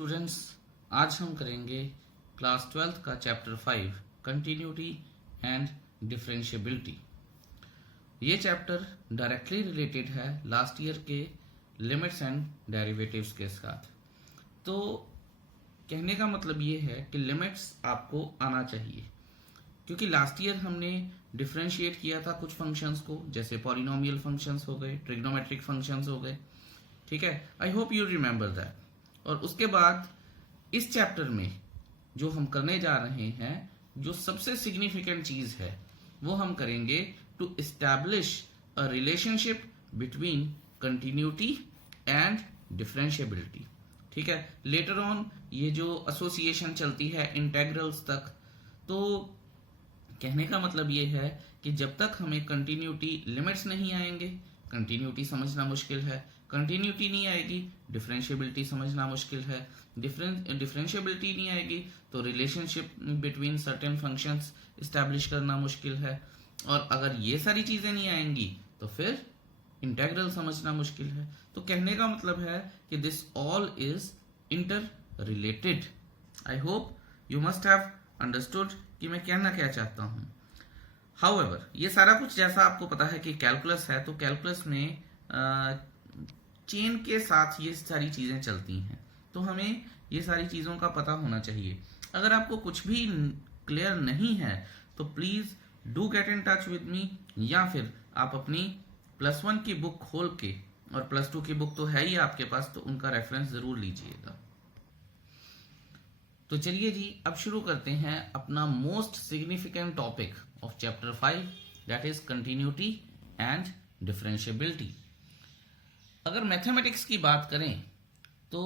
Students, आज हम करेंगे क्लास 12th का चैप्टर 5 कंटिन्यूटी एंड डिफरेंशिएबिलिटी। ये चैप्टर डायरेक्टली रिलेटेड है लास्ट ईयर के लिमिट्स एंड डेरिवेटिव्स के साथ। तो कहने का मतलब ये है कि लिमिट्स आपको आना चाहिए, क्योंकि लास्ट ईयर हमने डिफरेंशिएट किया था कुछ फंक्शंस को, जैसे पॉलिनोमियल फंक्शंस हो गए, ट्रिग्नोमेट्रिक फंक्शंस हो गए। ठीक है, I hope you remember that. और उसके बाद इस चैप्टर में जो हम करने जा रहे हैं, जो सबसे सिग्निफिकेंट चीज है, वो हम करेंगे to establish a relationship between continuity and differentiability. ठीक है, लेटर ऑन ये जो एसोसिएशन चलती है इंटेग्रल्स तक, तो कहने का मतलब ये है कि जब तक हमें कंटिन्यूटी लिमिट्स नहीं आएंगे, कंटिन्यूटी समझना मुश्किल है। कंटिन्यूटी नहीं आएगी, डिफरेंशिएबिलिटी समझना मुश्किल है। डिफरेंशिएबिलिटी नहीं आएगी तो relationship between certain functions establish करना मुश्किल है। और अगर ये सारी चीजें नहीं आएंगी तो फिर इंटेग्रल समझना मुश्किल है। तो कहने का मतलब है कि this all is inter related. I hope you must have understood कि मैं कहना क्या चाहता हूं। हाउएवर, ये सारा कुछ जैसा आपको पता है कि कैलकुलस है, तो कैलकुलस में चेन के साथ ये सारी चीजें चलती हैं, तो हमें ये सारी चीजों का पता होना चाहिए। अगर आपको कुछ भी क्लियर नहीं है तो please do get in touch with me, या फिर आप अपनी +1 की बुक खोल के, और +2 की बुक तो है ही आपके पास, तो उनका रेफरेंस जरूर लीजिएगा। तो चलिए जी, अब शुरू करते हैं अपना most significant topic of chapter 5, that is continuity and differentiability. अगर मैथमेटिक्स की बात करें तो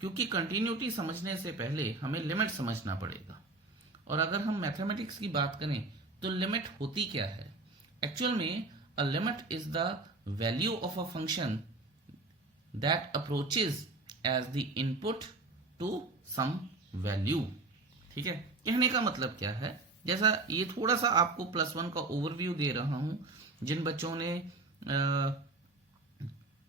क्योंकि कंटिन्यूटी समझने से पहले हमें लिमिट समझना पड़ेगा, और अगर हम मैथमेटिक्स की बात करें तो लिमिट होती क्या है। एक्चुअल में a limit is the value of a function that approaches as the input to some value. ठीक है, कहने का मतलब क्या है, जैसा ये थोड़ा सा आपको +1 का ओवरव्यू दे रहा हूं। जिन बच्चों ने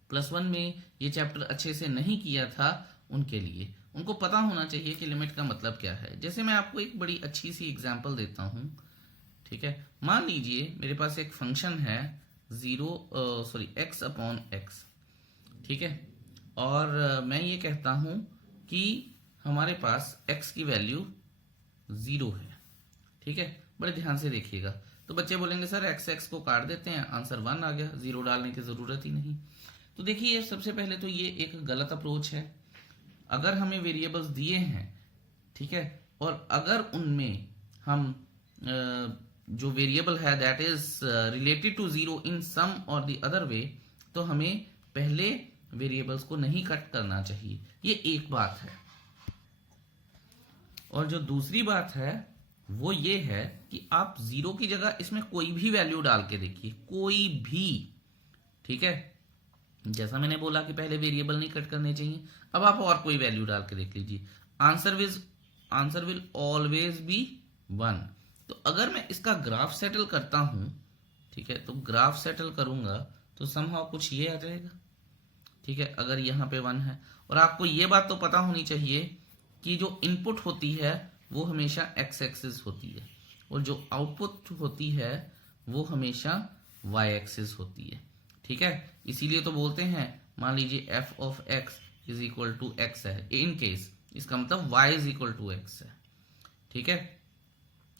+1 में ये चैप्टर अच्छे से नहीं किया था, उनके लिए उनको पता होना चाहिए कि लिमिट का मतलब क्या है। जैसे मैं आपको एक बड़ी अच्छी सी एग्जांपल देता हूं। ठीक है, मान लीजिए मेरे पास एक फंक्शन है x/x। ठीक है, और मैं ये कहता हूं कि हमारे पास x की वैल्यू 0 है। ठीक है, बड़े ध्यान से देखिएगा। तो बच्चे बोलेंगे सर x को काट देते हैं, आंसर 1 आ गया, 0 डालने की जरूरत ही नहीं। तो देखिए, सबसे पहले तो ये एक गलत अप्रोच है। अगर हमें वेरिएबल्स दिए हैं, ठीक है, और अगर उनमें हम जो वेरिएबल है दैट इज रिलेटेड टू 0 इन सम और द अदर वे, तो हमें पहले वेरिएबल्स को नहीं कट करना चाहिए। ये एक बात है। और जो दूसरी बात है वो ये है कि आप 0 की जगह इसमें कोई भी वैल्यू डाल के देखिए, कोई भी। ठीक है, जैसा मैंने बोला कि पहले वेरिएबल नहीं कट करने चाहिए, अब आप और कोई वैल्यू डाल के देख लीजिए, आंसर विल ऑलवेज बी 1। तो अगर मैं इसका ग्राफ सेटल करता हूं, ठीक है, तो ग्राफ सेटल करूंगा तो समहाउ कुछ ये आ जाएगा। ठीक है, अगर यहां पे 1 है, और आपको ये बात तो पता होनी चाहिए कि जो इनपुट होती है वो हमेशा x एक्सिस होती है, और जो आउटपुट होती है वो हमेशा y एक्सिस होती है। ठीक है, इसीलिए तो बोलते हैं, मान लीजिए f(x) is equal to x है, इन केस इसका मतलब y is equal to x है। ठीक है,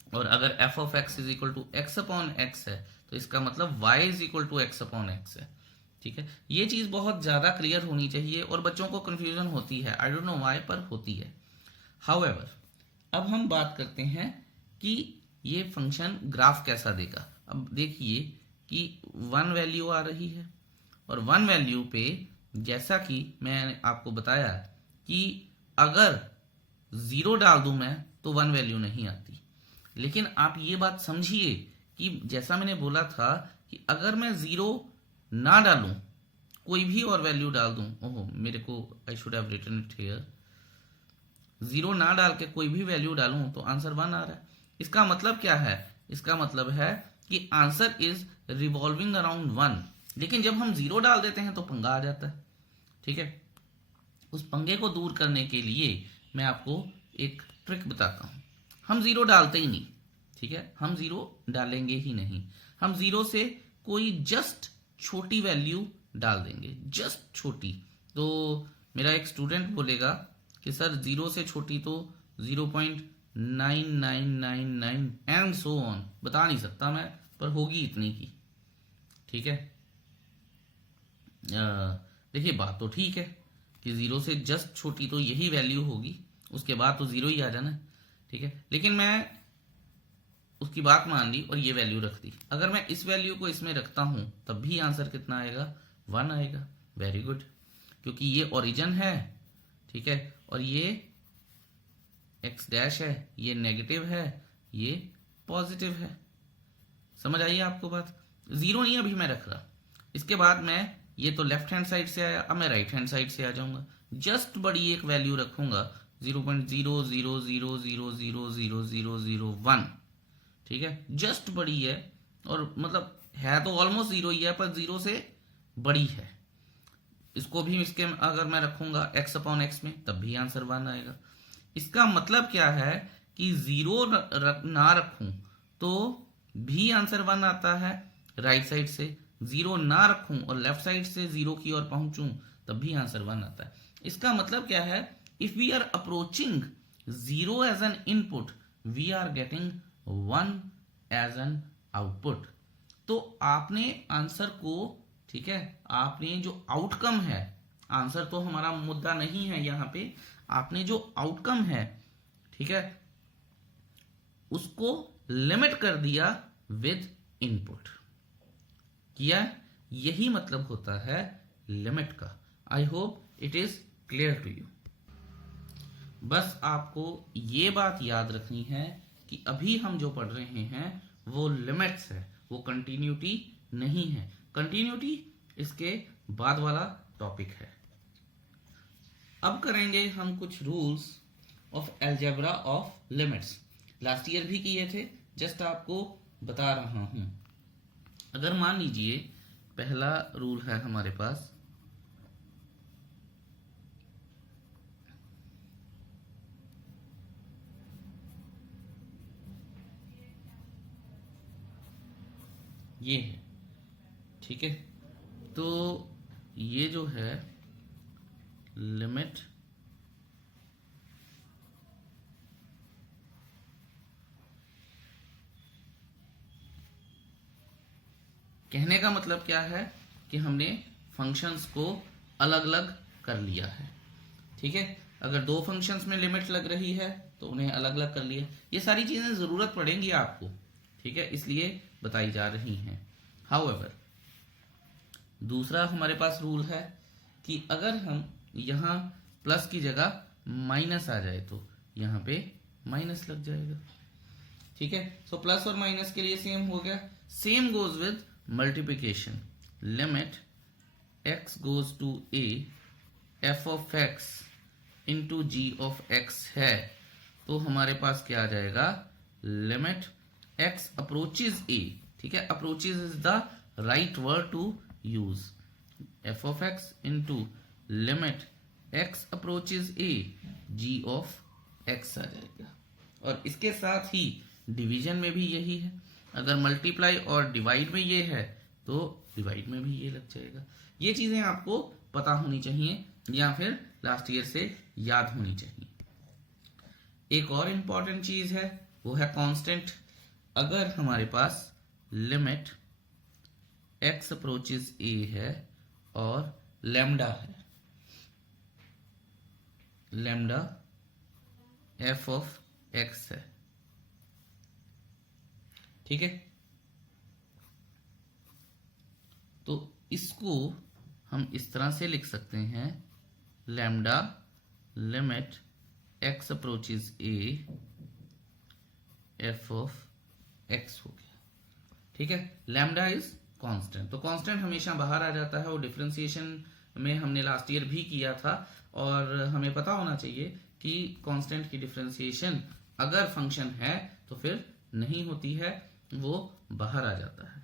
और अगर f(x) is equal to x/x है तो इसका मतलब y is equal to x/x है। ठीक है, ये चीज बहुत ज्यादा क्लियर होनी चाहिए, और बच्चों को कंफ्यूजन होती है, आई डोंट नो व्हाई, पर होती है। हाउएवर, अब हम बात करते हैं कि ये फंक्शन ग्राफ कैसा देगा। अब देखिए कि 1 वैल्यू आ रही है, और 1 वैल्यू पे जैसा कि मैंने आपको बताया कि अगर 0 डाल दूं मैं तो 1 वैल्यू नहीं आती। लेकिन आप ये बात समझिए कि जैसा मैंने बोला था कि अगर मैं 0 ना डालूं, कोई भी और वैल्यू डाल दूं, ओहो मेरे को I should have written it here, 0 ना डाल के कोई भी वैल्यू डालूं तो आंसर 1 आ रहा है। इसका मतलब क्या है, इसका मतलब है कि आंसर इज रिवॉल्विंग अराउंड 1। लेकिन जब हम 0 डाल देते हैं तो पंगा आ जाता है। ठीक है, उस पंगे को दूर करने के लिए मैं आपको एक ट्रिक बताता हूँ। हम ज़ीरो डालते ही नहीं, ठीक है, हम ज़ीरो डालेंगे ही नहीं। हम ज़ीरो से कोई जस्ट छोटी वैल्यू डाल देंगे, जस्ट छोटी। तो मेरा एक स्टूडेंट बोलेगा कि सर ज़ीरो से छोटी तो 0.9999 एंड सो ऑन, बता नहीं सकता मैं, पर होगी इतनी की, ठीक है। देखिए बात तो ठीक है कि ज़ीरो से जस्ट छोटी तो यही वैल्यू होगी, उसके बाद तो ज़ीरो ही आ जाना, ठीक है। लेकिन मैं उसकी बात मान ली और ये वैल्यू रख दी। अगर मैं इस वैल्यू को इसमें रखता हूं तब भी आंसर कितना आएगा, 1 आएगा। वेरी गुड, क्योंकि ये ओरिजिन है, ठीक है, और ये एक्स डैश है, ये नेगेटिव है, ये पॉजिटिव है। समझ आइए आपको बात। ज़ीरो नहीं अभी मैं रख रहा, इसके बाद मैं ये तो लेफ्ट हैंड साइड से आया, अब मैं राइट हैंड साइड से आ जाऊंगा, जस्ट बड़ी एक वैल्यू रखूंगा 0.000000001, ठीक है, जस्ट बड़ी है, और मतलब है तो ऑलमोस्ट ज़ीरो ही है पर ज़ीरो से बड़ी है। इसको भी इसके अगर मैं रखूंगा x अपॉन एक्स में तब भी आंसर 1 आएगा। इसका मतलब क्या है कि ज़ीरो ना रखूं तो भी आंसर 1 आता है राइट साइड से, ज़ीरो ना रखूं और लेफ्ट साइड से ज़ीरो की ओर पहुंचूं तब भी आंसर 1 आता है। इसका मतलब क्या है, if we are approaching zero as an input we are getting 1 as an output. तो आपने आंसर को, ठीक है, आपने जो आउटकम है, आंसर तो हमारा मुद्दा नहीं है यहाँ पे, आपने जो आउटकम है, ठीक है, उसको लिमिट कर दिया विद इनपुट किया। यही मतलब होता है लिमिट का। I hope it is clear to you. बस आपको ये बात याद रखनी है कि अभी हम जो पढ़ रहे हैं वो लिमिट्स है, वो कंटिन्यूटी नहीं है। कंटिन्यूटी इसके बाद वाला टॉपिक है। अब करेंगे हम कुछ rules of algebra of limits. Last year भी किए थे, जस्ट आपको बता रहा हूं। अगर मान लीजिए पहला रूल है हमारे पास, ये है, ठीक है, तो ये जो है लिमिट कहने का मतलब क्या है कि हमने फंक्शंस को अलग अलग कर लिया है, ठीक है। अगर दो फंक्शंस में लिमिट लग रही है तो उन्हें अलग अलग कर लिया। ये सारी चीजें जरूरत पड़ेंगी आपको, ठीक है, इसलिए बताई जा रही हैं। हाउएवर दूसरा हमारे पास रूल है कि अगर हम यहाँ प्लस की जगह माइनस आ जाए तो यहाँ पे माइनस लग जाएगा, ठीक है। सो प्लस और माइनस के लिए सेम हो गया। Same goes with multiplication. Limit x goes to a f of x into g of x है, तो हमारे पास क्या आ जाएगा, लिमिट x अप्रोचेज a, ठीक है, approaches is the right word to use, f of x into limit x approaches a g of x आ जाएगा। और इसके साथ ही डिवीजन में भी यही है। अगर मल्टीप्लाई और डिवाइड में ये है तो डिवाइड में भी ये लग जाएगा। ये चीजें आपको पता होनी चाहिए या फिर लास्ट ईयर से याद होनी चाहिए। एक और इंपॉर्टेंट चीज है वो है कांस्टेंट। अगर हमारे पास लिमिट x अप्रोचेज a है और लैम्डा है, लैम्डा f ऑफ x है, ठीक है, तो इसको हम इस तरह से लिख सकते हैं, lambda limit x approaches a f of x हो गया, ठीक है। लैम्डा इज कांस्टेंट, तो कांस्टेंट हमेशा बाहर आ जाता है और डिफरेंशिएशन में हमने लास्ट ईयर भी किया था और हमें पता होना चाहिए कि कांस्टेंट की डिफरेंशिएशन अगर फंक्शन है तो फिर नहीं होती है, वो बाहर आ जाता है।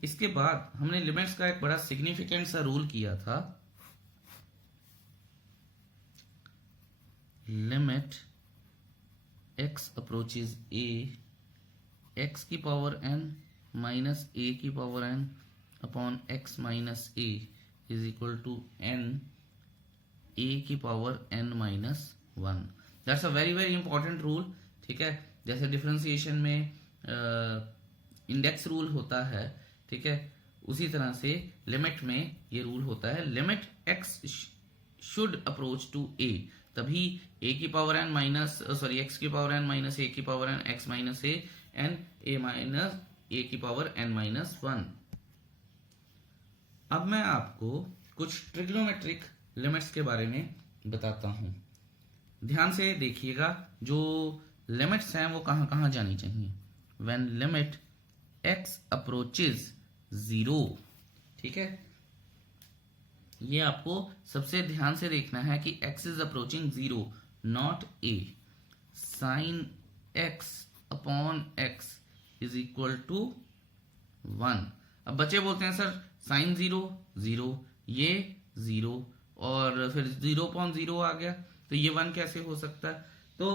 इसके बाद हमने लिमिट्स का एक बड़ा सिग्निफिकेंट सा रूल किया था limit x approaches a, x की पावर n माइनस a की power n upon x minus a is equal to n a की power n minus 1। That's a very very important rule. ठीक है, जैसे differentiation में index rule होता है, ठीक है, उसी तरह से लिमिट में ये रूल होता है, limit x should approach to a, तभी a की पावर n माइनस x की पावर n माइनस a की power n x minus a and a minus a की पावर n माइनस 1। अब मैं आपको कुछ ट्रिग्नोमेट्रिक लिमिट्स के बारे में बताता हूं। ध्यान से देखिएगा, जो लिमिट्स हैं वो कहां कहां जानी चाहिए। व्हेन लिमिट x अप्रोचेज 0, ठीक है, ये आपको सबसे ध्यान से देखना है कि x is approaching 0 not a, sine x upon x is equal to 1। अब बच्चे बोलते हैं सर साइन 0 0, ये 0 और फिर 0/0 आ गया, तो ये 1 कैसे हो सकता है। तो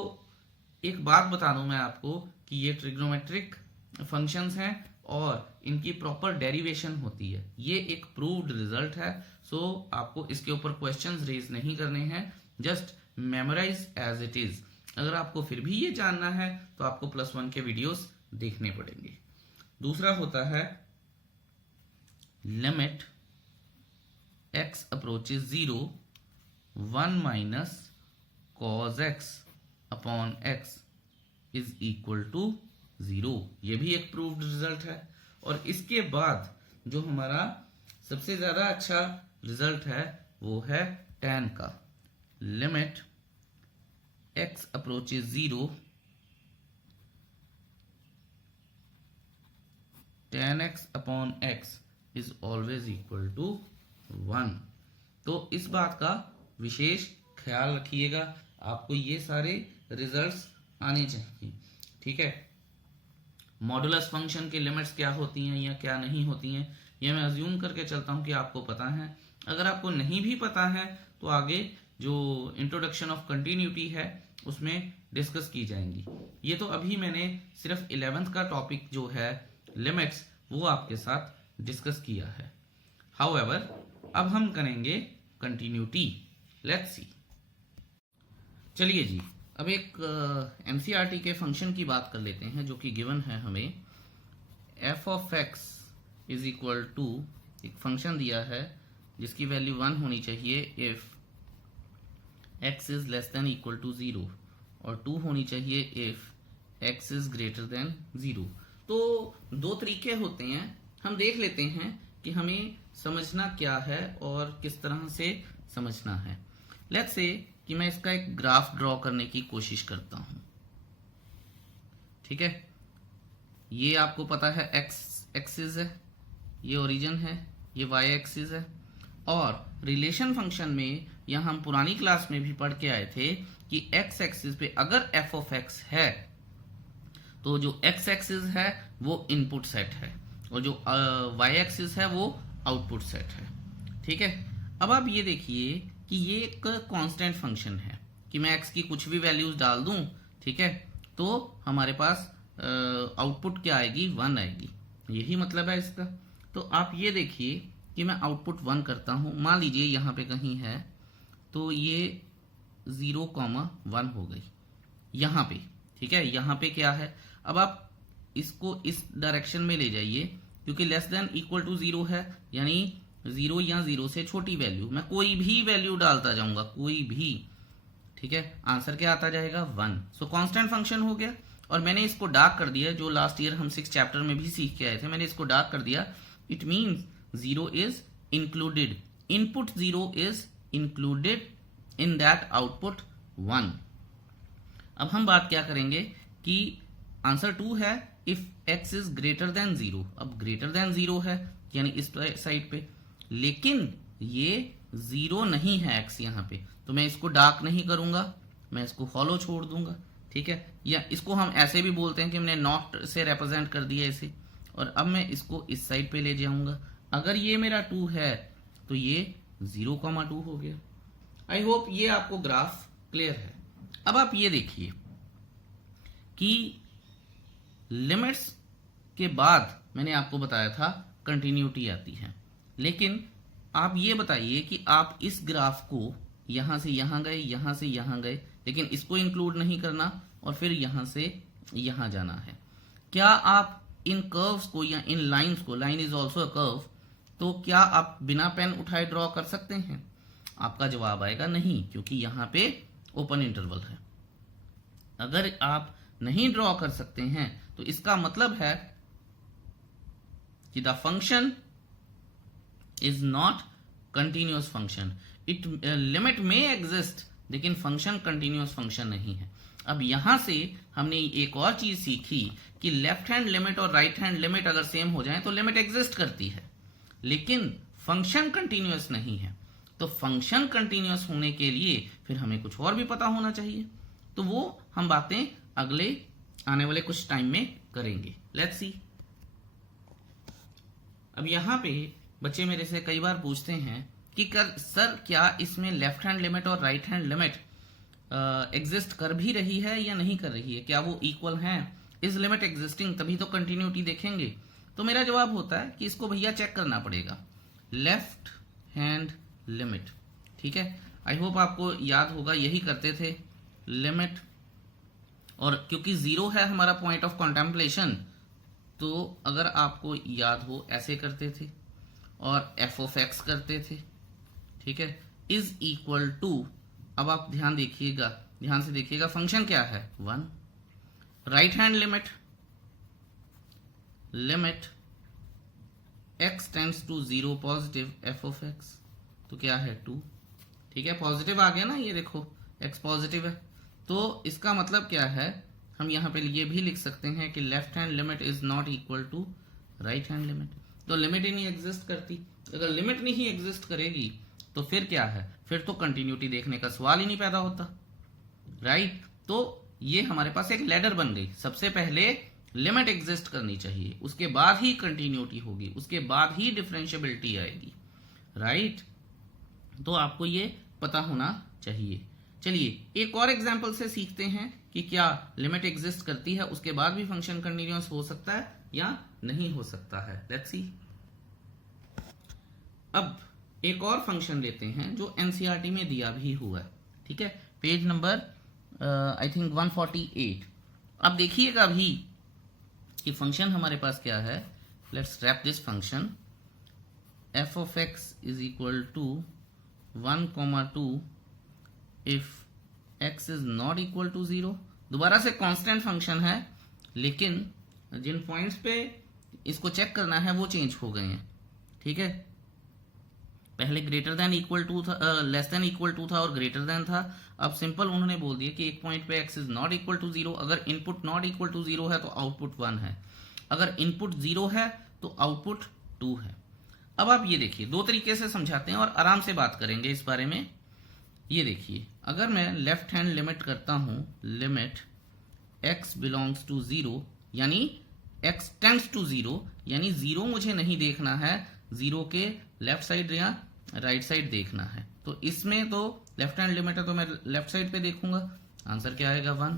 एक बात बता दूं मैं आपको कि ये ट्रिग्नोमेट्रिक फंक्शंस हैं और इनकी प्रॉपर डेरिवेशन होती है, ये एक प्रूव्ड रिजल्ट है। सो आपको इसके ऊपर क्वेश्चंस रेज नहीं करने हैं, just memorise as it is. अगर आपको फिर भी ये जानना है तो आपको +1 के वीडियोस देखने पड़ेंगे। दूसरा होता है limit x approaches 0 1 minus cos x upon x is equal to 0। ये भी एक प्रूव्ड रिजल्ट है। और इसके बाद जो हमारा सबसे ज्यादा अच्छा रिजल्ट है वो है tan का। Limit x approaches 0 tan x upon x is always equal to 1। तो इस बात का विशेष ख्याल रखिएगा, आपको ये सारे रिजल्ट्स आने चाहिए। ठीक है, मॉडुलस फंक्शन की लिमिट्स क्या होती हैं या क्या नहीं होती हैं, ये मैं अज्यूम करके चलता हूं कि आपको पता है। अगर आपको नहीं भी पता है तो आगे जो इंट्रोडक्शन ऑफ कंटिन्यूटी है उसमें डिस्कस की जाएंगी। ये तो अभी मैंने सिर्फ 11th का टॉपिक जो है लिमिट्स वो आपके साथ डिस्कस किया है। हाउएवर अब हम करेंगे कंटिन्यूटी। Let's see. चलिए जी, अब एक एनसीईआरटी के फंक्शन की बात कर लेते हैं जो कि गिवन है हमें। f of x is equal to, एक फंक्शन दिया है जिसकी वैल्यू 1 होनी चाहिए if x is less than equal to 0 और 2 होनी चाहिए if x is greater than 0। तो दो तरीके होते हैं, हम देख लेते हैं कि हमें समझना क्या है और किस तरह से समझना है। लेट्स से कि मैं इसका एक ग्राफ ड्रॉ करने की कोशिश करता हूं। ठीक है, ये आपको पता है x एक्सिस है, ये ओरिजिन है, ये y एक्सिस है। और रिलेशन फंक्शन में यहां हम पुरानी क्लास में भी पढ़ के आए थे कि x एक्सिस पे अगर f ऑफ x है तो जो x एक्सिस है वो इनपुट सेट है और जो y एक्सिस है वो आउटपुट सेट है। ठीक है, अब आप ये देखिए कि ये एक कांस्टेंट फंक्शन है कि मैं x की कुछ भी वैल्यूज डाल दूं, ठीक है, तो हमारे पास आउटपुट क्या आएगी, 1 आएगी। यही मतलब है इसका। तो आप ये देखिए कि मैं आउटपुट 1 करता हूं, मान लीजिए यहां पे कहीं है, तो ये 0,1 हो गई यहां पे। ठीक है, यहां पे क्या है, अब आप इसको इस डायरेक्शन में ले जाइए क्योंकि लेस देन इक्वल टू 0 है, यानी 0 या 0 से छोटी वैल्यू, मैं कोई भी वैल्यू डालता जाऊंगा, कोई भी। ठीक है, आंसर क्या आता जाएगा, 1। सो कांस्टेंट फंक्शन हो गया। और मैंने इसको डार्क कर दिया, जो लास्ट ईयर हम 6th चैप्टर में भी सीख के आए थे, मैंने इसको डार्क कर दिया। It means 0 is included, input 0 is included in that output 1। अब हम बात क्या करेंगे कि आंसर 2 है if x is greater than 0। अब ग्रेटर देन 0 है यानी इस साइड पे, लेकिन ये 0 नहीं है x यहां पे, तो मैं इसको डार्क नहीं करूंगा, मैं इसको हॉलो छोड़ दूंगा। ठीक है, या इसको हम ऐसे भी बोलते हैं कि हमने नॉट से रिप्रेजेंट कर दिया इसे, और अब मैं इसको इस साइड पे ले जाऊंगा। अगर ये मेरा 2 है तो ये 0,2 हो गया। आई होप ये आपको ग्राफ क्लियर है। अब आप ये देखिए कि लिमिट्स के बाद मैंने आपको बताया था कंटिन्यूटी आती है, लेकिन आप ये बताइए कि आप इस ग्राफ को यहां से यहां गए, यहां से यहां गए, लेकिन इसको इंक्लूड नहीं करना और फिर यहां से यहां जाना है। क्या आप इन कर्व्स को या इन लाइंस को, line is also a curve, तो क्या आप बिना पेन उठाए ड्रॉ कर सकते हैं? आपका जवाब आएगा नहीं, क्योंकि यहां पे ओपन इंटरवल है। अगर आप नहीं ड्रॉ कर सकते हैं तो इसका मतलब है कि the function is not continuous function. It limit में एग्जिस्ट, लेकिन फंक्शन कंटिन्यूअस फंक्शन नहीं है। अब यहां से हमने एक और चीज सीखी कि लेफ्ट हैंड लिमिट और राइट हैंड लिमिट अगर सेम हो जाए तो लिमिट एग्जिस्ट करती है, लेकिन फंक्शन कंटिन्यूअस नहीं है। तो फंक्शन कंटिन्यूअस होने के लिए फिर हमें कुछ और भी पता होना चाहिए, तो वो हम बातें अगले आने वाले कुछ टाइम में करेंगे। Let's see. अब यहां पे बच्चे मेरे से कई बार पूछते हैं कि सर क्या इसमें लेफ्ट हैंड लिमिट और राइट हैंड लिमिट एग्जिस्ट कर भी रही है या नहीं कर रही है, क्या वो इक्वल हैं? इज लिमिट एग्जिस्टिंग, तभी तो कंटिन्यूटी देखेंगे। तो मेरा जवाब होता है कि इसको भैया चेक करना पड़ेगा। लेफ्ट हैंड लिमिट, ठीक है, आई होप आपको याद होगा, यही करते थे लिमिट, और क्योंकि जीरो है हमारा पॉइंट ऑफ कॉन्टेम्पलेशन, तो अगर आपको याद हो ऐसे करते थे और एफ ऑफ एक्स करते थे, ठीक है, इज इक्वल टू, अब आप ध्यान देखिएगा, ध्यान से देखिएगा, फंक्शन क्या है? 1। Right hand limit, limit x tends to 0 positive f of x, तो क्या है? 2, ठीक है, पॉजिटिव आ गया ना, ये देखो x पॉजिटिव है, तो इसका मतलब क्या है? हम यहां पे ये भी लिख सकते हैं कि left hand limit is not equal to right hand limit. तो लिमिट ही नहीं एग्जिस्ट करती। अगर लिमिट नहीं एग्जिस्ट करेगी तो फिर क्या है? फिर तो कंटिन्यूटी देखने का सवाल ही नहीं पैदा होता, राइट? तो ये हमारे पास एक लैडर बन गई। सबसे पहले लिमिट एग्जिस्ट करनी चाहिए, उसके बाद ही कंटिन्यूटी होगी, उसके बाद ही डिफरेंशियबिलिटी आएगी, राइट? तो आपको ये पता होना चाहिए। चलिए एक और एग्जांपल से सीखते हैं कि क्या लिमिट एग्जिस्ट करती है, उसके बाद भी फंक्शन कंटिन्यूअस हो सकता है या नहीं हो सकता है। Let's see. अब एक और फंक्शन लेते हैं जो एनसीईआरटी में दिया भी हुआ है, ठीक है, पेज नंबर आई थिंक 148। अब देखिएगा अभी कि फंक्शन हमारे पास क्या है। Let's wrap this function, f of x is equal to 1,2 if x is not equal to 0। दोबारा से कांस्टेंट फंक्शन है, लेकिन जिन पॉइंट्स पे इसको चेक करना है वो चेंज हो गए हैं, ठीक है। पहले ग्रेटर देन इक्वल टू था, लेस देन इक्वल टू था और ग्रेटर देन था। अब सिंपल उन्होंने बोल दिया कि एक पॉइंट पे x is not equal to 0। अगर इनपुट नॉट इक्वल टू 0 है तो आउटपुट 1 है, अगर इनपुट 0 है तो आउटपुट 2 है। अब आप ये देखिए, दो तरीके से समझाते हैं और आराम से बात करेंगे इस बारे में। ये देखिए, अगर मैं लेफ्ट हैंड लिमिट करता हूं, लिमिट x बिलोंग्स टू 0 यानी x टेंड्स टू 0, यानी 0 मुझे नहीं देखना है, 0 के लेफ्ट साइड या राइट साइड देखना है। तो इसमें तो लेफ्ट हैंड लिमिट है तो मैं लेफ्ट साइड पे देखूंगा। आंसर क्या आएगा? 1।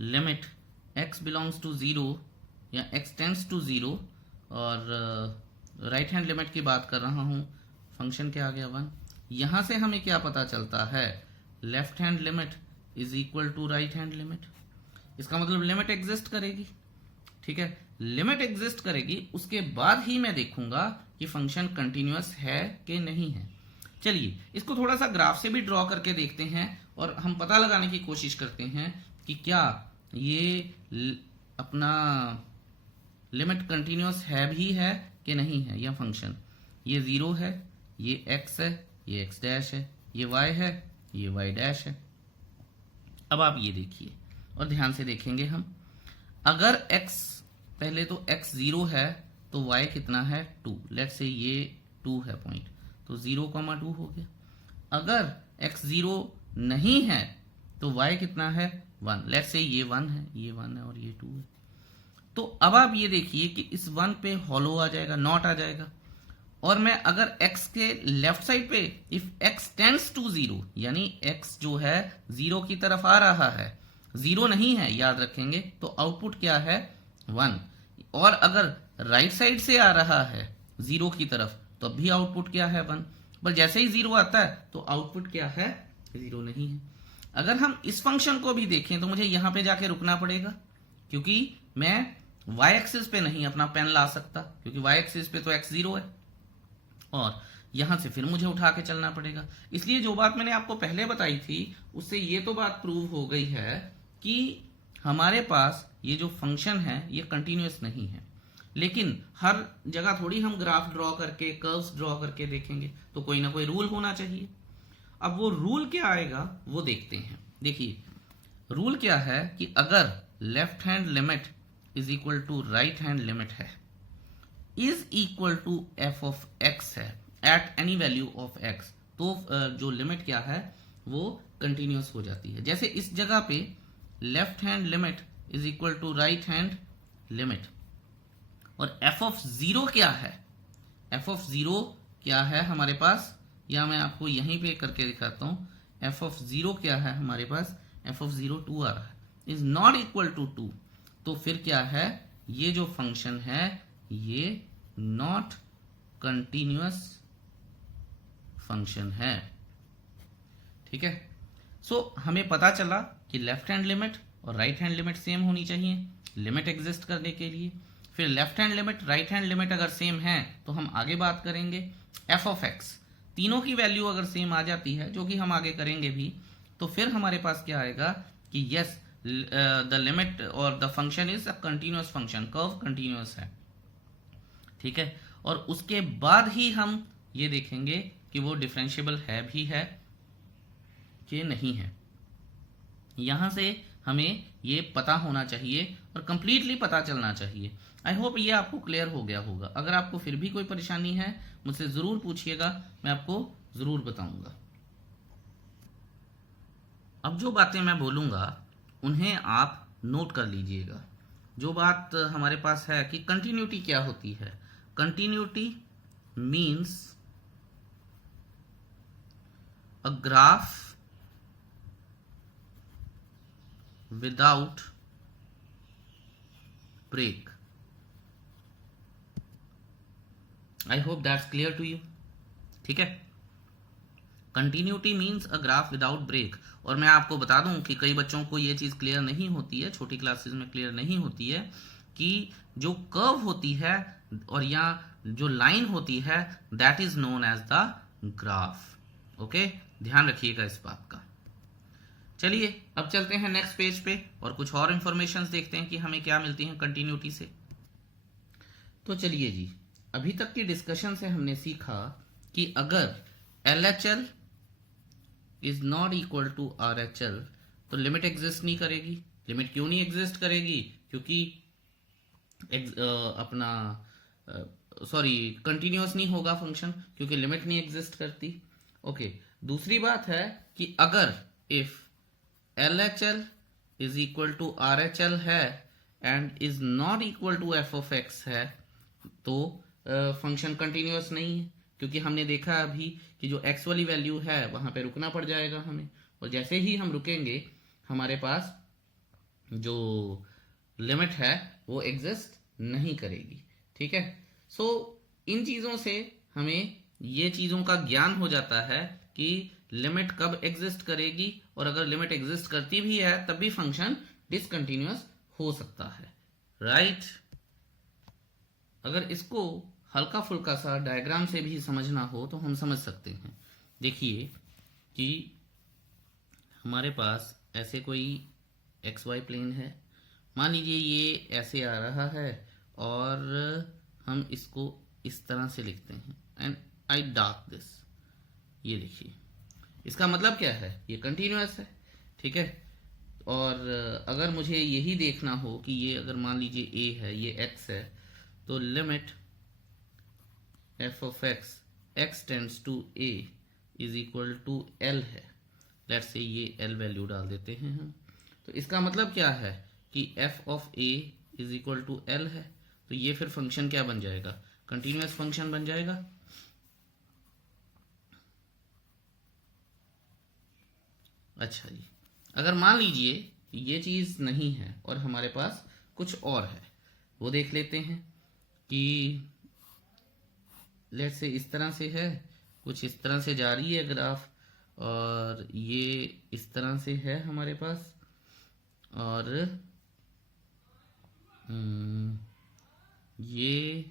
लिमिट x बिलोंग्स टू 0 या x टेंड्स टू 0 और राइट हैंड लिमिट की बात कर रहा हूं, फंक्शन क्या आ गया? 1। यहां से हमें क्या पता चलता है? Left hand limit is equal to right hand limit. इसका मतलब लिमिट एग्जिस्ट करेगी, ठीक है, लिमिट एग्जिस्ट करेगी, उसके बाद ही मैं देखूंगा कि फंक्शन कंटिन्यूअस है कि नहीं है। चलिए इसको थोड़ा सा ग्राफ से भी ड्रॉ करके देखते हैं और हम पता लगाने की कोशिश करते हैं कि क्या ये अपना लिमिट कंटिन्यूअस है भी है कि नहीं है। यह फंक्शन, ये 0 है, ये x है, ये x डैश है, ये y है, ये y डैश है। अब आप ये देखिए और ध्यान से देखेंगे हम, अगर x, पहले तो x 0 है तो y कितना है? 2। लेट्स से ये 2 है पॉइंट, तो 0,2 हो गया। अगर x 0 नहीं है तो y कितना है? 1। लेट्स से ये 1 है, ये 1 है और ये 2 है। तो अब आप ये देखिए कि इस 1 पे हॉलो आ जाएगा, नॉट आ जाएगा, और मैं अगर x के लेफ्ट साइड पे इफ x टेंड्स टू 0 यानी x जो है 0 की तरफ आ रहा है, 0 नहीं है याद रखेंगे, तो आउटपुट क्या है 1। और अगर राइट साइड से आ रहा है 0 की तरफ तो भी आउटपुट क्या है 1। पर जैसे ही 0 आता है तो आउटपुट क्या है 0 नहीं है। अगर हम इस फंक्शन को भी देखें तो मुझे यहां पे जाके रुकना पड़ेगा, क्योंकि मैं y एक्सिस पे नहीं अपना पेन ला सकता, क्योंकि y एक्सिस पे तो x 0 है और यहां से फिर मुझे उठा के चलना पड़ेगा। इसलिए जो बात मैंने आपको पहले बताई थी उससे ये तो बात प्रूव हो गई है कि हमारे पास ये जो फंक्शन है ये कंटिन्यूअस नहीं है। लेकिन हर जगह थोड़ी हम ग्राफ ड्रॉ करके कर्व्स ड्रॉ करके देखेंगे, तो कोई ना कोई रूल होना चाहिए। अब वो रूल क्या आएगा वो देखते हैं। देखिए रूल क्या है कि अगर left hand limit is equal to right hand limit है, is equal to f of x है at any value of x, तो जो लिमिट क्या है वो कंटिन्यूअस हो जाती है। जैसे इस जगह पे left hand limit is equal to right hand limit, और एफ ऑफ 0 क्या है, एफ ऑफ 0 क्या है हमारे पास, या मैं आपको यहीं पे करके दिखाता हूं। एफ ऑफ 0 क्या है हमारे पास, एफ ऑफ 0 2 आ रहा है, इज नॉट इक्वल टू 2, तो फिर क्या है ये जो फंक्शन है ये नॉट कंटिन्यूअस फंक्शन है। ठीक है, सो हमें पता चला कि लेफ्ट हैंड लिमिट और राइट हैंड लिमिट सेम होनी चाहिए लिमिट एग्जिस्ट करने के लिए। फिर left hand limit right hand limit अगर सेम है तो हम आगे बात करेंगे एफ ऑफ एक्स, तीनों की वैल्यू अगर सेम आ जाती है, जो कि हम आगे करेंगे भी, तो फिर हमारे पास क्या आएगा कि यस द लिमिट और the function is a continuous function, curve continuous है। ठीक है, और उसके बाद ही हम ये देखेंगे कि वो डिफरेंशिएबल है भी है कि नहीं है। यहां से हमें ये पता होना चाहिए और कंप्लीटली पता चलना चाहिए। आई होप ये आपको क्लियर हो गया होगा। अगर आपको फिर भी कोई परेशानी है मुझसे जरूर पूछिएगा, मैं आपको जरूर बताऊंगा। अब जो बातें मैं बोलूंगा उन्हें आप नोट कर लीजिएगा। जो बात हमारे पास है कि कंटिन्यूटी क्या होती है, continuity means a graph without break. I hope that's clear to you. ठीक है, continuity means a graph without break. और मैं आपको बता दूं कि कई बच्चों को ये चीज क्लियर नहीं होती है, छोटी क्लासेस में क्लियर नहीं होती है कि जो कर्व होती है और या जो लाइन होती है that is known as the graph. Okay, ध्यान रखिएगा इस बात का। चलिए अब चलते हैं नेक्स्ट पेज पे और कुछ और इंफॉर्मेशन देखते हैं कि हमें क्या मिलती हैं कंटिन्यूटी से। तो चलिए जी, अभी तक की डिस्कशन से हमने सीखा कि अगर LHL is not equal to RHL तो लिमिट एग्जिस्ट नहीं करेगी। लिमिट क्यों नहीं एग्जिस्ट करेगी, क्योंकि कंटिन्यूअस नहीं होगा फंक्शन, क्योंकि लिमिट नहीं एग्जिस्ट करती। ओके, दूसरी बात है कि अगर if LHL is equal to RHL है and is not equal to f of x है तो फंक्शन कंटिन्यूअस नहीं है, क्योंकि हमने देखा अभी कि जो x वाली वैल्यू है वहां पे रुकना पड़ जाएगा हमें, और जैसे ही हम रुकेंगे हमारे पास जो लिमिट है वो एग्जिस्ट नहीं करेगी। ठीक है, सो इन चीजों से हमें ये चीजों का ज्ञान हो जाता है कि लिमिट कब एग्जिस्ट करेगी, और अगर लिमिट एग्जिस्ट करती भी है तब भी फंक्शन डिसकंटिन्यूअस हो सकता है। राइट, अगर इसको हल्का फुल्का सा डायग्राम से भी समझना हो तो हम समझ सकते हैं। देखिए कि हमारे पास ऐसे कोई XY प्लेन है, मान लीजिए ये ऐसे आ रहा है और हम इसको इस तरह से लिखते हैं एंड आई डार्क दिस। ये देखिए इसका मतलब क्या है, ये कंटिन्यूअस है। ठीक है, और अगर मुझे यही देखना हो कि ये अगर मान लीजिए a है, ये x है, तो limit f of x tends to a is equal to l है। लेट्स से ये l वैल्यू डाल देते हैं हम। तो इसका मतलब क्या है कि f of a is equal to l है, तो ये फिर फंक्शन क्या बन जाएगा, कंटिन्यूअस फंक्शन बन जाएगा। अच्छा जी, अगर मान लीजिए ये चीज़ नहीं है और हमारे पास कुछ और है, वो देख लेते हैं कि लेट्स से इस तरह से है, कुछ इस तरह से जा रही है ग्राफ, और ये इस तरह से है हमारे पास, और ये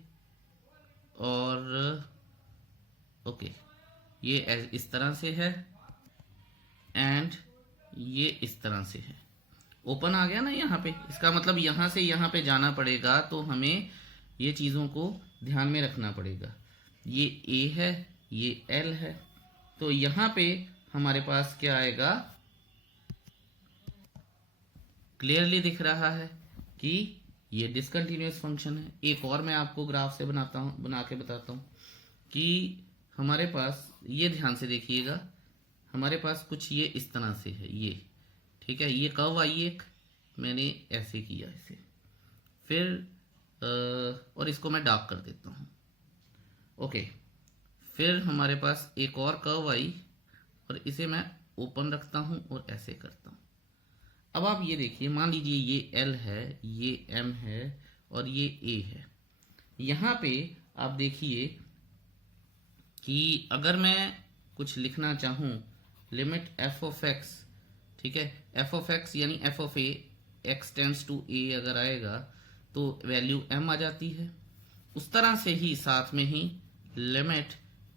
और ओके, ये इस तरह से है एंड ये इस तरह से है। ओपन आ गया ना यहाँ पे, इसका मतलब यहाँ से यहाँ पे जाना पड़ेगा, तो हमें ये चीज़ों को ध्यान में रखना पड़ेगा। ये ए है, ये एल है, तो यहाँ पे हमारे पास क्या आएगा, क्लियरली दिख रहा है कि ये डिसकंटिन्यूअस फंक्शन है। एक और मैं आपको ग्राफ से बना के बताता हूँ कि हमारे पास, ये ध्यान से देखिएगा, हमारे पास कुछ ये इस तरह से है, ये ठीक है, ये कर्व आई एक, मैंने ऐसे किया इसे, फिर और इसको मैं डार्क कर देता हूँ। ओके, फिर हमारे पास एक और कर्व आई और इसे मैं ओपन रखता हूँ और ऐसे करता हूँ। अब आप ये देखिए, मान लीजिए ये L है, ये M है और ये A है। यहाँ पे आप देखिए कि अगर मैं कुछ लिखना चाहूँ, लिमिट f ऑफ x, ठीक है, f ऑफ x यानी f of a, x tends to a अगर आएगा तो वैल्यू m आ जाती है। उस तरह से ही साथ में ही limit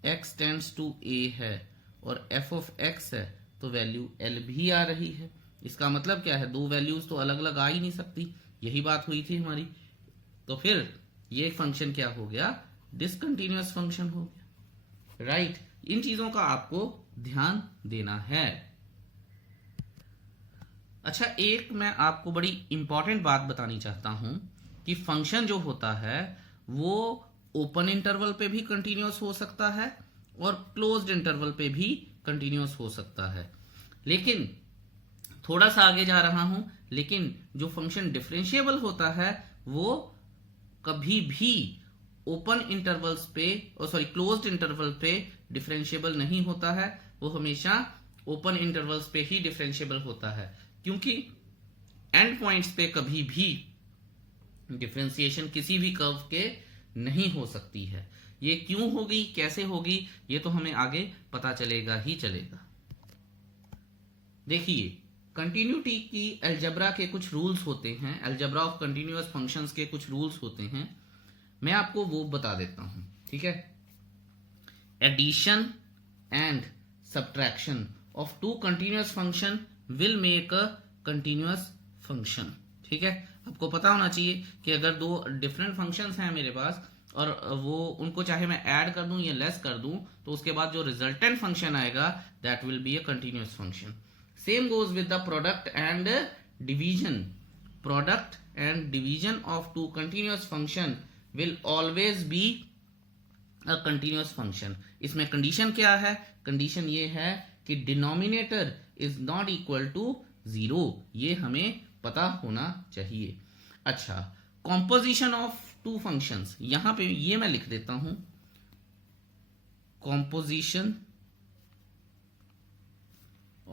x tends to a है और f ऑफ x है तो वैल्यू l भी आ रही है। इसका मतलब क्या है, दो वैल्यूज तो अलग अलग आ ही नहीं सकती, यही बात हुई थी हमारी। तो फिर ये फंक्शन क्या हो गया, डिसकंटिन्यूअस फंक्शन हो गया, राइट। इन चीजों का आपको ध्यान देना है। अच्छा, एक मैं आपको बड़ी इंपॉर्टेंट बात बतानी चाहता हूं कि फंक्शन जो होता है वो ओपन इंटरवल पे भी कंटिन्यूअस हो सकता है और क्लोज्ड इंटरवल पे भी कंटिन्यूअस हो सकता है। लेकिन थोड़ा सा आगे जा रहा हूं, लेकिन जो फंक्शन डिफरेंशिएबल होता है वो कभी भी ओपन इंटरवल्स पे, क्लोज्ड इंटरवल पे डिफरेंशिएबल नहीं होता है, वो हमेशा ओपन इंटरवल्स पे ही डिफरेंशिएबल होता है, क्योंकि एंड पॉइंट्स पे कभी भी डिफरेंशिएशन किसी भी कर्व के नहीं हो सकती है। ये क्यों होगी, कैसे होगी, ये तो हमें आगे पता चलेगा ही चलेगा। देखिए, कंटिन्यूटी की अलजेब्रा के कुछ रूल्स होते हैं, अलजेब्रा ऑफ कंटिन्यूअस फंक्शंस के कुछ रूल्स होते हैं, मैं आपको वो बता देता हूं, ठीक है। Addition and subtraction of two continuous function will make a continuous function, ठीक है। आपको पता होना चाहिए कि अगर दो डिफरेंट फंक्शंस हैं मेरे पास और वो उनको चाहे मैं ऐड कर दूं या लेस कर दूं, तो उसके बाद जो रिजल्टेंट फंक्शन आएगा that will be a continuous function. Same goes with the product and division. Product and division of two continuous function will always be a continuous function. इसमें कंडीशन क्या है, कंडीशन ये है कि denominator is not equal to 0, ये हमें पता होना चाहिए। अच्छा, कॉम्पोजिशन ऑफ टू फंक्शंस, यहां पे ये मैं लिख देता हूं, composition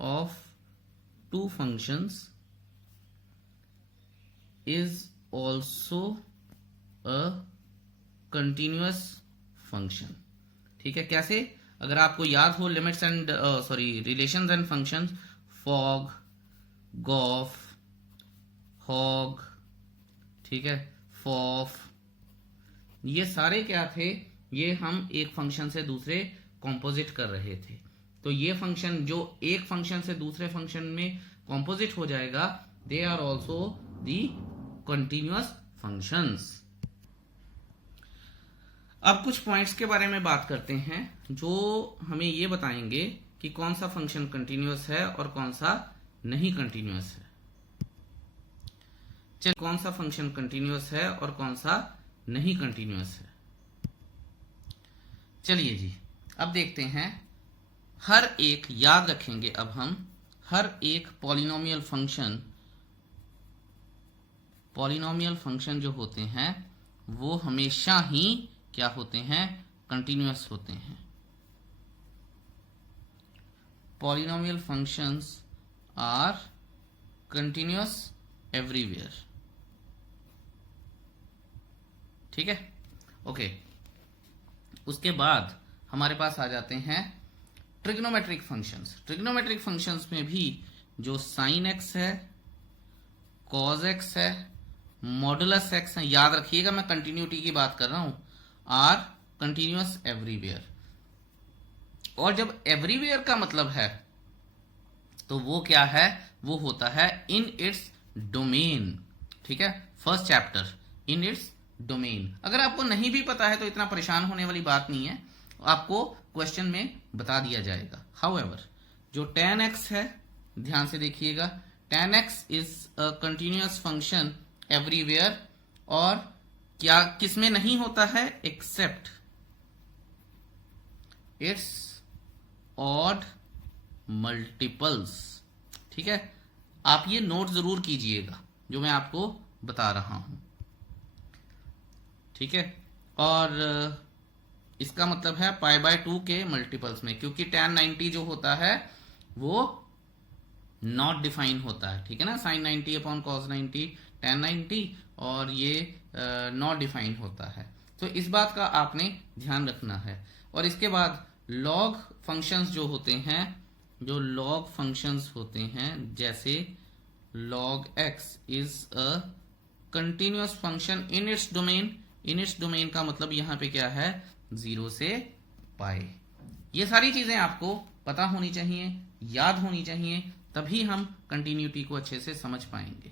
of two functions is also a continuous function, ठीक है। कैसे, अगर आपको याद हो limits and relations and functions, fog, gof, hog, ठीक है, फॉफ, ये सारे क्या थे, ये हम एक फंक्शन से दूसरे कॉम्पोजिट कर रहे थे। तो ये फंक्शन जो एक फंक्शन से दूसरे फंक्शन में कॉम्पोजिट हो जाएगा, they are also the continuous functions. अब कुछ पॉइंट्स के बारे में बात करते हैं जो हमें ये बताएंगे कि कौन सा फंक्शन कंटिन्यूअस है और कौन सा नहीं कंटिन्यूअस है। चलिए, कौन सा फंक्शन कंटिन्यूअस है और कौन सा नहीं कंटिन्यूअस है। चलिए जी, अब देखते हैं। हर एक, याद रखेंगे अब हम, हर एक पॉलिनोमियल फंक्शन जो होते हैं वो हमेशा ही क्या होते हैं, कंटिन्यूअस होते हैं। Polynomial functions are continuous everywhere. ठीक है, ओके। उसके बाद हमारे पास आ जाते हैं ट्रिग्नोमेट्रिक फंक्शंस। ट्रिग्नोमेट्रिक फंक्शंस में भी जो साइन एक्स है, कॉज एक्स है, मॉडुलस एक्स है, याद रखिएगा मैं कंटिन्यूटी की बात कर रहा हूं, आर कंटिन्यूअस एवरीवेयर। और जब एवरीवेयर का मतलब है तो वो क्या है, वो होता है इन इट्स डोमेन। ठीक है, first chapter in its domain. अगर आपको नहीं भी पता है तो इतना परेशान होने वाली बात नहीं है, आपको क्वेश्चन में बता दिया जाएगा। हाउएवर जो tan x है, ध्यान से देखिएगा, tan x is a continuous function everywhere, और क्या किसमें नहीं होता है, एक्सेप्ट इट्स ऑड मल्टीपल्स। ठीक है, आप ये नोट जरूर कीजिएगा जो मैं आपको बता रहा हूं। ठीक है, और इसका मतलब है π/2 के मल्टीपल्स में, क्योंकि tan 90 जो होता है वो नॉट डिफाइन होता है। ठीक है ना, sin 90 अपॉन cos 90 tan 90, और ये नॉट डिफाइन होता है। तो इस बात का आपने ध्यान रखना है। और इसके बाद लॉग फंक्शंस जो होते हैं, जो लॉग फंक्शंस होते हैं, जैसे log x is a continuous function in its domain. In its domain का मतलब यहां पे क्या है, 0 से पाई। ये सारी चीजें आपको पता होनी चाहिए, याद होनी चाहिए, तभी हम कंटिन्यूटी को अच्छे से समझ पाएंगे।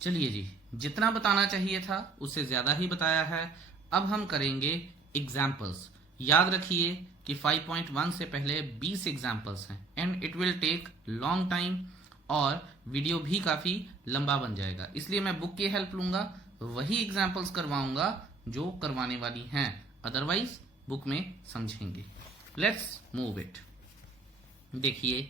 चलिए जी, जितना बताना चाहिए था उससे ज्यादा ही बताया है। अब हम करेंगे एग्जाम्पल्स। याद रखिए कि 5.1 से पहले 20 एग्जाम्पल्स हैं, and it will take long time, और वीडियो भी काफी लंबा बन जाएगा। इसलिए मैं बुक की हेल्प लूंगा, वही एग्जाम्पल्स करवाऊंगा जो करवाने वाली हैं, अदरवाइज बुक में समझेंगे। Let's move it. देखिए,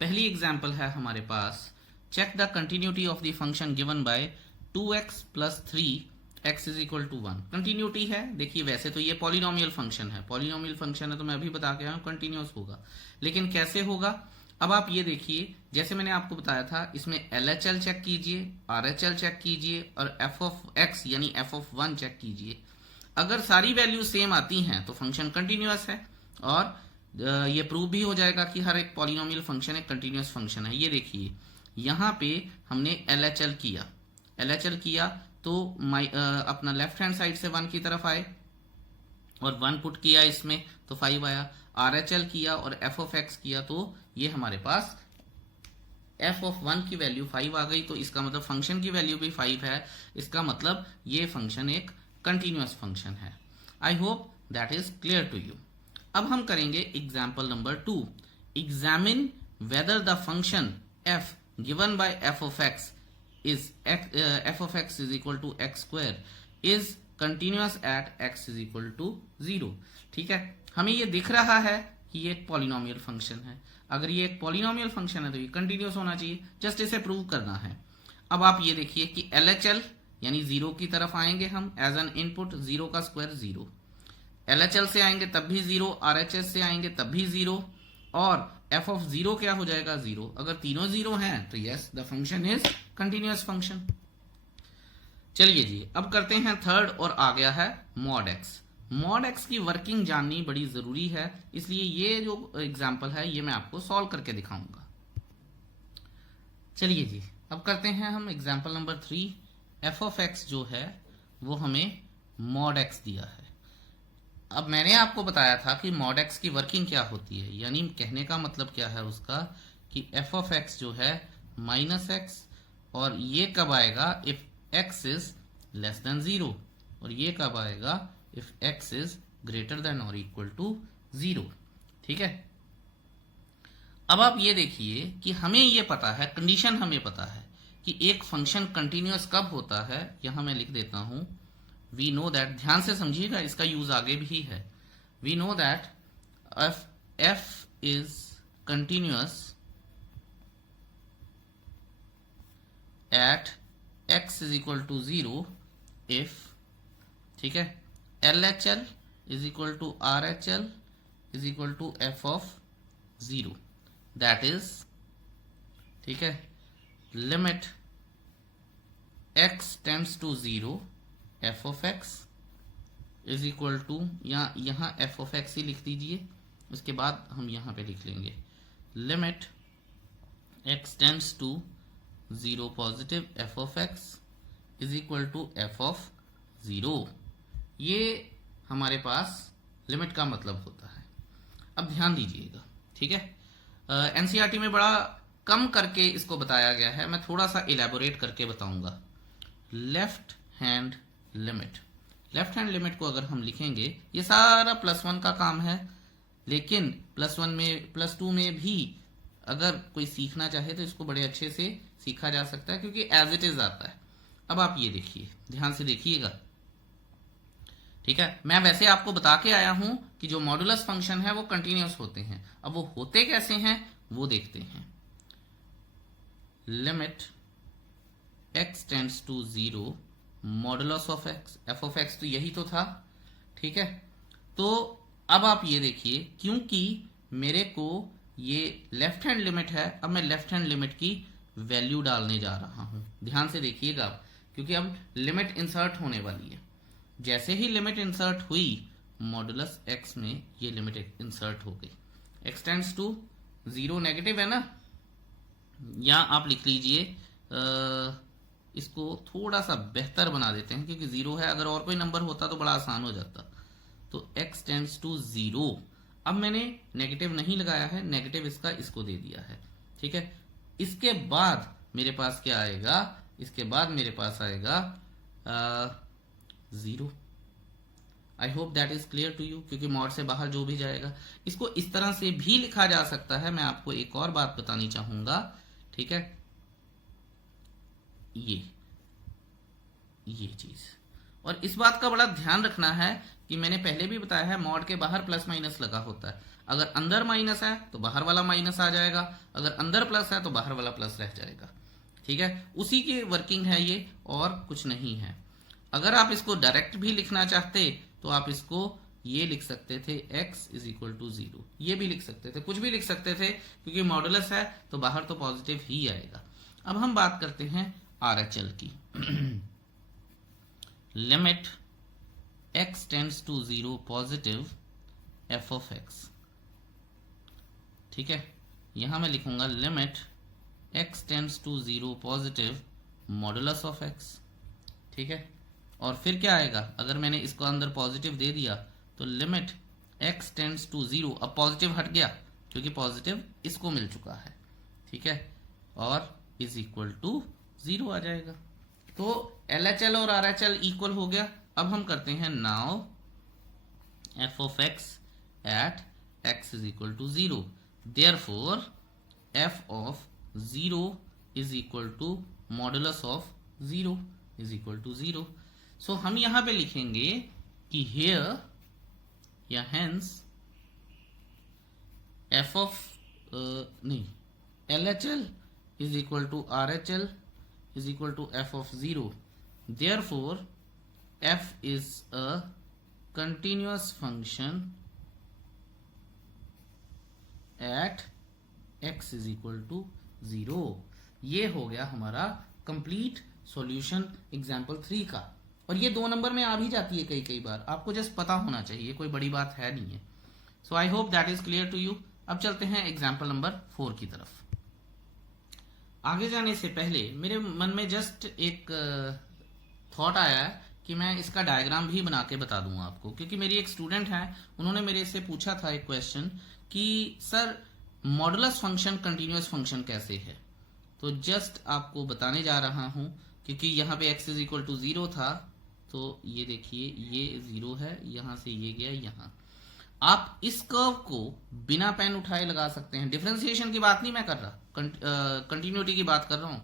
पहली एग्जाम्पल है हमारे पास, check the continuity of the function given by 2x plus 3x is equal to 1। Continuity है। देखिए, वैसे तो ये पॉलिनोमियल फंक्शन है, पॉलिनोमियल फंक्शन है तो मैं अभी बता के आया हूं कंटिन्यूअस होगा, लेकिन कैसे होगा। अब आप ये देखिए, जैसे मैंने आपको बताया था, इसमें LHL चेक कीजिए, RHL चेक कीजिए, और f ऑफ x यानी f ऑफ 1 चेक कीजिए। अगर सारी वैल्यू सेम आती हैं तो फंक्शन कंटिन्यूअस है, और ये प्रूव भी हो जाएगा कि हर एक पॉलिनोमियल फंक्शन एक कंटिन्यूअस फंक्शन है। ये देखिए, यहाँ पे हमने LHL किया, LHL किया तो अपना लेफ्ट हैंड साइड से 1 की तरफ आए, और 1 पुट किया इसमें तो 5 आया। RHL किया और f ऑफ x किया तो ये हमारे पास f ऑफ 1 की वैल्यू 5 आ गई, तो इसका मतलब फंक्शन की वैल्यू भी 5 है। इसका मतलब ये फंक्शन एक कंटिन्यूअस फंक्शन है। I hope that is clear to you. अब हम करेंगे example number 2। Examine whether the function f given by f of x is f of x is equal to x square is continuous at x is equal to 0। ठीक है, हमें ये दिख रहा है कि ये एक पॉलिनोमियल फंक्शन है। अगर ये एक पॉलिनोमियल फंक्शन है तो ये कंटिन्यूअस होना चाहिए, जस्ट इसे प्रूव करना है। अब आप ये देखिए कि LHL यानी 0 की तरफ आएंगे हम एज एन इनपुट, 0 का स्क्वायर 0, LHL से आएंगे तब भी 0, RHS से आएंगे तब भी 0, और f ऑफ 0 क्या हो जाएगा, 0। अगर तीनों 0 हैं तो yes, the function is continuous function. चलिए जी, अब करते हैं थर्ड, और आ गया है मॉड x। मॉड x की वर्किंग जाननी बड़ी जरूरी है, इसलिए ये जो एग्जाम्पल है ये मैं आपको सॉल्व करके दिखाऊंगा। चलिए जी, अब करते हैं हम example number 3। f of x जो है वो हमें मॉड x दिया है। अब मैंने आपको बताया था कि मॉड x की वर्किंग क्या होती है, यानी कहने का मतलब क्या है उसका, कि f ऑफ x जो है माइनस x, और ये कब आएगा, if x is less than 0, और ये कब आएगा, if x is greater than और इक्वल टू 0। ठीक है, अब आप ये देखिए कि हमें ये पता है, कंडीशन हमें पता है कि एक फंक्शन कंटिन्यूअस कब होता है। यहां मैं लिख देता हूं, वी नो दैट, ध्यान से समझिएगा, इसका यूज आगे भी है। We know that f is continuous at x is equal to 0 if, ठीक है, LHL is equal to RHL is equal to f of 0, that is ठीक है, limit x tends to 0 f of x is equal to, यहाँ f of x ही लिख दीजिए, उसके बाद हम यहाँ पे लिख लेंगे limit x tends to 0 positive f of x is equal to f of 0। ये हमारे पास लिमिट का मतलब होता है। अब ध्यान दीजिएगा, ठीक है, एनसीईआरटी में बड़ा कम करके इसको बताया गया है, मैं थोड़ा सा इलेबोरेट करके बताऊंगा। Left hand limit, left hand limit को अगर हम लिखेंगे, ये सारा +1 का काम है, लेकिन +1 में +2 में भी अगर कोई सीखना चाहे तो इसको बड़े अच्छे से सीखा जा सकता है, क्योंकि एज इट इज आता है। अब आप ये देखिए, ध्यान से देखिएगा, ठीक है, मैं वैसे आपको बता के आया हूं कि जो मॉडुलस फंक्शन है वो कंटिन्यूअस होते हैं। अब वो होते कैसे हैं वो देखते हैं। Limit x tends to 0 modulus of x, f of x तो यही तो था, ठीक है। तो अब आप ये देखिए, क्योंकि मेरे को ये लेफ्ट हैंड लिमिट है, अब मैं लेफ्ट हैंड लिमिट की वैल्यू डालने जा रहा हूं। ध्यान से देखिएगा, क्योंकि अब लिमिट इंसर्ट होने वाली है। जैसे ही लिमिट इंसर्ट हुई, मॉडुलस x में ये लिमिट इंसर्ट हो गई। x टेंड्स टू 0 नेगेटिव है ना, या आप लिख लीजिए, इसको थोड़ा सा बेहतर बना देते हैं, क्योंकि 0 है, अगर और कोई नंबर होता तो बड़ा आसान हो जाता। तो x टेंड्स टू 0, अब मैंने नेगेटिव नहीं लगाया है, नेगेटिव इसको दे दिया है, ठीक है। इसके बाद मेरे पास क्या आएगा, इसके बाद मेरे पास आएगा 0। I hope that is clear to you, क्योंकि मॉड से बाहर जो भी जाएगा, इसको इस तरह से भी लिखा जा सकता है। मैं आपको एक और बात बतानी चाहूंगा, ठीक है, ये चीज, और इस बात का बड़ा ध्यान रखना है कि मैंने पहले भी बताया है, मॉड के बाहर प्लस माइनस लगा होता है। अगर अंदर माइनस है तो बाहर वाला माइनस आ जाएगा, अगर अंदर प्लस है तो बाहर वाला प्लस रह जाएगा, ठीक है। उसी की वर्किंग है ये, और कुछ नहीं है। अगर आप इसको डायरेक्ट भी लिखना चाहते तो आप इसको ये लिख सकते थे, x इज इक्वल टू 0, ये भी लिख सकते थे, कुछ भी लिख सकते थे, क्योंकि मॉडुलस है तो बाहर तो पॉजिटिव ही आएगा। अब हम बात करते हैं RHL की। Limit x tends to 0 positive f of x, ठीक है, यहां मैं लिखूंगा limit x tends to 0 positive modulus of x, ठीक है। और फिर क्या आएगा, अगर मैंने इसको अंदर पॉजिटिव दे दिया तो लिमिट x टेंड्स टू 0, अब पॉजिटिव हट गया क्योंकि पॉजिटिव इसको मिल चुका है, ठीक है, और इज इक्वल टू 0 आ जाएगा। तो LHL और RHL इक्वल हो गया। अब हम करते हैं now f of x at x is equal to 0, therefore f of 0 is equal to modulus of 0 is equal to 0। So हम यहां पे लिखेंगे कि हियर या हेंस f ऑफ नहीं, LHL is equal to RHL is equal to f of 0, therefore f is a continuous function at x is equal to 0। ये हो गया हमारा कंप्लीट सॉल्यूशन एग्जाम्पल 3 का, और ये 2 नंबर में आ भी जाती है कई बार, आपको जस्ट पता होना चाहिए, कोई बड़ी बात है नहीं है। So I hope that is clear to you. अब चलते हैं एग्जाम्पल नंबर 4 की तरफ। आगे जाने से पहले मेरे मन में जस्ट एक थॉट आया है कि मैं इसका डायग्राम भी बना के बता दूंगा आपको, क्योंकि मेरी एक स्टूडेंट है, उन्होंने मेरे से पूछा था एक क्वेश्चन कि sir modulus function continuous function कैसे है। तो जस्ट आपको बताने जा रहा हूं, क्योंकि यहाँ पे x इज इक्वल टू 0 था, तो ये देखिए ये 0 है, यहां से ये गया यहाँ। आप इस कर्व को बिना पेन उठाए लगा सकते हैं। डिफरेंशिएशन की बात नहीं मैं कर रहा, कंटिन्यूटी की बात कर रहा हूं।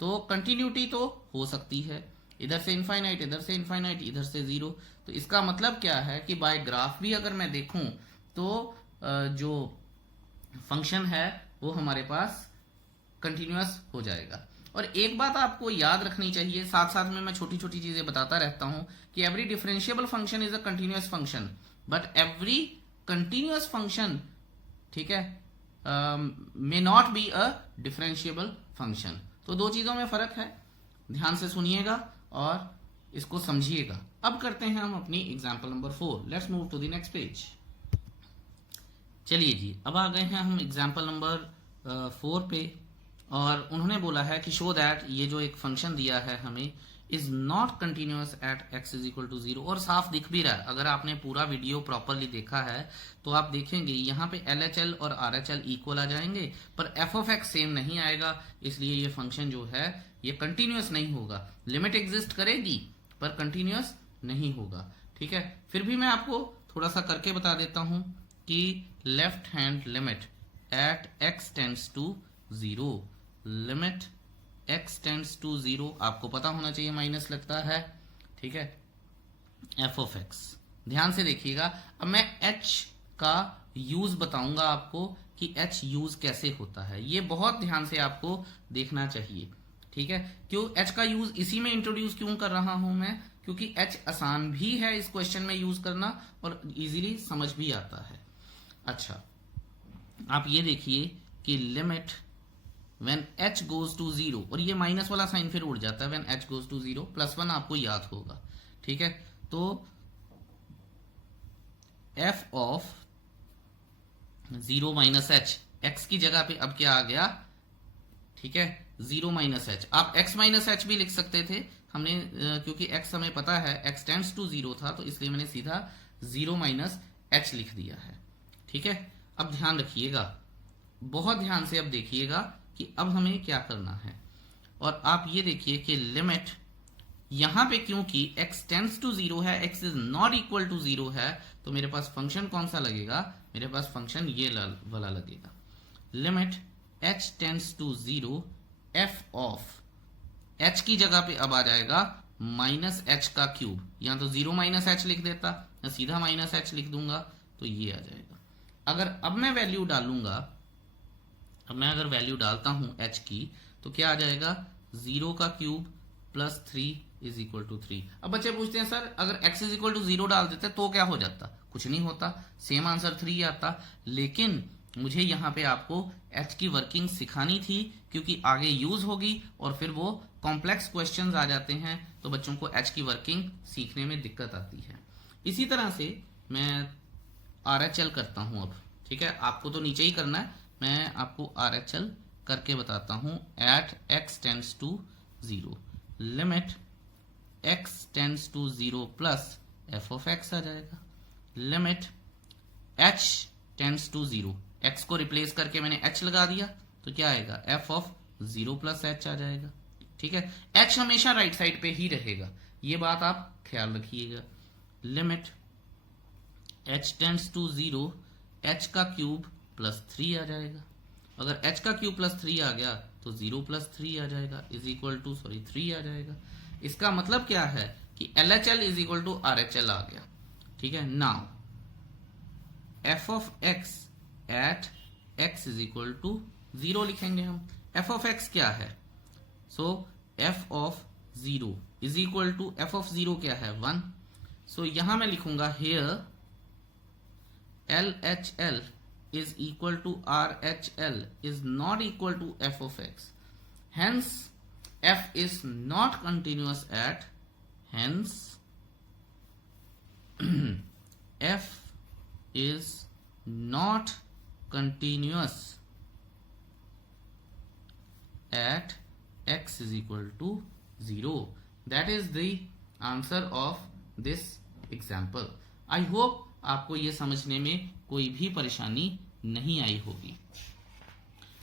तो कंटिन्यूटी तो हो सकती है, इधर से इनफाइनाइट, इधर से इनफाइनाइट, इधर से 0। तो इसका मतलब क्या है कि बाय ग्राफ भी अगर मैं देखूं तो जो फंक्शन है वो हमारे पास कंटिन्यूअस हो जाएगा। और एक बात आपको याद रखनी चाहिए, साथ साथ में मैं छोटी छोटी चीजें बताता रहता हूं कि every differentiable function is a continuous function, but every continuous function, ठीक है, may not be a differentiable function. तो दो चीजों में फर्क है, ध्यान से सुनिएगा और इसको समझिएगा। अब करते हैं हम अपनी example number 4। Let's move to the next page. चलिए जी, अब आ गए हैं हम एग्जाम्पल नंबर 4 पे, और उन्होंने बोला है कि शो दैट, ये जो एक फंक्शन दिया है हमें, is not continuous at x is equal to 0। और साफ दिख भी रहा है, अगर आपने पूरा वीडियो प्रॉपरली देखा है तो आप देखेंगे यहाँ पे LHL और RHL इक्वल आ जाएंगे, पर f ऑफ x सेम नहीं आएगा, इसलिए ये फंक्शन जो है ये कंटिन्यूअस नहीं होगा। लिमिट एग्जिस्ट करेगी पर कंटिन्यूअस नहीं होगा। ठीक है, फिर भी मैं आपको थोड़ा सा करके बता देता हूं कि left hand limit at x tends to 0, limit x tends to 0, आपको पता होना चाहिए माइनस लगता है। ठीक है, f ऑफ x, ध्यान से देखिएगा। अब मैं h का यूज बताऊंगा आपको कि h यूज कैसे होता है, ये बहुत ध्यान से आपको देखना चाहिए। ठीक है, क्यों h का यूज इसी में इंट्रोड्यूस क्यों कर रहा हूं मैं, क्योंकि h आसान भी है इस क्वेश्चन में यूज करना और इजीली समझ भी आता है। अच्छा, आप ये देखिए कि limit when h goes to 0, और ये माइनस वाला साइन फिर उड़ जाता है व्हेन h गोज टू 0, +1 आपको याद होगा। ठीक है, तो f of 0 minus h, x की जगह पे अब क्या आ गया, ठीक है, 0 माइनस h। आप x माइनस h भी लिख सकते थे, हमने क्योंकि x हमें पता है x टेंड्स टू 0 था, तो इसलिए मैंने सीधा 0 माइनस h लिख दिया है। ठीक है, अब ध्यान रखिएगा, बहुत ध्यान से अब देखिएगा कि अब हमें क्या करना है। और आप ये देखिए कि लिमिट यहां पे क्योंकि x टेंड्स टू 0 है, x is not equal to 0 है, तो मेरे पास फंक्शन कौन सा लगेगा, मेरे पास फंक्शन ये वाला लगेगा। Limit h tends to 0, f of h की जगह पे अब आ जाएगा माइनस h का क्यूब, या तो 0 माइनस h लिख देता या सीधा माइनस h लिख दूंगा, तो ये आ जाएगा। अगर अब मैं वैल्यू डालूंगा, अब मैं अगर वैल्यू डालता हूं h की, तो क्या आ जाएगा, 0 का cube plus 3 is equal to 3। अब बच्चे पूछते हैं सर अगर x इज इक्वल टू 0 डाल देते तो क्या हो जाता, कुछ नहीं होता, सेम आंसर 3 आता। लेकिन मुझे यहाँ पे आपको h की वर्किंग सिखानी थी, क्योंकि आगे यूज होगी और फिर वो कॉम्प्लेक्स क्वेश्चंस आ जाते हैं, तो बच्चों को h की वर्किंग सीखने में दिक्कत आती है। इसी तरह से मैं RHL करता हूं अब। ठीक है, आपको तो नीचे ही करना है, मैं आपको RHL करके बताता हूं। At x tends to 0, limit x tends to 0 plus f of x आ जाएगा। Limit h tends to 0, x को रिप्लेस करके मैंने h लगा दिया, तो क्या आएगा, f ऑफ 0 प्लस h आ जाएगा। ठीक है, h हमेशा राइट साइड पे ही रहेगा, ये बात आप ख्याल रखिएगा। Limit h tends to 0, h का क्यूब प्लस 3 आ जाएगा। अगर h का क्यूब प्लस 3 आ गया तो 0 प्लस 3 आ जाएगा, इज इक्वल टू 3 आ जाएगा। इसका मतलब क्या है कि LHL is equal to RHL आ गया। ठीक है, now f of x at x is equal to 0 लिखेंगे हम। f ऑफ x क्या है, so f of 0 is equal to f of 0 क्या है, 1। सो यहां मैं लिखूंगा here LHL is equal to RHL is not equal to f of x. Hence, f is not continuous at, hence f is not continuous at x is equal to 0. That is the answer of this example. I hope आपको ये समझने में कोई भी परेशानी नहीं आई होगी।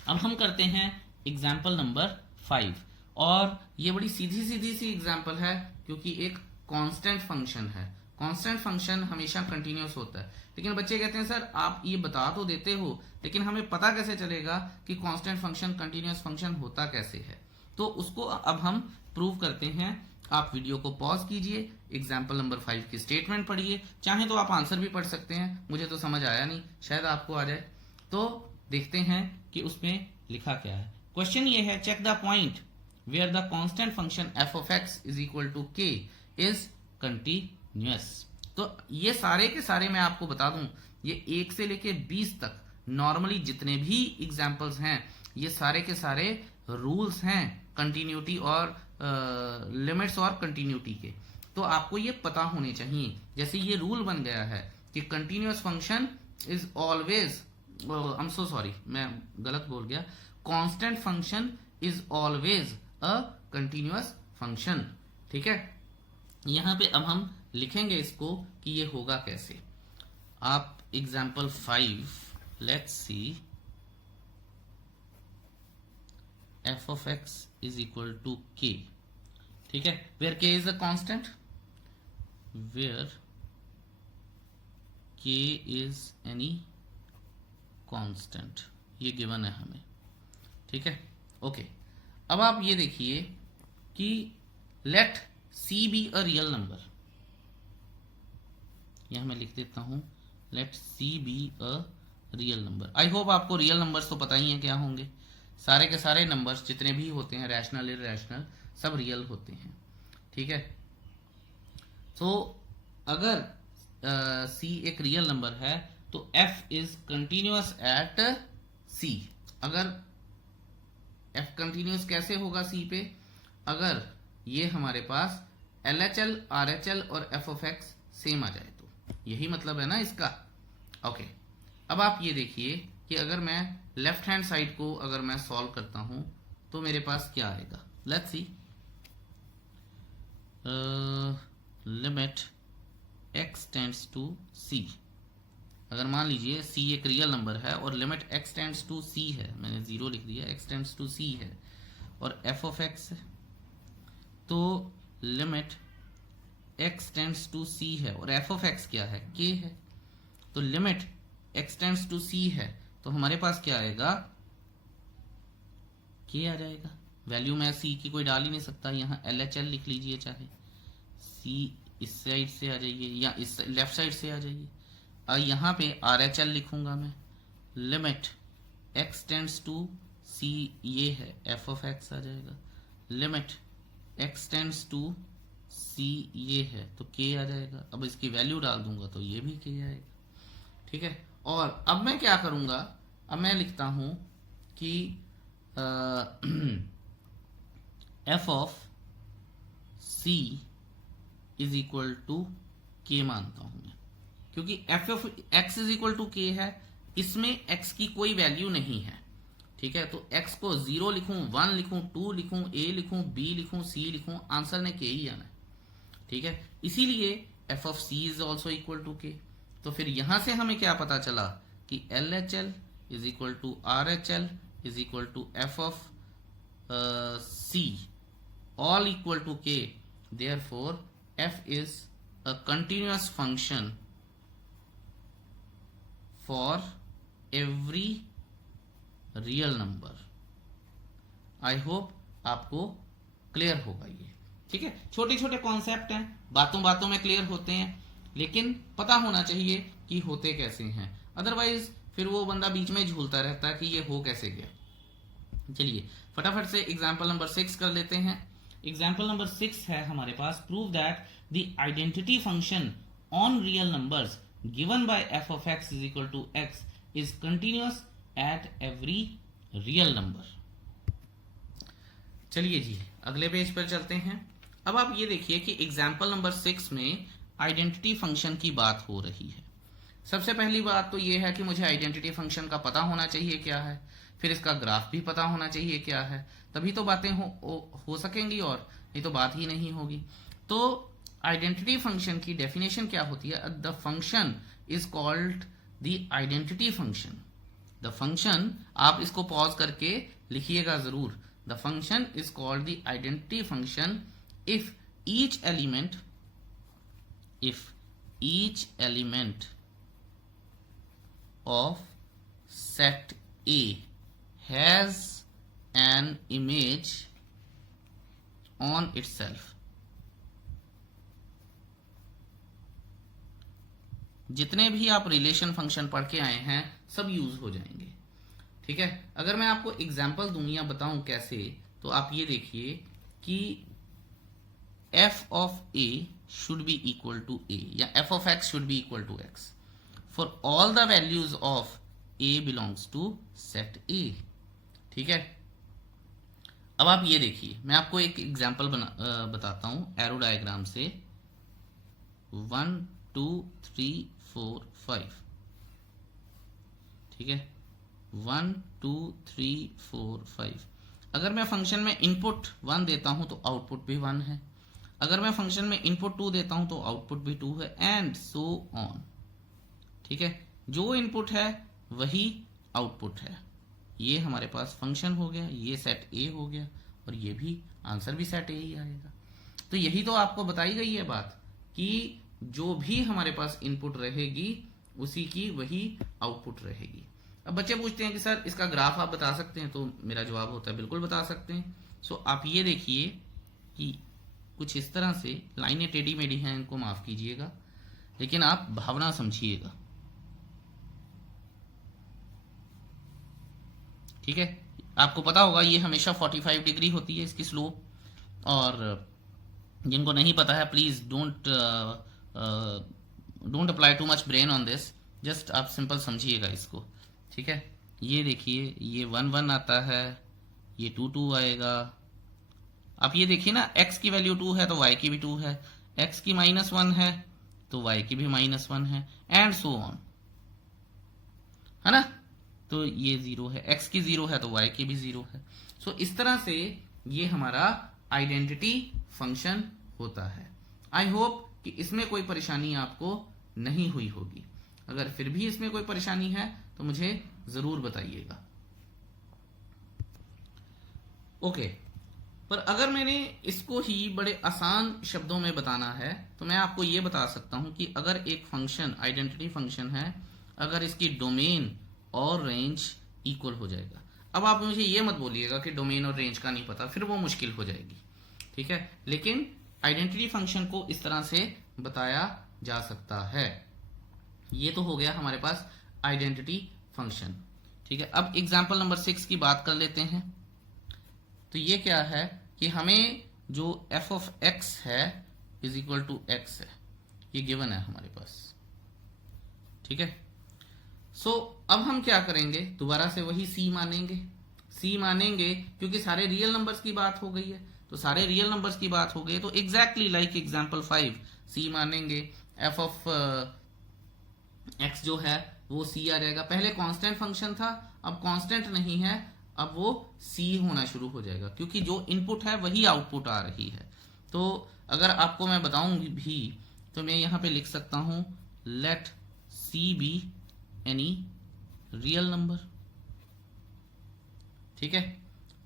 अब हम करते हैं एग्जाम्पल नंबर 5, और ये बड़ी सीधी सीधी सी एग्जाम्पल है, क्योंकि एक कांस्टेंट फंक्शन है। कांस्टेंट फंक्शन हमेशा कंटिन्यूअस होता है, लेकिन बच्चे कहते हैं सर आप ये बता तो देते हो, लेकिन हमें पता कैसे चलेगा कि कांस्टेंट फंक्शन कंटिन्यूअस फंक्शन होता कैसे है। तो उसको अब हम प्रूव करते हैं। आप वीडियो को पॉज कीजिए, एग्जाम्पल नंबर 5 की स्टेटमेंट पढ़िए, चाहे तो आप आंसर भी पढ़ सकते हैं, मुझे तो समझ आया नहीं, शायद आपको आ जाए। तो देखते हैं कि उसमें लिखा क्या है। क्वेश्चन ये है, check the point where the constant function f of x is equal to k is continuous. तो ये सारे के सारे मैं आपको बता दूं, ये 1 से लेके 20 तक नॉर्मली जितने भी एग्जाम्पल्स हैं ये सारे के सारे रूल्स हैं कंटिन्यूटी और लिमिट्स और कंटिन्यूटी के, तो आपको ये पता होने चाहिए। जैसे ये रूल बन गया है कि continuous function is always, I am so sorry मैं गलत बोल गया, constant function is always a continuous function. ठीक है, यहां पे अब हम लिखेंगे इसको कि ये होगा कैसे। आप example 5 let's see, f of x is equal to k, ठीक है, where k is a constant, where k is any constant, ये गिवन है हमें। ठीक है, ओके। अब आप ये देखिए कि let c be a real number, यहां मैं लिख देता हूं let c be a real number. I hope आपको रियल नंबर्स तो पता ही है क्या होंगे, सारे के सारे नंबर्स जितने भी होते हैं रैशनल इरैशनल सब रियल होते हैं। ठीक है, तो अगर c एक रियल नंबर है तो f is continuous eight c। अगर f कंटिन्यूअस कैसे होगा c पे, अगर ये हमारे पास LHL RHL और f of x सेम आ जाए, तो यही मतलब है ना इसका। ओके, अब आप ये देखिए कि अगर मैं लेफ्ट हैंड साइड को अगर मैं सॉल्व करता हूं तो मेरे पास क्या आएगा, let's see, limit x tends to c। अगर मान लीजिए c एक रियल नंबर है और limit x tends to c है, मैंने 0 लिख दिया, x टेंड्स टू c है और f of x है, तो limit x tends to c है और f of x क्या है, k है, तो limit x tends to c है तो हमारे पास क्या आएगा, k आ जाएगा। वैल्यू मैं c की कोई डाल ही नहीं सकता, यहाँ LHL लिख लीजिए, चाहे c इस साइड से आ जाइए या इस लेफ्ट साइड से आ जाइए, और यहाँ पे RHL लिखूंगा मैं, limit x tends to c ये है, f of x आ जाएगा, limit x tends to c ये है तो k आ जाएगा। अब इसकी वैल्यू डाल दूंगा तो ये भी k आएगा। ठीक है, और अब मैं क्या करूंगा, अब मैं लिखता हूं कि f of c is equal to k मानता हूं मैं, क्योंकि f of x is equal to k है, इसमें x की कोई वैल्यू नहीं है। ठीक है, तो x को 0 लिखूं, 1 लिखूं, 2 लिखूं, a लिखूं, b लिखूं, c लिखूं, आंसर ने k ही आना है। ठीक है, इसीलिए f of c is also equal to k। तो फिर यहां से हमें क्या पता चला कि LHL is equal to RHL is equal to f of c all equal to k, therefore f is a continuous function for every real number। I hope आपको क्लियर होगा ये। ठीक है, छोटे छोटे कॉन्सेप्ट हैं, बातों बातों में क्लियर होते हैं, लेकिन पता होना चाहिए कि होते कैसे हैं, अदरवाइज फिर वो बंदा बीच में झूलता रहता है कि ये हो कैसे गया। चलिए फटाफट से एग्जाम्पल नंबर 6 कर लेते हैं। एग्जाम्पल नंबर 6 है हमारे पास, prove that the identity function on real numbers given by f of x is equal to x is continuous at every real number। चलिए जी अगले पेज पर चलते हैं। अब आप ये देखिए कि एग्जाम्पल नंबर 6 में आइडेंटिटी फंक्शन की बात हो रही है। सबसे पहली बात तो ये है कि मुझे आइडेंटिटी फंक्शन का पता होना चाहिए क्या है, फिर इसका ग्राफ भी पता होना चाहिए क्या है, तभी तो बातें हो सकेंगी, और नहीं तो बात ही नहीं होगी। तो आइडेंटिटी फंक्शन की डेफिनेशन क्या होती है, the function is called the identity function. The function, आप इसको पॉज करके लिखिएगा जरूर, the function is called the identity function if each element of set A has an image on itself। जितने भी आप रिलेशन फंक्शन पढ़ के आए हैं सब यूज हो जाएंगे। ठीक है, अगर मैं आपको एग्जांपल दूं या बताऊं कैसे, तो आप ये देखिए कि f of A should be equal to A या f of x should be equal to x for all the values of A belongs to set A। ठीक है, अब आप ये देखिए, मैं आपको एक एग्जांपल बताता हूं एरो डायग्राम से। 1 2 3 4 5, ठीक है, 1 2 3 4 5। अगर मैं फंक्शन में इनपुट 1 देता हूं तो आउटपुट भी 1 है, अगर मैं फंक्शन में इनपुट 2 देता हूं तो आउटपुट भी 2 है, एंड सो ऑन। ठीक है, जो इनपुट है वही आउटपुट है। ये हमारे पास फंक्शन हो गया, ये सेट ए हो गया, और ये भी आंसर भी सेट ए ही आएगा। तो यही तो आपको बताई गई है बात कि जो भी हमारे पास इनपुट रहेगी उसी की वही आउटपुट रहेगी। अब बच्चे पूछते हैं कि सर इसका ग्राफ आप बता सकते हैं, तो मेरा जवाब होता है बिल्कुल बता सकते हैं। सो आप ये देखिए कि कुछ इस तरह से लाइनें टेढ़ी मेढ़ी हैं, इनको माफ कीजिएगा, लेकिन आप भावना समझिएगा। ठीक है, आपको पता होगा ये हमेशा 45 डिग्री होती है इसकी स्लोप, और जिनको नहीं पता है please don't apply too much brain on this, just आप सिंपल समझिएगा इसको। ठीक है, ये देखिए, ये 1 1 आता है, ये 2 2 आएगा। आप ये देखिए ना, x की वैल्यू 2 है तो y की भी 2 है, x की -1 है तो y की भी -1 है, एंड सो ऑन, है ना। तो ये 0 है, x की 0 है तो y की भी 0 है। सो इस तरह से ये हमारा आइडेंटिटी फंक्शन होता है। आई होप कि इसमें कोई परेशानी आपको नहीं हुई होगी। अगर फिर भी इसमें कोई परेशानी है तो मुझे जरूर बताइएगा। ओके, पर अगर मैंने इसको ही बड़े आसान शब्दों में बताना है तो मैं आपको ये बता सकता हूं कि अगर एक फंक्शन आइडेंटिटी फंक्शन है, अगर इसकी डोमेन और रेंज इक्वल हो जाएगा। अब आप मुझे ये मत बोलिएगा कि डोमेन और रेंज का नहीं पता, फिर वो मुश्किल हो जाएगी। ठीक है, लेकिन आइडेंटिटी फंक्शन को इस तरह से बताया जा सकता है। ये तो हो गया हमारे पास आइडेंटिटी फंक्शन। ठीक है, अब एग्जाम्पल नंबर 6 की बात कर लेते हैं। तो ये क्या है कि हमें जो f ऑफ x है इज इक्वल टू x है, ये गिवन है हमारे पास। ठीक है, सो अब हम क्या करेंगे, दोबारा से वही c मानेंगे क्योंकि सारे रियल नंबर्स की बात हो गई है। तो सारे रियल नंबर्स की बात हो गई तो एग्जैक्टली लाइक एग्जाम्पल 5 c मानेंगे। f ऑफ x जो है वो c आ जाएगा। पहले कांस्टेंट फंक्शन था, अब कांस्टेंट नहीं है, अब वो c होना शुरू हो जाएगा क्योंकि जो इनपुट है वही आउटपुट आ रही है। तो अगर आपको मैं बताऊं भी तो मैं यहां पे लिख सकता हूं let c be any real number. ठीक है,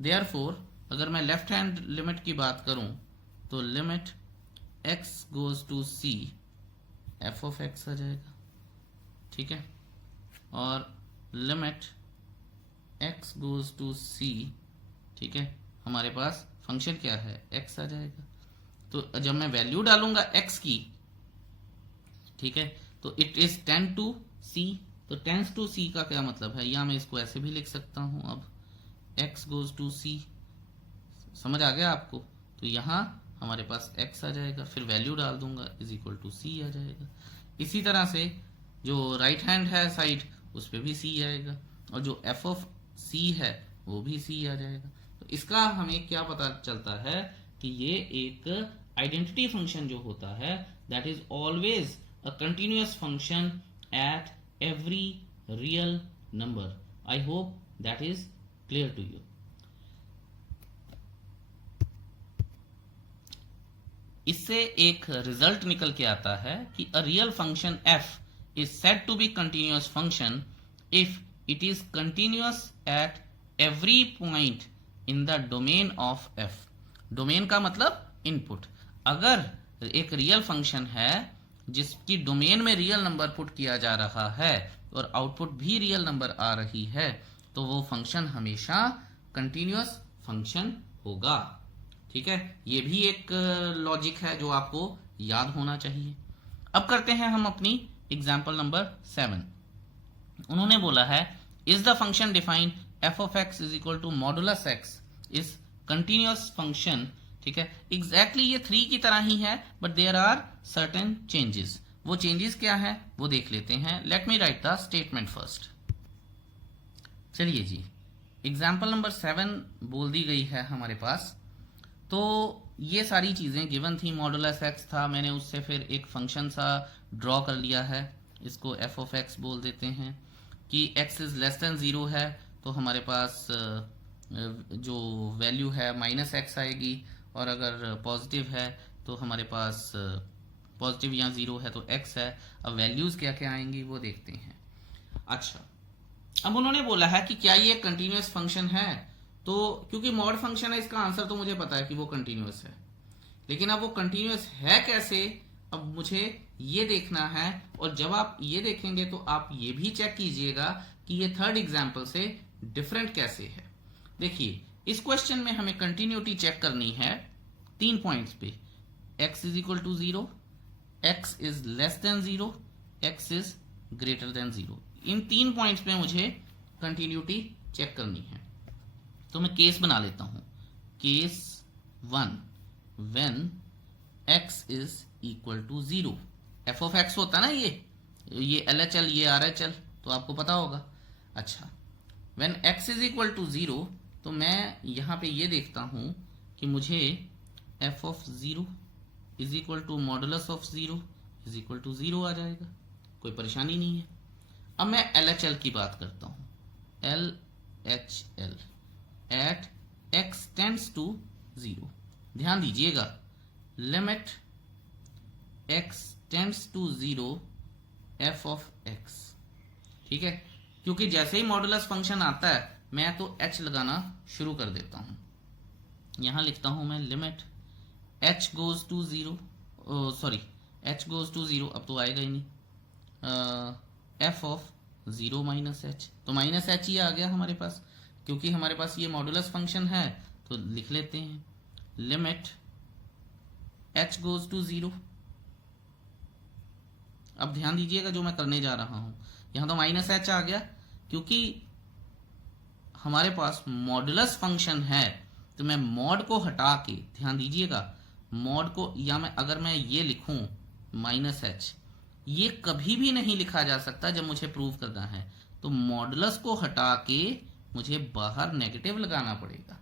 देयरफॉर अगर मैं लेफ्ट हैंड लिमिट की बात करूं तो limit x goes to c f of x आ जाएगा। ठीक है, और limit x goes to c, ठीक है, हमारे पास फंक्शन क्या है x आ जाएगा। तो जब मैं वैल्यू डालूंगा x की, ठीक है, तो it is tend to c। तो टेंस टू c का क्या मतलब है, या मैं इसको ऐसे भी लिख सकता हूं, अब x गोज टू c, समझ आ गया आपको। तो यहां हमारे पास x आ जाएगा, फिर वैल्यू डाल दूंगा इज इक्वल टू c आ जाएगा। इसी तरह से जो राइट हैंड है साइड उस पर भी c आएगा, और जो f ऑफ c है वो भी c आ जाएगा। तो इसका हमें क्या पता चलता है कि ये एक आइडेंटिटी फंक्शन जो होता है that is always a continuous function at every real number. I hope that is clear to you. इससे एक रिजल्ट निकल के आता है कि a real function f is said to be continuous function if it is continuous at every point in the domain of f। Domain का मतलब input. अगर एक रियल फंक्शन है जिसकी डोमेन में रियल नंबर पुट किया जा रहा है और आउटपुट भी रियल नंबर आ रही है तो वो फंक्शन हमेशा कंटिन्यूअस फंक्शन होगा। ठीक है, ये भी एक लॉजिक है जो आपको याद होना चाहिए। अब करते हैं हम अपनी एग्जाम्पल नंबर 7। उन्होंने बोला है is the function define f of x is equal to modulus x is continuous function. ठीक है, एग्जैक्टली ये 3 की तरह ही है but there are certain changes. वो चेंजेस क्या है वो देख लेते हैं। Let me write the statement first. चलिए जी, एग्जाम्पल नंबर 7 बोल दी गई है हमारे पास। तो ये सारी चीज़ें गिवन थी, मॉडुलस एक्स था, मैंने उससे फिर एक फंक्शन सा ड्रॉ कर लिया है, इसको एफ ऑफ एक्स बोल देते हैं कि x is less than zero है तो हमारे पास जो वैल्यू है माइनस एक्स आएगी, और अगर पॉजिटिव है तो हमारे पास पॉजिटिव या ज़ीरो है तो एक्स है। अब वैल्यूज़ क्या क्या आएंगी वो देखते हैं। अच्छा, अब उन्होंने बोला है कि क्या ये कंटिन्यूस फंक्शन है, तो क्योंकि मॉड फंक्शन है इसका आंसर तो मुझे पता है कि वो कंटिन्यूस है, लेकिन अब वो कंटिन्यूस है कैसे, अब मुझे ये देखना है। और जब आप ये देखेंगे तो आप ये भी चेक कीजिएगा कि ये थर्ड एग्जाम्पल से डिफरेंट कैसे है। देखिए, इस क्वेश्चन में हमें कंटिन्यूटी चेक करनी है 3 पॉइंट्स पे, x is equal to 0, x is less than 0, x is greater than 0। इन 3 पॉइंट्स पे मुझे कंटिन्यूटी चेक करनी है। तो मैं केस बना लेता हूं, case 1 when x is equal to 0। F of x होता है ना, ये LHL ये RHL, तो आपको पता होगा। अच्छा, when x is equal to 0 तो मैं यहां पे ये देखता हूं कि मुझे f of 0 is equal to modulus of 0 is equal to 0 आ जाएगा, कोई परेशानी नहीं है। अब मैं LHL की बात करता हूं, LHL at x tends to 0। ध्यान दीजिएगा, limit x tends to 0 f of x, ठीक है, क्योंकि जैसे ही मॉडुलस फंक्शन आता है मैं तो h लगाना शुरू कर देता हूं। यहां लिखता हूं मैं limit h goes to 0, sorry h goes to 0, अब तो आएगा ही नहीं, f ऑफ 0 माइनस h, तो माइनस h ही आ गया हमारे पास, क्योंकि हमारे पास ये मॉडुलस फंक्शन है। तो लिख लेते हैं लिमिट h गोज टू 0। अब ध्यान दीजिएगा जो मैं करने जा रहा हूं, यहां तो माइनस h आ गया, क्योंकि हमारे पास मॉडुलस फंक्शन है तो मैं मॉड को हटा के, ध्यान दीजिएगा, मॉड को, या मैं अगर मैं ये लिखूं माइनस h, ये कभी भी नहीं लिखा जा सकता जब मुझे प्रूव करना है, तो मॉडुलस को हटा के मुझे बाहर नेगेटिव लगाना पड़ेगा।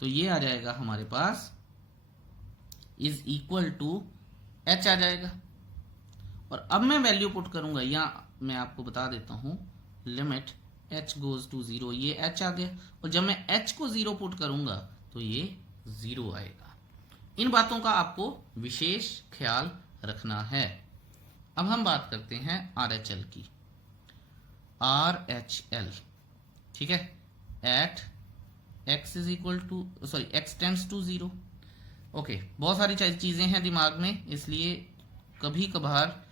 तो ये आ जाएगा हमारे पास इज इक्वल टू h आ जाएगा। और अब मैं वैल्यू पुट करूंगा, या मैं आपको बता देता हूं, लिमिट h गोज टू 0, ये h आ गया, और जब मैं h को 0 पुट करूंगा तो ये 0 आएगा। इन बातों का आपको विशेष ख्याल रखना है। अब हम बात करते हैं RHL की, RHL, ठीक है, at x is equal to, sorry x tends to 0। Okay, बहुत सारी चीजें हैं दिमाग में, इसलिए कभी कभार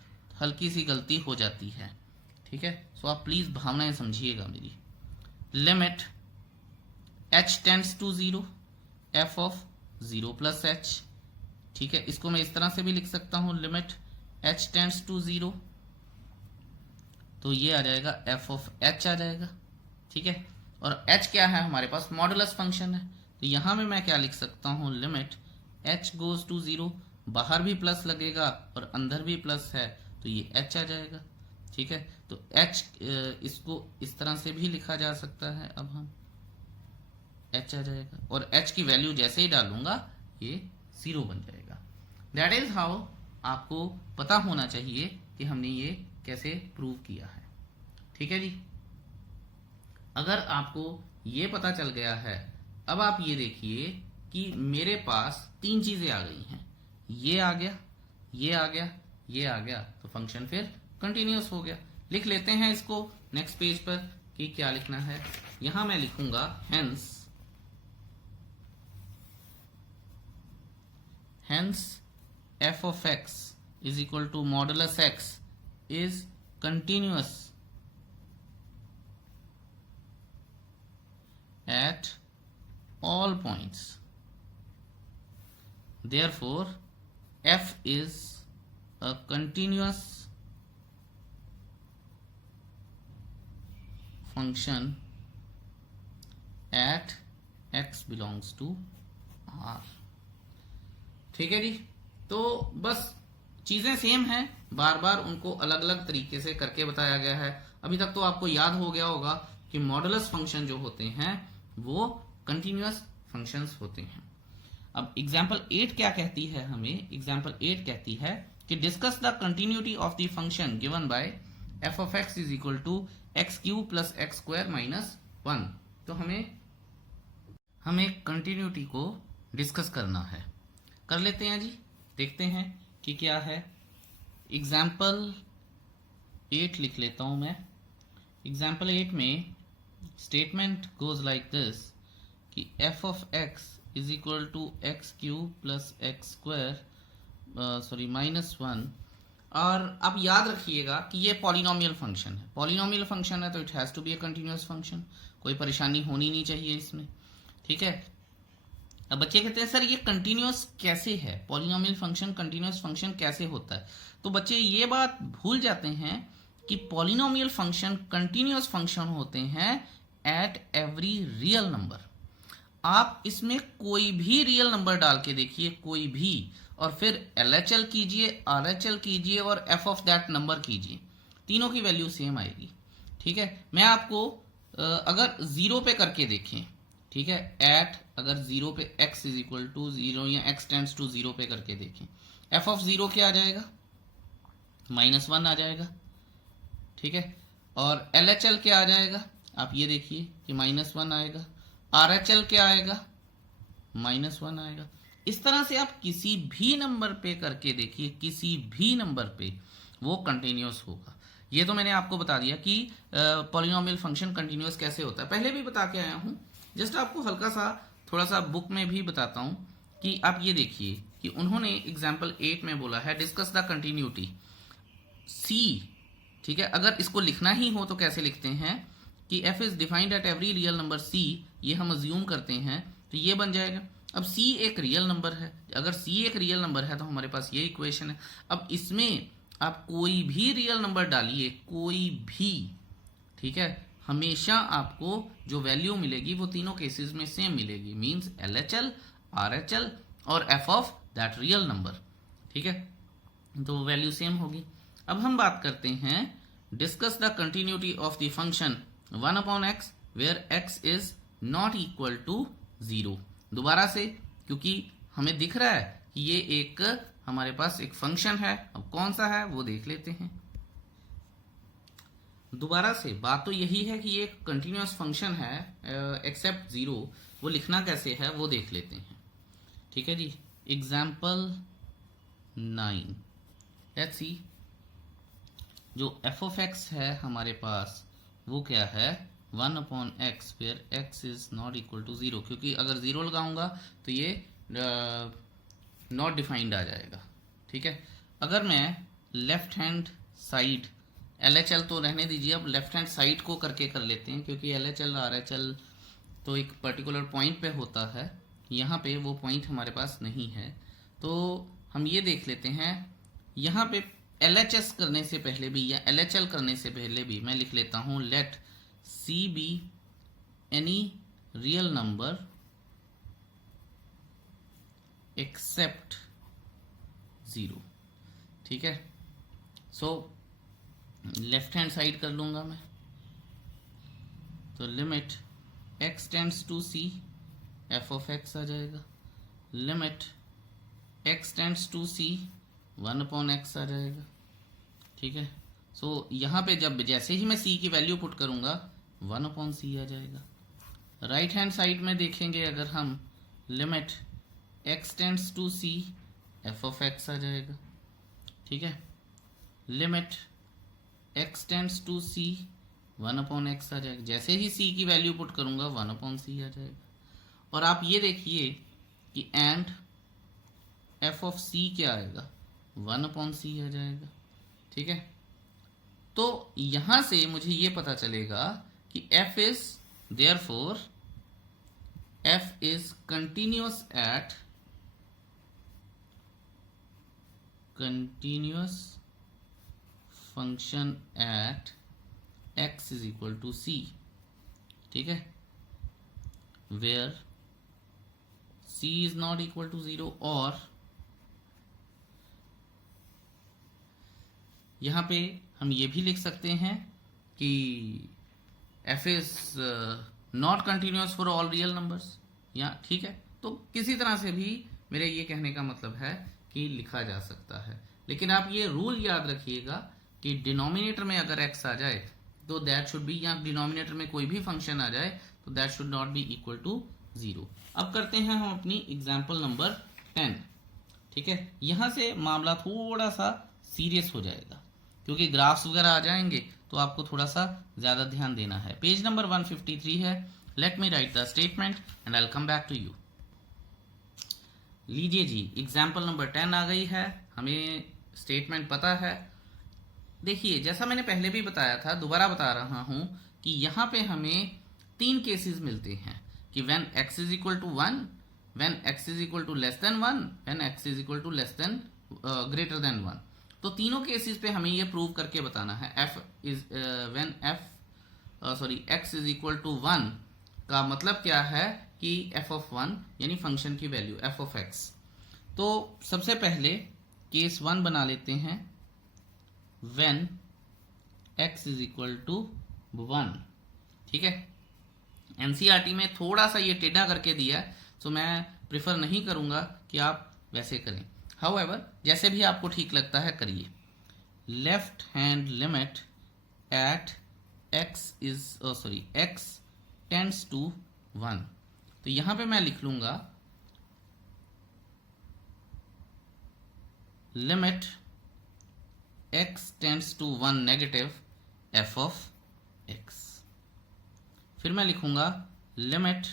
हल्की सी गलती हो जाती है, ठीक है, सो आप प्लीज भावनाएं समझिएगा मेरी। Limit h tends to 0 f of 0 plus h, ठीक है, इसको मैं इस तरह से भी लिख सकता हूं, लिमिट h टेंड्स टू 0, तो ये आ जाएगा f ऑफ h आ जाएगा, ठीक है। और h क्या है हमारे पास, मॉडुलस फंक्शन है, तो यहां में मैं क्या लिख सकता हूं, लिमिट h गोज टू 0, बाहर भी प्लस लगेगा और अंदर भी प्लस है तो ये h आ जाएगा, ठीक है। तो h इसको इस तरह से भी लिखा जा सकता है, अब हम h आ जाएगा, और h की वैल्यू जैसे ही डालूंगा ये 0 बन जाएगा। दैट इज हाउ आपको पता होना चाहिए कि हमने ये कैसे प्रूव किया है, ठीक है जी। अगर आपको ये पता चल गया है, अब आप ये देखिए कि मेरे पास 3 चीजें आ गई हैं, ये आ गया, ये आ गया, ये आ गया, तो फंक्शन फिर कंटिन्यूअस हो गया। लिख लेते हैं इसको नेक्स्ट पेज पर कि क्या लिखना है। यहां मैं लिखूंगा hence f of x is equal to modulus x is continuous at all points. Therefore, f is a continuous function at x belongs to R। ठीक है जी, तो बस चीजें सेम हैं, बार बार उनको अलग अलग तरीके से करके बताया गया है। अभी तक तो आपको याद हो गया होगा कि मॉडुलस फंक्शन जो होते हैं वो कंटिन्यूअस फंक्शंस होते हैं। अब एग्जाम्पल 8 क्या कहती है हमें? एग्जाम्पल 8 कहती है कि discuss the continuity of the function given by f of x is equal to x cube plus x square minus 1। तो हमें कंटिन्यूटी को डिस्कस करना है। कर लेते हैं जी, देखते हैं कि क्या है। एग्जाम्पल 8 लिख लेता हूं मैं। एग्जाम्पल 8 में स्टेटमेंट गोज लाइक दिस कि f of x is equal to x cube plus x square minus 1। और आप याद रखिएगा कि ये पॉलिनोमियल फंक्शन है। पॉलिनोमियल फंक्शन है तो it has to be a continuous function, कोई परेशानी होनी नहीं चाहिए इसमें, ठीक है। अब बच्चे कहते हैं सर ये कंटिन्यूअस कैसे है, पॉलिनोमियल फंक्शन कंटिन्यूअस फंक्शन कैसे होता है? तो बच्चे ये बात भूल जाते हैं कि पॉलिनोमियल फंक्शन कंटिन्यूअस फंक्शन होते हैं एट एवरी रियल नंबर। आप इसमें कोई भी रियल नंबर डाल के देखिए, कोई भी, और फिर LHL कीजिए, RHL कीजिए और f ऑफ दैट नंबर कीजिए, तीनों की वैल्यू सेम आएगी, ठीक है। मैं आपको अगर जीरो पे करके देखें, ठीक है, एट अगर जीरो पे x इज इक्वल टू 0 या x टेंड्स टू 0 पे करके देखें, f ऑफ 0 क्या आ जाएगा? -1 आ जाएगा, ठीक है। और LHL क्या आ जाएगा? आप ये देखिए कि -1 आएगा। RHL क्या आएगा? -1 आएगा। इस तरह से आप किसी भी नंबर पे करके देखिए, किसी भी नंबर पे वो कंटिन्यूअस होगा। ये तो मैंने आपको बता दिया कि पॉलिनोमियल फंक्शन कंटिन्यूअस कैसे होता है, पहले भी बता के आया हूं। जस्ट आपको हल्का सा थोड़ा सा बुक में भी बताता हूं कि आप ये देखिए कि उन्होंने एग्जाम्पल 8 में बोला है डिस्कस द कंटिन्यूटी सी, ठीक है। अगर इसको लिखना ही हो तो कैसे लिखते हैं कि f is defined at every real number c, ये हम अज्यूम करते हैं तो ये बन जाएगा। अब c एक रियल नंबर है, अगर c एक रियल नंबर है तो हमारे पास ये इक्वेशन है। अब इसमें आप कोई भी रियल नंबर डालिए, कोई भी, ठीक है, हमेशा आपको जो वैल्यू मिलेगी वो तीनों केसेस में सेम मिलेगी, मींस LHL, RHL और f of that real number, ठीक है, तो वैल्यू सेम होगी। अब हम बात करते हैं discuss the continuity of the function 1/x where x is not equal to 0। दोबारा से, क्योंकि हमें दिख रहा है कि ये एक हमारे पास एक फंक्शन है, अब कौन सा है वो देख लेते हैं। दोबारा से बात तो यही है कि ये एक कंटिन्यूअस फंक्शन है एक्सेप्ट 0, वो लिखना कैसे है वो देख लेते हैं, ठीक है जी। एग्जाम्पल 9, लेट्स सी, जो f ऑफ x है हमारे पास वो क्या है 1/x where x is not equal to 0, क्योंकि अगर 0 लगाऊंगा तो ये नॉट डिफाइंड आ जाएगा, ठीक है। अगर मैं लेफ्ट हैंड साइड, LHL तो रहने दीजिए, अब लेफ्ट हैंड साइड को करके कर लेते हैं, क्योंकि LHL RHL तो एक पर्टिकुलर पॉइंट पे होता है, यहाँ पे वो पॉइंट हमारे पास नहीं है। तो हम ये देख लेते हैं, यहाँ पे LHS करने से पहले भी या LHL करने से पहले भी मैं लिख लेता हूँ let C be any real number except 0, ठीक है। सो लेफ्ट हैंड साइड कर लूंगा मैं, तो limit x tends to c f of x आ जाएगा, limit x tends to c 1/x आ जाएगा, ठीक है। सो यहाँ पे जब जैसे ही मैं c की वैल्यू पुट करूंगा 1/c आ जाएगा। राइट हैंड साइड में देखेंगे अगर हम, limit x tends to c f of x आ जाएगा, ठीक है, limit x tends to c 1/x आ जाएगा। जैसे ही c की वैल्यू पुट करूंगा 1/c आ जाएगा। और आप ये देखिए कि एंड f ऑफ c क्या आएगा 1/c आ जाएगा, ठीक है। तो यहां से मुझे ये पता चलेगा कि f is therefore f is continuous at continuous function at x is equal to c, ठीक है, where c is not equal to 0। और यहां पे हम ये भी लिख सकते हैं कि F is not continuous for all real numbers, या ठीक है। तो किसी तरह से भी मेरे ये कहने का मतलब है कि लिखा जा सकता है, लेकिन आप ये रूल याद रखिएगा कि डिनोमिनेटर में अगर एक्स आ जाए तो दैट शुड बी, या डिनोमिनेटर में कोई भी फंक्शन आ जाए तो that should not be equal to 0। अब करते हैं हम अपनी एग्जाम्पल नंबर 10, ठीक है। यहां से मामला थोड़ा सा सीरियस हो जाएगा क्योंकि ग्राफ्स वगैरह आ जाएंगे, तो आपको थोड़ा सा ज्यादा ध्यान देना है। पेज नंबर 153 है। Let me write the statement and I will come back to you. लीजिए जी, एग्जाम्पल नंबर 10 आ गई है, हमें स्टेटमेंट पता है। देखिए, जैसा मैंने पहले भी बताया था, दोबारा बता रहा हूं कि यहां पे हमें 3 केसेस मिलते हैं कि when x is equal to 1, when x is equal to less than 1, when x is equal to less than greater than 1। तो तीनों केसेस पे हमें ये प्रूव करके बताना है when x is equal to 1 का मतलब क्या है कि f ऑफ 1 यानी फंक्शन की वैल्यू f ऑफ x। तो सबसे पहले केस 1 बना लेते हैं, when x is equal to 1, ठीक है। एनसीईआरटी में थोड़ा सा ये टेढ़ा करके दिया है, तो मैं प्रिफर नहीं करूंगा कि आप वैसे करें। हाउएवर, जैसे भी आपको ठीक लगता है करिए। Left hand limit at x tends to 1, तो यहां पे मैं लिख लूंगा limit x tends to 1 negative f of x। फिर मैं लिखूंगा लिमिट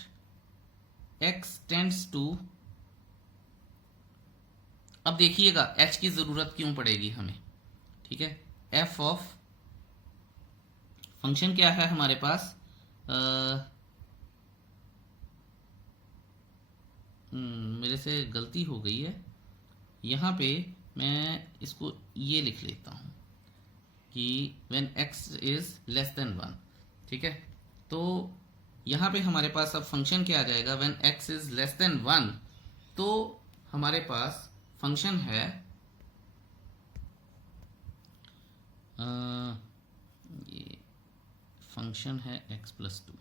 x टेंड्स टू, अब देखिएगा h की जरूरत क्यों पड़ेगी हमें, ठीक है। f ऑफ फंक्शन क्या है हमारे पास, मेरे से गलती हो गई है, यहां पे मैं इसको ये लिख लेता हूं कि when x is less than 1, ठीक है। तो यहां पे हमारे पास अब फंक्शन क्या आ जाएगा, when x is less than 1, तो हमारे पास फंक्शन है ये फंक्शन है x प्लस 2,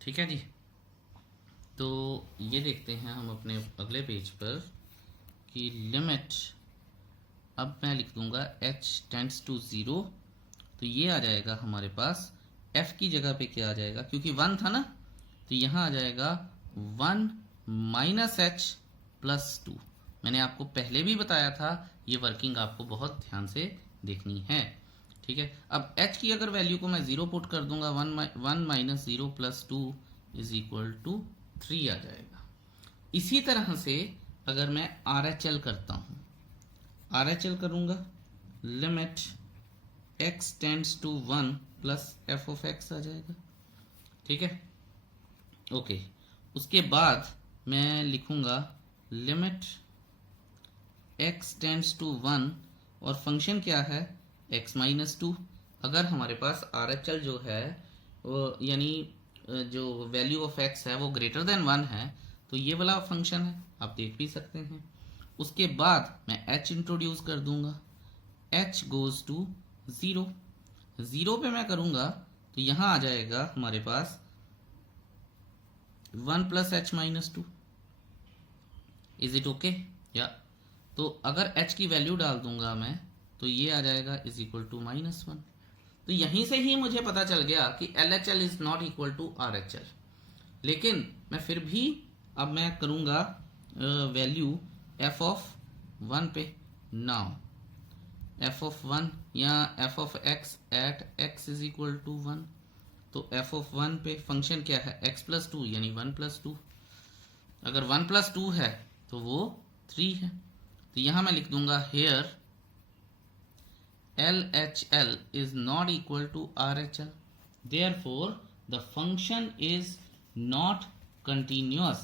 ठीक है जी। तो ये देखते हैं हम अपने अगले पेज पर कि लिमिट, अब मैं लिख दूंगा h टेंड्स टू 0, तो ये आ जाएगा हमारे पास f की जगह पे क्या आ जाएगा, क्योंकि 1 था ना, तो यहां आ जाएगा 1 माइनस h प्लस 2। मैंने आपको पहले भी बताया था, ये वर्किंग आपको बहुत ध्यान से देखनी है, ठीक है। अब h की अगर वैल्यू को मैं 0 पुट कर दूंगा, 1 minus 0 plus 2 is equal to 3 आ जाएगा। इसी तरह से अगर मैं RHL करता हूं, RHL करूंगा, limit x tends to 1 plus f of x आ जाएगा, ठीक है। ओके, उसके बाद मैं लिखूंगा लिमिट x टेंड्स टू 1 और फंक्शन क्या है x माइनस 2। अगर हमारे पास RHL जो है वो यानी जो वैल्यू ऑफ x है वो ग्रेटर देन 1 है, तो ये वाला फंक्शन है, आप देख भी सकते हैं। उसके बाद मैं h इंट्रोड्यूस कर दूंगा, h गोज टू 0, 0 पे मैं करूंगा तो यहां आ जाएगा हमारे पास 1 plus h minus 2। Is it okay या? तो अगर h की वैल्यू डाल दूंगा मैं, तो ये आ जाएगा इज इक्वल टू -1। तो यहीं से ही मुझे पता चल गया कि LHL is not equal to RHL। लेकिन मैं फिर भी अब मैं करूंगा वैल्यू f ऑफ 1 पे। नाउ f ऑफ 1 या f of x at x is equal to 1, तो f ऑफ 1 पे फंक्शन क्या है x प्लस 2 यानी 1 प्लस 2। अगर 1 प्लस 2 है तो वो 3 है, तो यहां मैं लिख दूंगा hair LHL is not equal to RHL, therefore the function is not continuous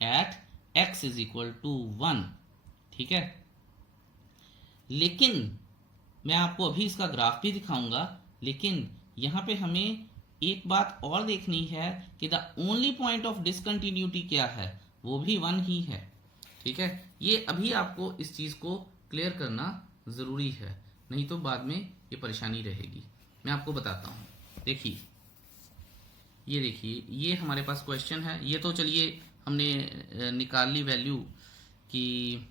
at x is equal to 1, ठीक है। लेकिन मैं आपको अभी इसका ग्राफ भी दिखाऊंगा, लेकिन यहां पे हमें एक बात और देखनी है कि the only point of discontinuity क्या है, वो भी 1 ही है, ठीक है। ये अभी आपको इस चीज को क्लियर करना जरूरी है, नहीं तो बाद में ये परेशानी रहेगी। मैं आपको बताता हूं, देखिए ये देखिए, ये हमारे पास क्वेश्चन है। ये तो चलिए हमने निकाल ली वैल्यू कि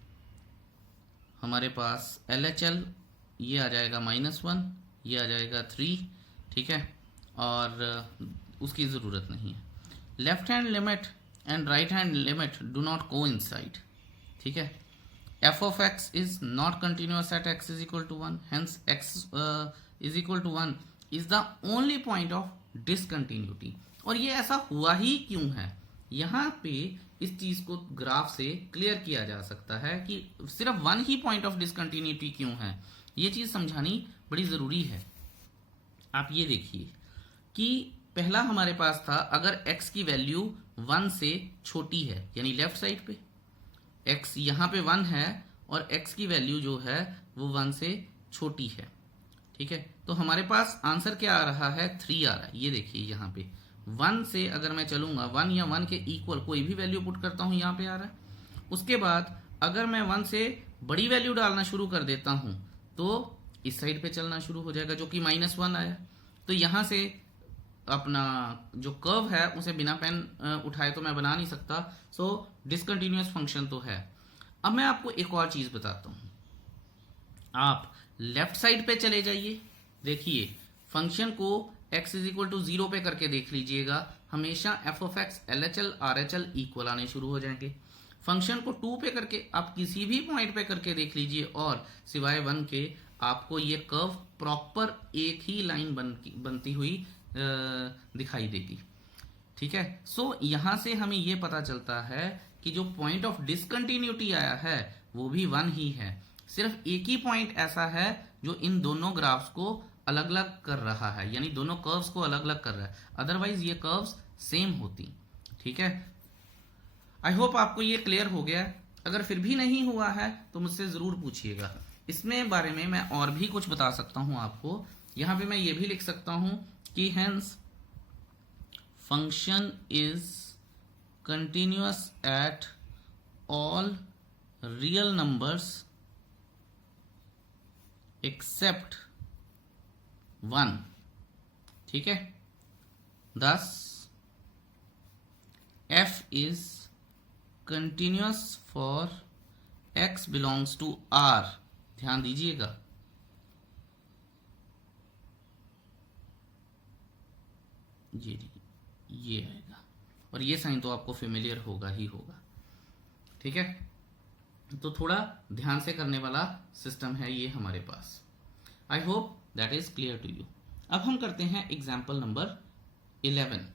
हमारे पास LHL ये आ जाएगा -1, ये आ जाएगा 3, ठीक है, और उसकी ज़रूरत नहीं है। Left hand limit and right hand limit do not coincide, ठीक है। f of x is not continuous at x is equal to 1, hence x is equal to 1 is the only point of discontinuity। और ये ऐसा हुआ ही क्यों है, यहाँ पे इस चीज को ग्राफ से क्लियर किया जा सकता है कि सिर्फ 1 ही पॉइंट ऑफ डिसकंटिन्यूटी क्यों है। ये चीज समझानी बड़ी जरूरी है। आप ये देखिए कि पहला हमारे पास था, अगर x की वैल्यू 1 से छोटी है, यानी लेफ्ट साइड पे x यहाँ पे 1 है और x की वैल्यू जो है वो 1 से छोटी है, ठीक है। तो हमारे पास आंसर क्या आ रहा है, 3 आ रहा है। ये देखिए यहाँ पे 1 से अगर मैं चलूंगा, 1 या 1 के इक्वल कोई भी वैल्यू पुट करता हूँ, यहाँ पे आ रहा है। उसके बाद अगर मैं 1 से बड़ी वैल्यू डालना शुरू कर देता हूँ तो इस साइड पे चलना शुरू हो जाएगा, जो कि -1 आया। तो यहाँ से अपना जो कर्व है उसे बिना पेन उठाए तो मैं बना नहीं सकता, सो डिसकंटिन्यूअस फंक्शन तो है। अब मैं आपको एक और चीज बताता हूं, आप लेफ्ट साइड पे चले जाइए, देखिए फंक्शन को x इज इक्वल टू 0 पे करके देख लीजिएगा, हमेशा f of x LHL RHL equal आने शुरू हो जाएंगे। फंक्शन को 2 पे करके आप किसी भी पॉइंट पे करके देख लीजिए और सिवाय 1 के आपको ये कर्व प्रॉपर एक ही लाइन बनती हुई दिखाई देगी, ठीक है। सो यहां से हमें यह पता चलता है कि जो पॉइंट ऑफ डिसकंटिन्यूटी आया है वो भी 1 ही है। सिर्फ एक ही पॉइंट ऐसा है जो इन दोनों ग्राफ्स को अलग अलग कर रहा है, यानी दोनों कर्व्स को अलग अलग कर रहा है, अदरवाइज ये कर्व्स सेम होती, ठीक है। आई होप आपको ये क्लियर हो गया। अगर फिर भी नहीं हुआ है तो मुझसे जरूर पूछिएगा। इसमें बारे में मैं और भी कुछ बता सकता हूं आपको। यहां पे मैं ये भी लिख सकता हूं कि hence function is continuous at all real numbers except 1, ठीक है। thus f is continuous for x belongs to R। ध्यान दीजिएगा, ये आएगा और ये साइन तो आपको फेमिलियर होगा ही होगा, ठीक है। तो थोड़ा ध्यान से करने वाला सिस्टम है ये हमारे पास। I hope that is clear to you. अब हम करते हैं एग्जाम्पल नंबर 11।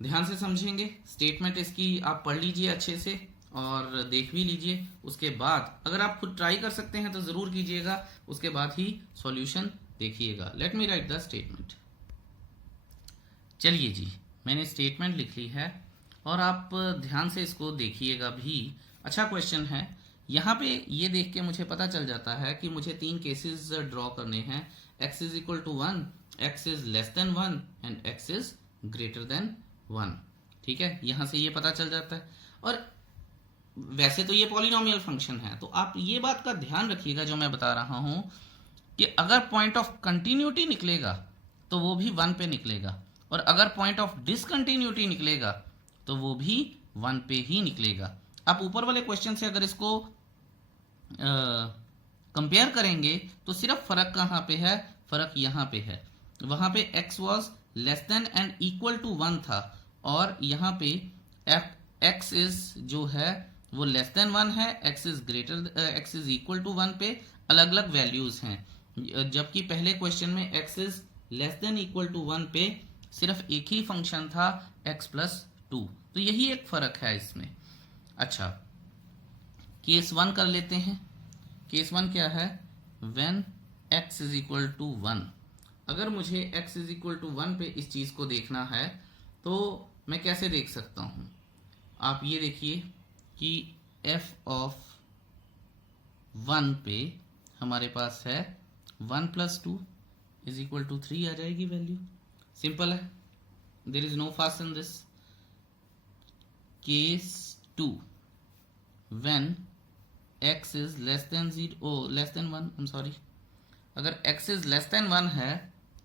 ध्यान से समझेंगे, स्टेटमेंट इसकी आप पढ़ लीजिए अच्छे से और देख भी लीजिए। उसके बाद अगर आप खुद ट्राई कर सकते हैं तो जरूर कीजिएगा, उसके बाद ही सॉल्यूशन देखिएगा। Late me write the statement. चलिए जी, मैंने स्टेटमेंट लिख ली है और आप ध्यान से इसको देखिएगा भी। अच्छा क्वेश्चन है। यहाँ पे ये देख के मुझे पता चल जाता है कि मुझे 3 केसेस ड्रॉ करने हैं, x is equal to 1, x is less than 1 and x is greater than 1, ठीक है। यहाँ से ये पता चल जाता है। और वैसे तो ये पॉलिनोमियल फंक्शन है, तो आप ये बात का ध्यान रखिएगा जो मैं बता रहा हूं कि अगर पॉइंट ऑफ कंटिन्यूटी निकलेगा तो वो भी 1 पे निकलेगा, और अगर पॉइंट ऑफ डिसकंटिन्यूटी निकलेगा तो वो भी 1 पे ही निकलेगा। आप ऊपर वाले क्वेश्चन से अगर इसको कंपेयर करेंगे तो सिर्फ फर्क कहां पे है, फर्क यहां पे है। वहां पे x was less than and equal to 1 था और यहाँ पे x इज जो है वो लेस देन 1 है, x इज इक्वल टू 1 पे अलग अलग वैल्यूज हैं, जबकि पहले क्वेश्चन में x is less than equal to 1 पे सिर्फ एक ही फंक्शन था x+2। तो यही एक फर्क है इसमें। अच्छा, केस 1 कर लेते हैं। केस 1 क्या है, when x is equal to 1। अगर मुझे x इज इक्वल टू 1 पे इस चीज को देखना है तो मैं कैसे देख सकता हूं, आप ये देखिए कि f ऑफ 1 पे हमारे पास है 1+2 इज इक्वल टू 3 आ जाएगी वैल्यू। सिंपल है, there is no fast in this. Case 2, when x is less than 1, अगर x इज लेस देन 1 है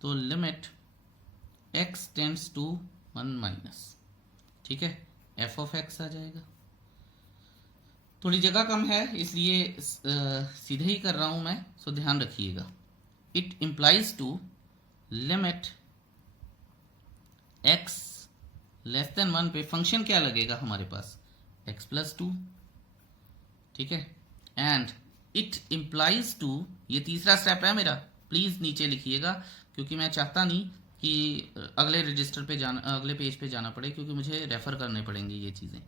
तो limit x tends to 1 minus, ठीक है, f ऑफ x आ जाएगा। थोड़ी जगह कम है इसलिए सीधे ही कर रहा हूं मैं, सो ध्यान रखिएगा। It implies to limit x less than 1 पे फंक्शन क्या लगेगा हमारे पास, x प्लस 2, ठीक है। एंड इट इम्प्लाइज टू, ये तीसरा स्टेप है मेरा, प्लीज नीचे लिखिएगा क्योंकि मैं चाहता नहीं कि अगले रजिस्टर पे जाना, अगले पेज पे जाना पड़े, क्योंकि मुझे रेफर करने पड़ेंगे ये चीजें।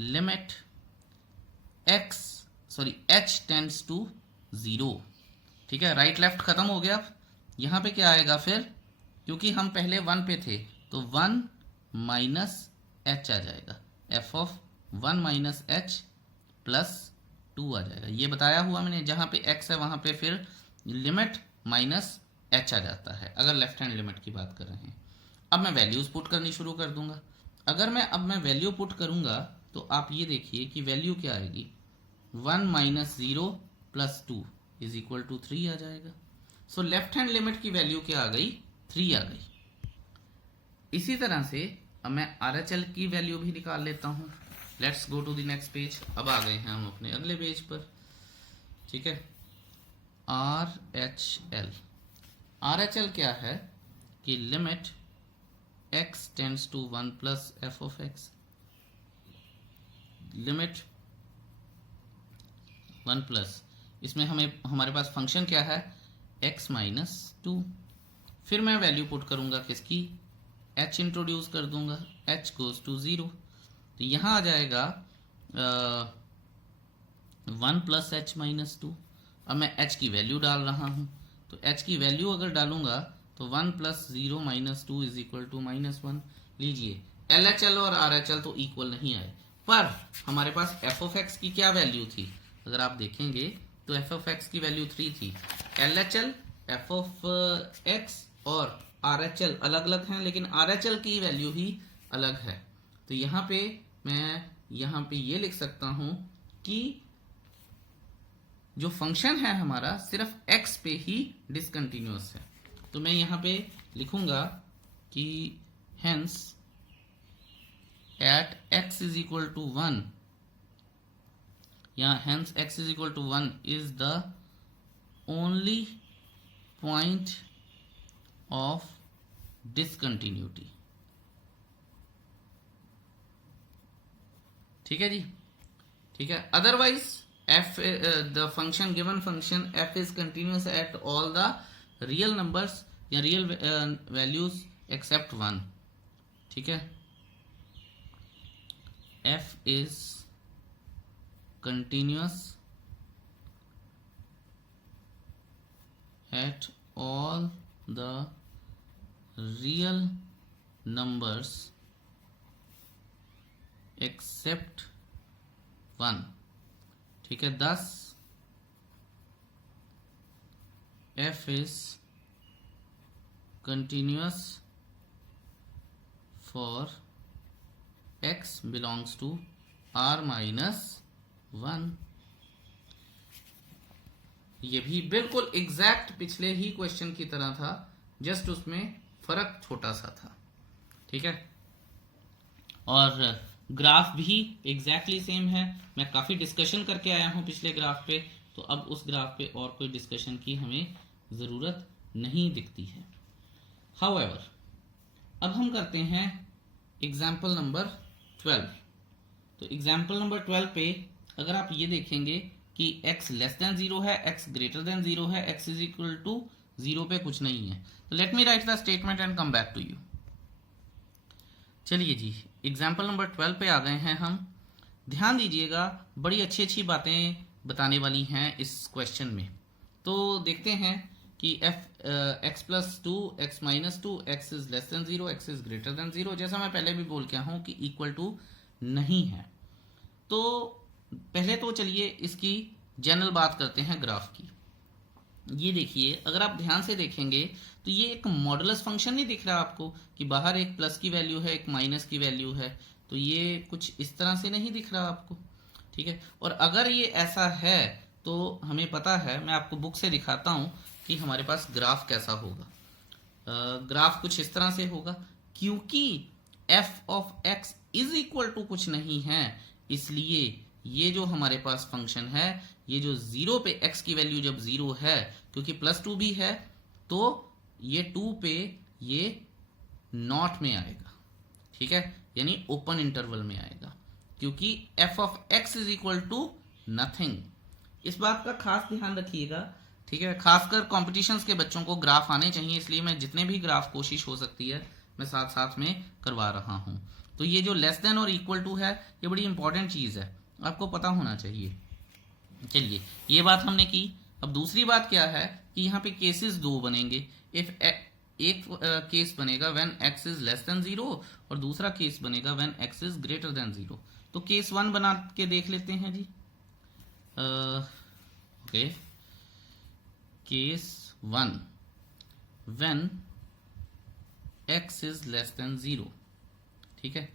लिमिट h टेंड्स टू 0, ठीक है। राइट लेफ्ट खत्म हो गया। यहां पे क्या आएगा फिर, क्योंकि हम पहले 1 पे थे तो 1 माइनस h आ जाएगा, f of 1 minus h plus 2 आ जाएगा। ये बताया हुआ मैंने, जहां पे x है वहां पे फिर लिमिट माइनस h आ जाता है, अगर लेफ्ट हैंड लिमिट की बात कर रहे हैं। अब मैं वैल्यूज पुट करनी शुरू कर दूंगा। अगर मैं वैल्यू पुट करूंगा तो आप ये देखिए कि वैल्यू क्या आएगी, 1 minus 0 plus 2 is equal to 3 आ जाएगा। सो लेफ्ट हैंड लिमिट की वैल्यू क्या आ गई, 3 आ गई। इसी तरह से अब मैं RHL की वैल्यू भी निकाल लेता हूं। Let's go to the next page. अब आ गए हैं हम अपने अगले पेज पर, ठीक है। RHL क्या है कि limit x tends to 1 plus f of x, limit 1 plus, इसमें हमारे पास फंक्शन क्या है, x माइनस 2। फिर मैं वैल्यू पुट करूंगा किसकी, h इंट्रोड्यूस कर दूंगा, h गोज टू 0, तो यहां आ जाएगा 1 प्लस h माइनस 2। अब मैं h की वैल्यू डाल रहा हूं, तो h की वैल्यू अगर डालूंगा तो 1 plus 0 minus 2 is equal to minus 1। लीजिए LHL और RHL तो इक्वल नहीं आए, पर हमारे पास f ऑफ x की क्या वैल्यू थी, अगर आप देखेंगे तो f ऑफ x की वैल्यू 3 थी। LHL, f ऑफ x और RHL अलग अलग हैं, लेकिन RHL की वैल्यू ही अलग है। तो यहाँ पे मैं ये लिख सकता हूं कि जो फंक्शन है हमारा सिर्फ x पे ही डिसकंटिन्यूअस है। तो मैं यहाँ पे लिखूंगा कि hence at x is equal to 1, या hence x is equal to 1 is the only point of discontinuity, ठीक है जी, ठीक है। Otherwise f the function given function f is continuous at all the real numbers या real values except 1, ठीक है। f is continuous at all the real numbers except 1, ठीक है। thus f is continuous for x belongs to r minus 1। ये भी बिल्कुल exact पिछले ही question की तरह था, जस्ट उसमें फर्क छोटा सा था, ठीक है। और ग्राफ भी एग्जैक्टली सेम है। मैं काफी डिस्कशन करके आया हूं पिछले ग्राफ पे, तो अब उस ग्राफ पे और कोई डिस्कशन की हमें जरूरत नहीं दिखती है। हाउएवर अब हम करते हैं एग्जाम्पल नंबर 12। तो एग्जाम्पल नंबर 12 पे अगर आप ये देखेंगे कि x लेस देन 0 है, x ग्रेटर देन 0 है, x इज इक्वल टू 0 पे कुछ नहीं है। तो let me write the statement and come back to you. चलिए जी, एग्जाम्पल नंबर 12 पे आ गए हैं हम। ध्यान दीजिएगा, बड़ी अच्छी अच्छी बातें बताने वाली हैं इस क्वेश्चन में। तो देखते हैं कि x plus 2, x minus 2, x is less than 0, x is greater than 0, जैसा मैं पहले भी बोल के हूं कि इक्वल टू नहीं है। तो पहले तो चलिए इसकी जनरल बात करते हैं ग्राफ की। ये देखिए, अगर आप ध्यान से देखेंगे तो ये एक मॉडुलस फंक्शन नहीं दिख रहा आपको कि बाहर एक प्लस की वैल्यू है, एक माइनस की वैल्यू है, तो ये कुछ इस तरह से नहीं दिख रहा आपको, ठीक है। और अगर ये ऐसा है तो हमें पता है, मैं आपको बुक से दिखाता हूं कि हमारे पास ग्राफ कैसा होगा। ग्राफ कुछ इस तरह से होगा, क्योंकि F of x is equal to कुछ नहीं है, इसलिए ये जो हमारे पास फंक्शन है, ये जो जीरो पे एक्स की वैल्यू जब जीरो है, क्योंकि +2 भी है, तो ये 2 पे ये नॉट में आएगा, ठीक है, यानी ओपन इंटरवल में आएगा, क्योंकि F of x is equal to nothing. इस बात का खास ध्यान रखिएगा, ठीक है, खासकर कॉम्पिटिशन्स के बच्चों को ग्राफ आने चाहिए, इसलिए मैं जितने भी ग्राफ कोशिश हो सकती है मैं साथ साथ में करवा रहा हूं। तो ये जो लेस देन और इक्वल टू है, ये बड़ी इंपॉर्टेंट चीज है, आपको पता होना चाहिए। चलिए, ये बात हमने की। अब दूसरी बात क्या है कि यहाँ पे केसेस दो बनेंगे। इफ एक केस बनेगा when x is less than 0 और दूसरा केस बनेगा when x is greater than 0। तो केस 1 बना के देख लेते हैं जी। Okay, case 1 when x is less than 0, ठीक है,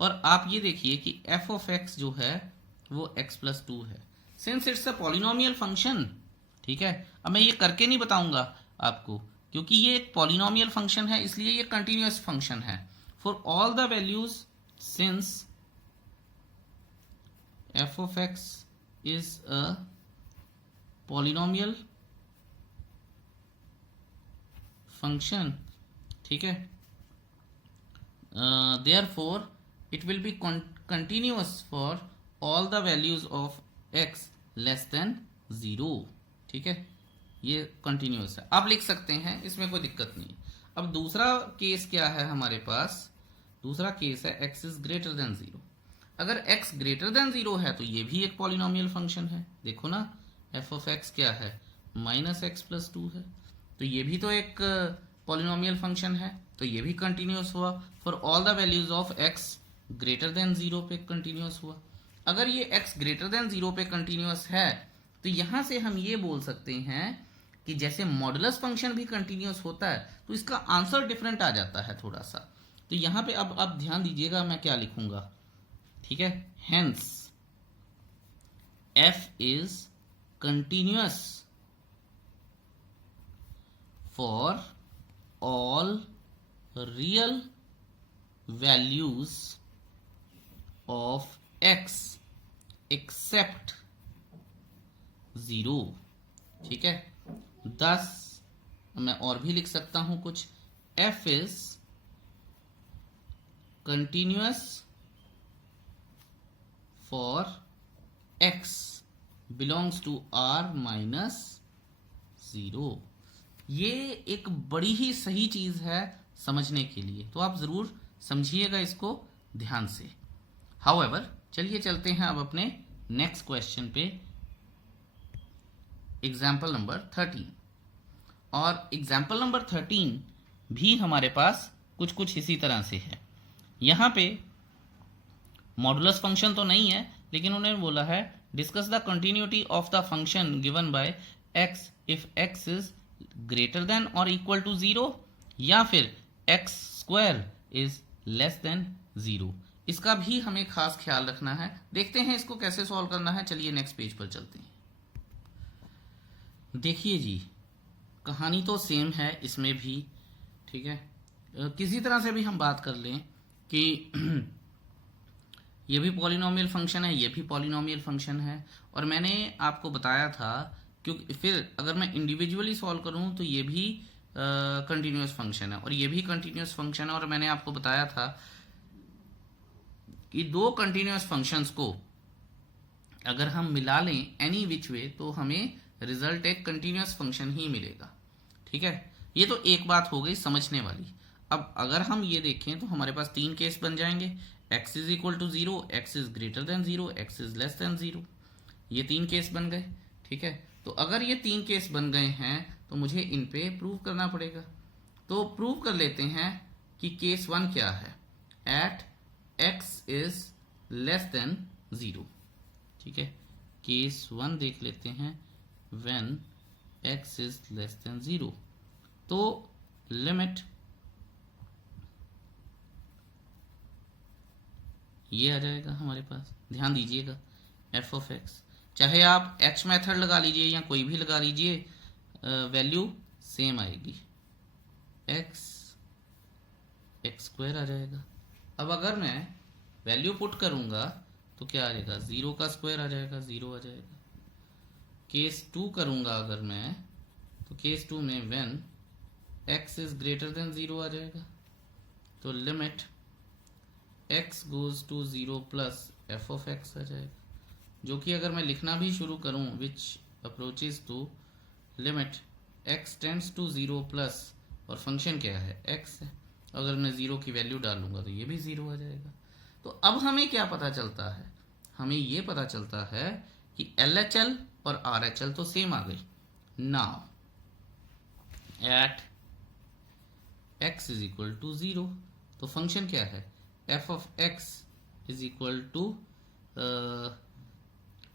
और आप ये देखिए कि f ऑफ x जो है वो x+2 है, since it's a polynomial function, ठीक है। अब मैं ये करके नहीं बताऊंगा आपको, क्योंकि ये एक पॉलिनोमियल फंक्शन है, इसलिए ये कंटिन्यूअस फंक्शन है। For all the values since f of x is a polynomial function, ठीक है, therefore it will be continuous for all the values of x less than 0, ठीक है, ये कंटिन्यूअस है, आप लिख सकते हैं, इसमें कोई दिक्कत नहीं। अब दूसरा केस क्या है हमारे पास? दूसरा केस है x इज ग्रेटर देन 0। अगर x ग्रेटर देन 0 है तो ये भी एक पॉलिनोमियल फंक्शन है, देखो ना, f ऑफ x क्या है, -x+2 है, तो ये भी तो एक पॉलिनोमियल फंक्शन है, तो ये भी कंटिन्यूअस हुआ। For all the values of x greater than 0 पे कंटिन्यूअस हुआ। अगर ये x ग्रेटर देन 0 पे कंटिन्यूअस है तो यहां से हम ये बोल सकते हैं कि जैसे मॉडुलस फंक्शन भी कंटिन्यूअस होता है, तो इसका आंसर डिफरेंट आ जाता है थोड़ा सा। तो यहां पे अब आप ध्यान दीजिएगा मैं क्या लिखूंगा, ठीक है, hence f is continuous for all real values of x except 0, ठीक है। 10 मैं और भी लिख सकता हूं कुछ, f is continuous for x belongs to r -0। ये एक बड़ी ही सही चीज है समझने के लिए, तो आप जरूर समझिएगा इसको ध्यान से। हाउएवर, चलिए चलते हैं अब अपने नेक्स्ट क्वेश्चन पे, एग्जाम्पल नंबर 13। और एग्जाम्पल नंबर 13 भी हमारे पास कुछ कुछ इसी तरह से है। यहां पे मॉडुलस फंक्शन तो नहीं है, लेकिन उन्होंने बोला है discuss the continuity of the function given bye x if x is greater than और इक्वल टू 0 या फिर x² इज लेस देन 0। इसका भी हमें खास ख्याल रखना है। देखते हैं इसको कैसे सॉल्व करना है। चलिए नेक्स्ट पेज पर चलते हैं। देखिए जी, कहानी तो सेम है इसमें भी, ठीक है। किसी तरह से भी हम बात कर लें कि ये भी पॉलिनोमियल फंक्शन है, ये भी पॉलिनोमियल फंक्शन है, और मैंने आपको बताया था क्योंकि फिर अगर मैं इंडिविजुअली सॉल्व करूं तो ये भी कंटिन्यूअस फंक्शन है और ये भी कंटिन्यूअस फंक्शन है, और मैंने आपको बताया था कि दो कंटिन्यूअस फंक्शंस को अगर हम मिला लें एनी विच वे तो हमें रिजल्ट एक कंटिन्यूअस फंक्शन ही मिलेगा, ठीक है। ये तो एक बात हो गई समझने वाली। अब अगर हम ये देखें तो हमारे पास 3 केस बन जाएंगे, x is equal to 0, x is greater than 0, x is less than 0। ये 3 केस बन गए, ठीक है। तो अगर ये 3 केस बन गए हैं तो मुझे इन पे प्रूव करना पड़ेगा। तो प्रूव कर लेते हैं कि केस 1 क्या है, at x is less than 0, ठीक है। केस 1 देख लेते हैं, when x is less than 0, तो लिमिट ये आ जाएगा हमारे पास। ध्यान दीजिएगा, f ऑफ x, चाहे आप h मेथड लगा लीजिए या कोई भी लगा लीजिए, वैल्यू सेम आएगी, एक्स स्क्वायर आ जाएगा। अब अगर मैं वैल्यू पुट करूंगा तो क्या आ जाएगा, 0 का स्क्वायर आ जाएगा, 0 आ जाएगा। केस 2 करूंगा अगर मैं, तो केस 2 में when x is greater than 0 आ जाएगा। तो limit x goes to 0 plus f of x आ जाएगा, जो कि अगर मैं लिखना भी शुरू करूं which approaches to limit x tends to 0 plus, और फंक्शन क्या है, x है, अगर मैं 0 की वैल्यू डालूंगा तो ये भी 0 आ जाएगा। तो अब हमें क्या पता चलता है, हमें ये पता चलता है कि LHL और RHL तो सेम आ गई। Now at x is equal to 0, तो फंक्शन क्या है, f of x is equal to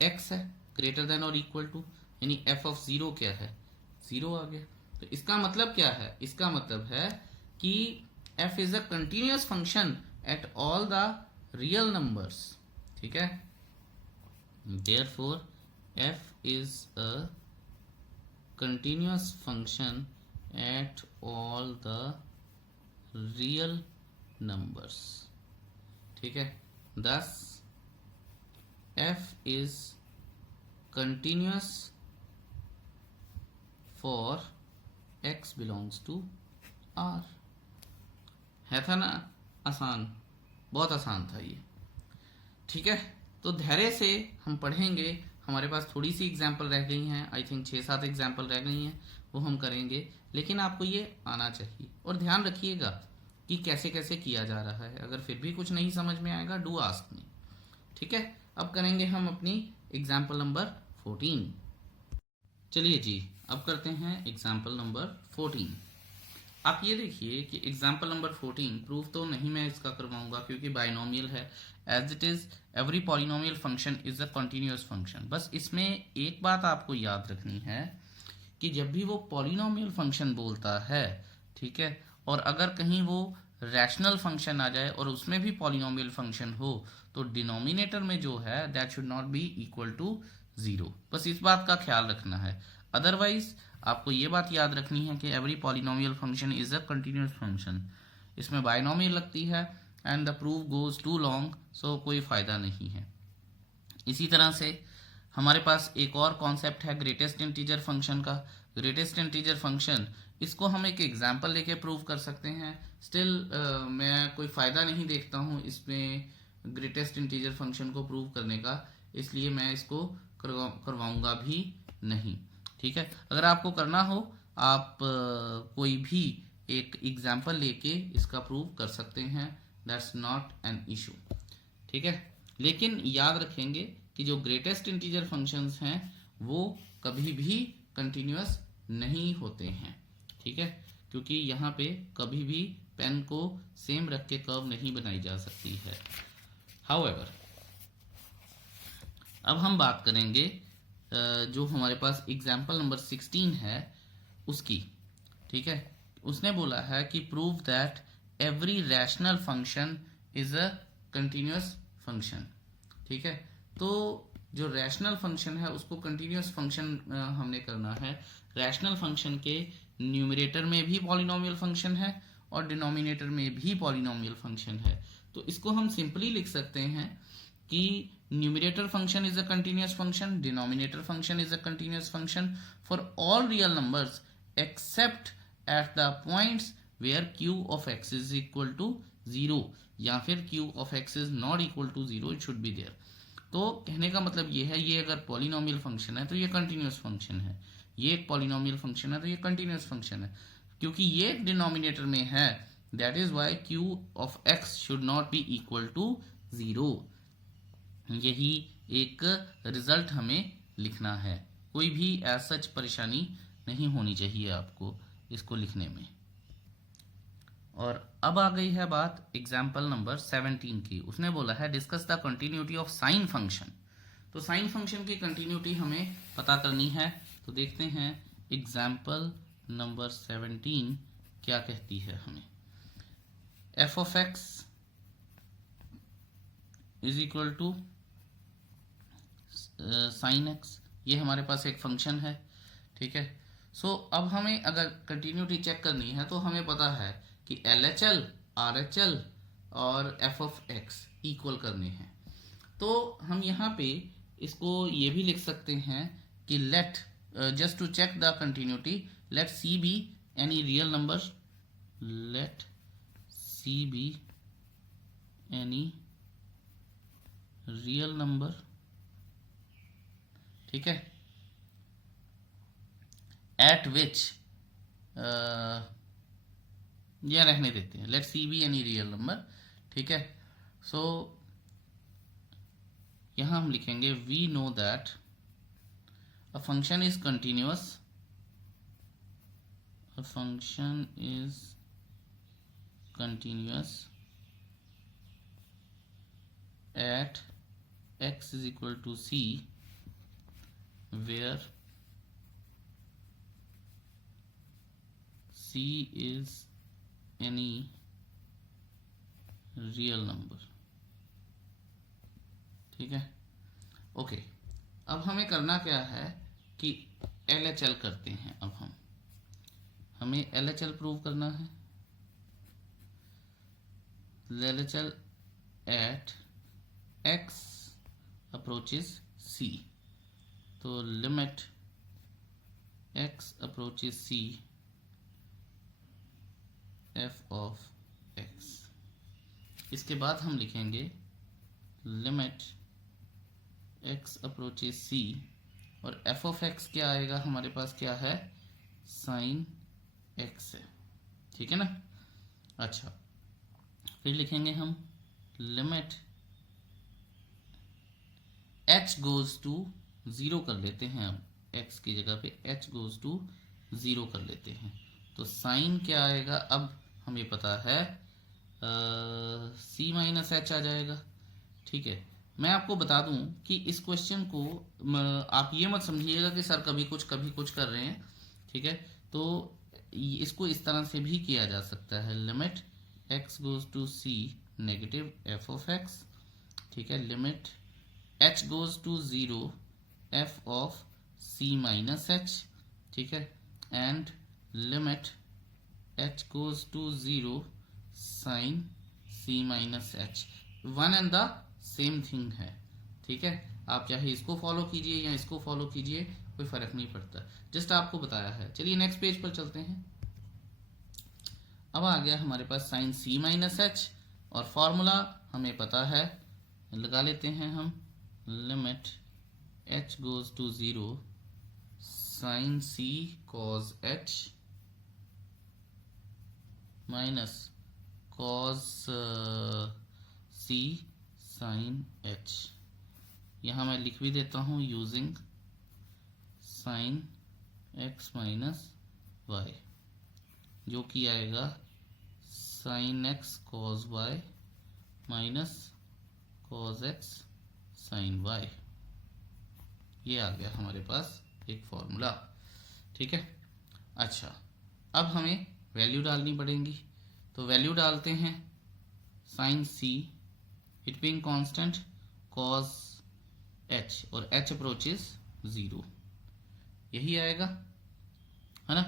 x है, ग्रेटर देन और इक्वल टू, यानी f ऑफ 0 क्या है, 0 आ गया। तो इसका मतलब क्या है, इसका मतलब है कि f is a continuous function at all the real numbers, ठीक है। Therefore f is a continuous function at all the real numbers, ठीक है। thus f is continuous for x belongs to R। है था ना आसान, बहुत आसान था ये, ठीक है। तो धैर्य से हम पढ़ेंगे, हमारे पास थोड़ी सी एग्जाम्पल रह गई हैं, आई थिंक 6-7 एग्जाम्पल रह गई हैं, वो हम करेंगे, लेकिन आपको ये आना चाहिए। और ध्यान रखिएगा कि कैसे कैसे किया जा रहा है, अगर फिर भी कुछ नहीं समझ में आएगा डू आस्क मी, ठीक है। अब करेंगे हम अपनी एग्जाम्पल नंबर 14। चलिए जी, अब करते हैं एग्जाम्पल नंबर 14। आप ये देखिए कि एग्जाम्पल नंबर 14 प्रूफ तो नहीं मैं इसका करवाऊंगा क्योंकि बाइनोमियल है, as it is every polynomial function is a continuous function. बस इसमें एक बात आपको याद रखनी है कि जब भी वो पॉलिनोमियल फंक्शन बोलता है, ठीक है, और अगर कहीं वो रैशनल फंक्शन आ जाए और उसमें भी पॉलिनोमियल फंक्शन हो, तो डिनोमिनेटर में जो है that should not be equal to 0। बस इस बात का ख्याल रखना है। अदरवाइज आपको ये बात याद रखनी है कि every polynomial function is a continuous function, इसमें बाइनोमियल लगती है and the proof goes too long, so कोई फायदा नहीं है। इसी तरह से हमारे पास एक और कॉन्सेप्ट है ग्रेटेस्ट इंटीजर फंक्शन का। ग्रेटेस्ट इंटीजर फंक्शन, इसको हम एक एग्जाम्पल लेके प्रूव कर सकते हैं। स्टिल मैं कोई फ़ायदा नहीं देखता हूँ इसमें ग्रेटेस्ट इंटीजर फंक्शन को प्रूव करने का, इसलिए मैं इसको करवाऊंगा भी नहीं, ठीक है। अगर आपको करना हो आप कोई भी एक एग्जाम्पल लेके इसका प्रूव कर सकते हैं, दैट्स नॉट एन इशू, ठीक है। लेकिन याद रखेंगे कि जो ग्रेटेस्ट इंटीजर फंक्शंस हैं वो कभी भी कंटिन्यूअस नहीं होते हैं, ठीक है, क्योंकि यहाँ पे कभी भी पेन को सेम रख के कर्व नहीं बनाई जा सकती है। हाउएवर अब हम बात करेंगे जो हमारे पास एग्जाम्पल नंबर 16 है उसकी, ठीक है। उसने बोला है कि prove that every rational function is a continuous function, ठीक है। तो जो रैशनल फंक्शन है उसको कंटिन्यूअस फंक्शन हमने करना है। रैशनल फंक्शन के न्यूमरेटर में भी पॉलिनोमियल फंक्शन है और डिनोमिनेटर में भी पॉलिनोमियल फंक्शन है। तो इसको हम सिंपली लिख सकते हैं कि numerator function is a continuous function, denominator function is a continuous function for all real numbers except at the points where q of x is equal to 0, या फिर q of x is not equal to 0, it should be there. तो कहने का मतलब ये है, ये अगर पॉलिनोमियल फंक्शन है तो ये कंटिन्यूअस फंक्शन है, ये एक पॉलिनोमियल फंक्शन है तो ये कंटिन्यूअस फंक्शन है, क्योंकि ये डिनोमिनेटर में है, that is why q of x should not be equal to 0। यही एक रिजल्ट हमें लिखना है, कोई भी एज सच परेशानी नहीं होनी चाहिए आपको इसको लिखने में। और अब आ गई है बात एग्जाम्पल नंबर 17 की। उसने बोला है discuss the continuity of sine function. तो साइन फंक्शन की कंटिन्यूटी हमें पता करनी है, तो देखते हैं एग्जाम्पल नंबर 17 क्या कहती है हमें। F of x is equal to sine X, ये हमारे पास एक फंक्शन है, ठीक है। सो अब हमें अगर कंटिन्यूटी चेक करनी है तो हमें पता है कि LHL, RHL और f(x) इक्वल करने हैं। तो हम यहाँ पे इसको ये भी लिख सकते हैं कि let just to check the continuity let C be any real number, let C be any real number, ठीक है, एट विच या रहने देते हैं, let C be any real number, ठीक है। सो यहां हम लिखेंगे we know that a function is continuous, a function is continuous at x is equal to C where C is any real number, ठीक है। ओके, अब हमें करना क्या है कि LHL करते हैं। अब हमें LHL प्रूव करना है। LHL at x approaches C, तो limit x approaches C f of x। इसके बाद हम लिखेंगे लिमिट x approaches C और f of x क्या आएगा, हमारे पास क्या है, साइन x है, ठीक है ना। अच्छा, फिर लिखेंगे हम लिमिट h गोज टू 0 कर लेते हैं। अब x की जगह पे h गोज टू 0 कर लेते हैं, तो साइन क्या आएगा, अब हमें पता है c माइनस h आ जाएगा, ठीक है। मैं आपको बता दूं कि इस क्वेश्चन को आप ये मत समझिएगा कि सर कभी कुछ कर रहे हैं, ठीक है। तो इसको इस तरह से भी किया जा सकता है, limit x goes to c negative f of x, ठीक है, limit h goes to 0 f of c minus h, ठीक है, and limit h goes to 0 sine c minus h, one and the same thing है, ठीक है। आप चाहे इसको फॉलो कीजिए या इसको फॉलो कीजिए, कोई फर्क नहीं पड़ता, जस्ट आपको बताया है। चलिए नेक्स्ट पेज पर चलते हैं। अब आ गया हमारे पास साइन c माइनस h और फॉर्मूला हमें पता है, लगा लेते हैं हम, limit h goes to 0 sine c cos h minus cos c sine h। यहां मैं लिख भी देता हूं using sine x minus y, जो कि आएगा sine x cos y minus cos x sine y। ये आ गया हमारे पास एक फॉर्मूला, ठीक है। अच्छा, अब हमें वैल्यू डालनी पड़ेगी, तो वैल्यू डालते हैं sine c it being constant cos h और h अप्रोचेस 0, यही आएगा, है ना,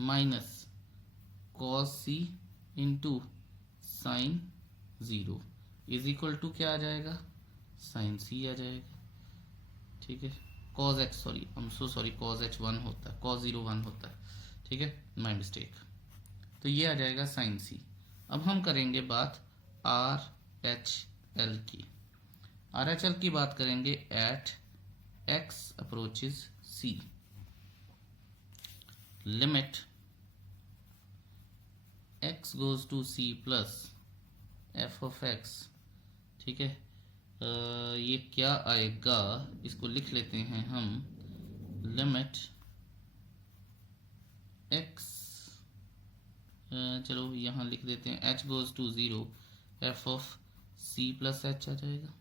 minus cos c into sine 0 is equal to क्या आ जाएगा, साइन c आ जाएगा, ठीक है। Cos h, sorry I am so sorry, cos h 1 होता है, कॉस 0 1 होता है, ठीक है, माय मिस्टेक। तो ये आ जाएगा साइन c। अब हम करेंगे बात RHL की। RHL की बात करेंगे at x approaches c, limit x goes to c plus f of x, ठीक है। ये क्या आएगा, इसको लिख लेते हैं हम, लिमिट x, चलो यहाँ लिख देते हैं h goes to 0 f of c plus h आ जाएगा,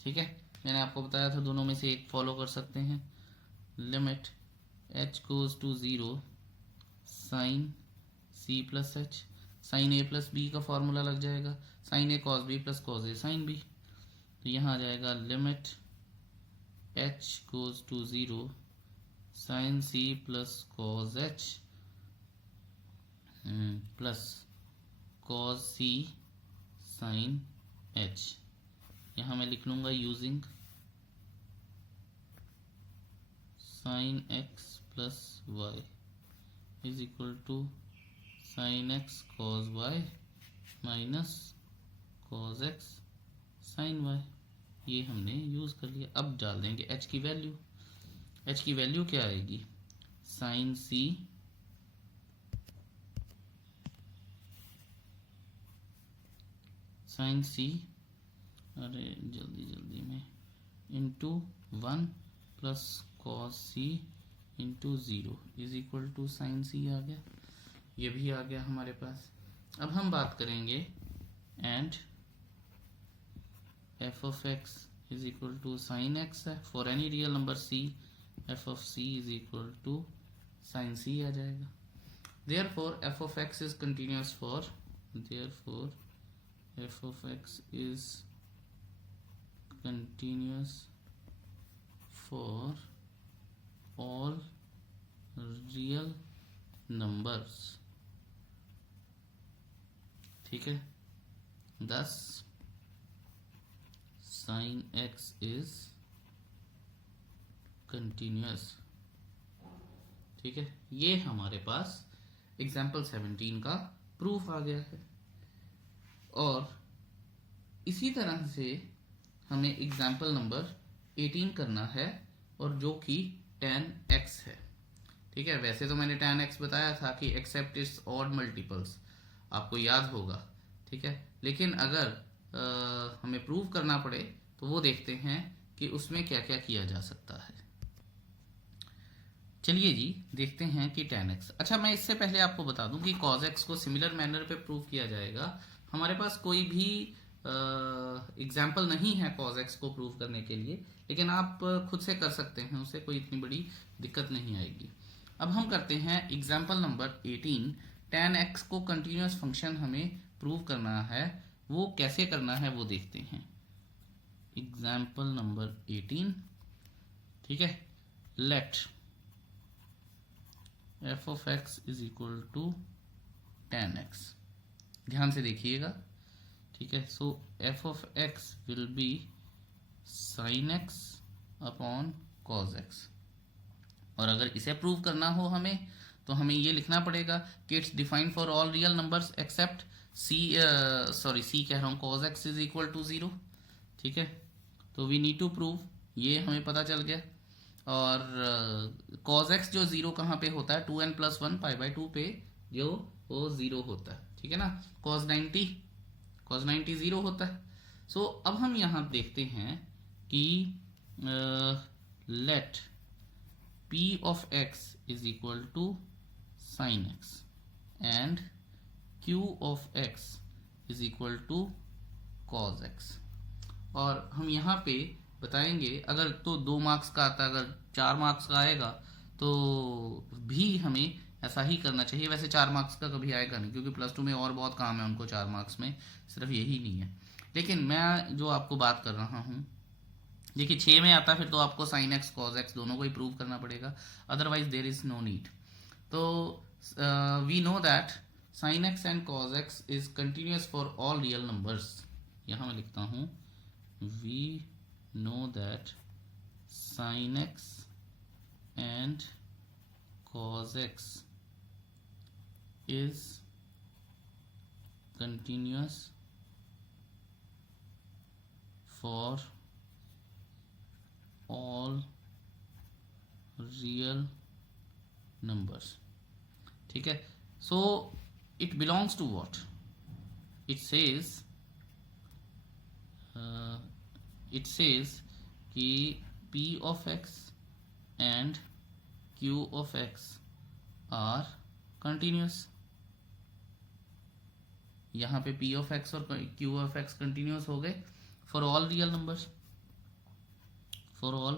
ठीक है। मैंने आपको बताया था दोनों में से एक फॉलो कर सकते हैं, limit h goes to 0 sine c plus h, sine a plus b का फॉर्मूला लग जाएगा, sine a cos b plus cos a sine b, तो यहाँ आ जाएगा limit h goes to 0 sine C plus cos H plus cos C sine H. यहाँ मैं लिख लूँगा using sine X plus Y is equal to sine X cos Y minus cos X sine Y. ये हमने use कर लिया। अब डाल देंगे h की वैल्यू। h की वैल्यू क्या आएगी? साइन सी अरे जल्दी में into 1 plus cos c into 0 is equal to sine c आ गया। ये भी आ गया हमारे पास। अब हम बात करेंगे and f of x is equal to sine x है। For any real number c f of c is equal to sine c आ जाएगा। Therefore f of x is continuous for f of x is continuous for all real numbers. ठीक है, thus sin x is continuous। ठीक है, ये हमारे पास example 17 का proof आ गया है। और इसी तरह से हमें एग्जाम्पल नंबर 18 करना है, और जो कि tan x है। ठीक है, वैसे तो मैंने tan x बताया था कि एक्सेप्ट इट्स ऑड मल्टीपल्स, आपको याद होगा। ठीक है, लेकिन अगर हमें प्रूव करना पड़े तो वो देखते हैं कि उसमें क्या क्या किया जा सकता है। चलिए जी देखते हैं कि tan x। अच्छा, मैं इससे पहले आपको बता दूं कि cos x को सिमिलर मैनर पे प्रूव किया जाएगा। हमारे पास कोई भी एग्जाम्पल नहीं है cos x को प्रूव करने के लिए, लेकिन आप खुद से कर सकते हैं, उससे कोई इतनी बड़ी दिक्कत नहीं आएगी। अब हम करते हैं एग्जाम्पल नंबर 18। tan x को कंटिन्यूअस फंक्शन हमें प्रूव करना है, वो कैसे करना है वो देखते हैं। Example number 18। ठीक है, let f of x is equal to tan x। ध्यान से देखिएगा। ठीक है, so f of x will be sine x upon cos x. और अगर इसे प्रूव करना हो हमें, तो हमें ये लिखना पड़ेगा कि it's defined for all real numbers except c कह रहा हूँ cos x is equal to 0। ठीक है, तो वी नीड टू प्रूव, ये हमें पता चल गया। और cos x जो 0 कहाँ पे होता है? 2n प्लस 1 π/2 पे जो वो 0 होता है। ठीक है ना, cos 90 0 होता है। सो अब हम यहाँ देखते हैं कि let p of x is equal to sine x and q of x is equal to cos x। और हम यहाँ पे बताएंगे, अगर तो 2 मार्क्स का आता है, अगर 4 मार्क्स का आएगा तो भी हमें ऐसा ही करना चाहिए। वैसे 4 मार्क्स का कभी आएगा नहीं, क्योंकि +2 में और बहुत काम है उनको 4 मार्क्स में, सिर्फ यही नहीं है। लेकिन मैं जो आपको बात कर रहा हूँ, देखिए 6 में आता फिर तो आपको साइन एक्स कॉज एक्स दोनों को ही प्रूव करना पड़ेगा, otherwise there is no need. तो we know that sine x and cos x is continuous for all real numbers. यहाँ मैं लिखता हूँ we know that sine x and cos x is continuous for all real numbers। ठीक है, so it belongs to what? It says कि p of x and q of x are continuous। यहाँ पे p of x और q of x continuous हो गए for all real numbers, for all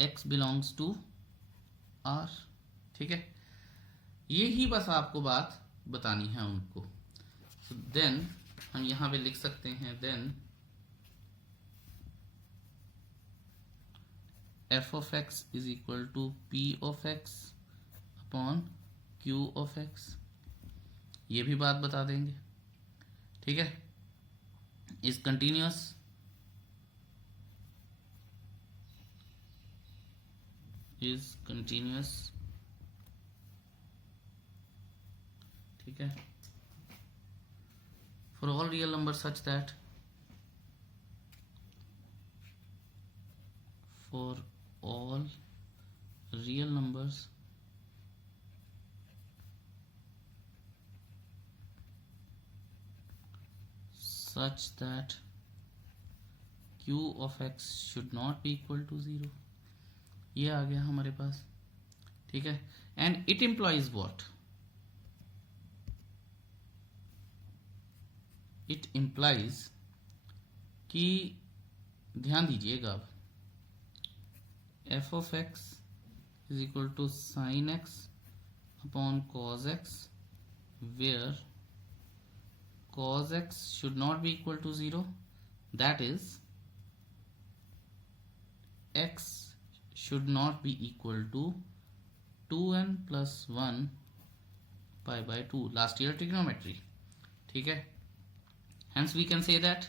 x belongs to r। ठीक है, ये ही बस आपको बात बतानी है उनको। so then हम यहाँ पे लिख सकते हैं then F of x is equal to P of X upon Q of X, ये भी बात बता देंगे। ठीक है, इज कंटिन्यूअस, इज कंटिन्यूअस। ठीक है, for all real number such that, for all real numbers such that q of x should not be equal to 0, ये आ गया हमारे पास। ठीक है, and it implies what, it implies कि, ध्यान दीजिएगा अब, F of x is equal to sine x upon cos X, where cos x should not be equal to 0, that is x should not be equal to 2n plus 1 pi by 2, last year trigonometry। ठीक है, hence we can say that,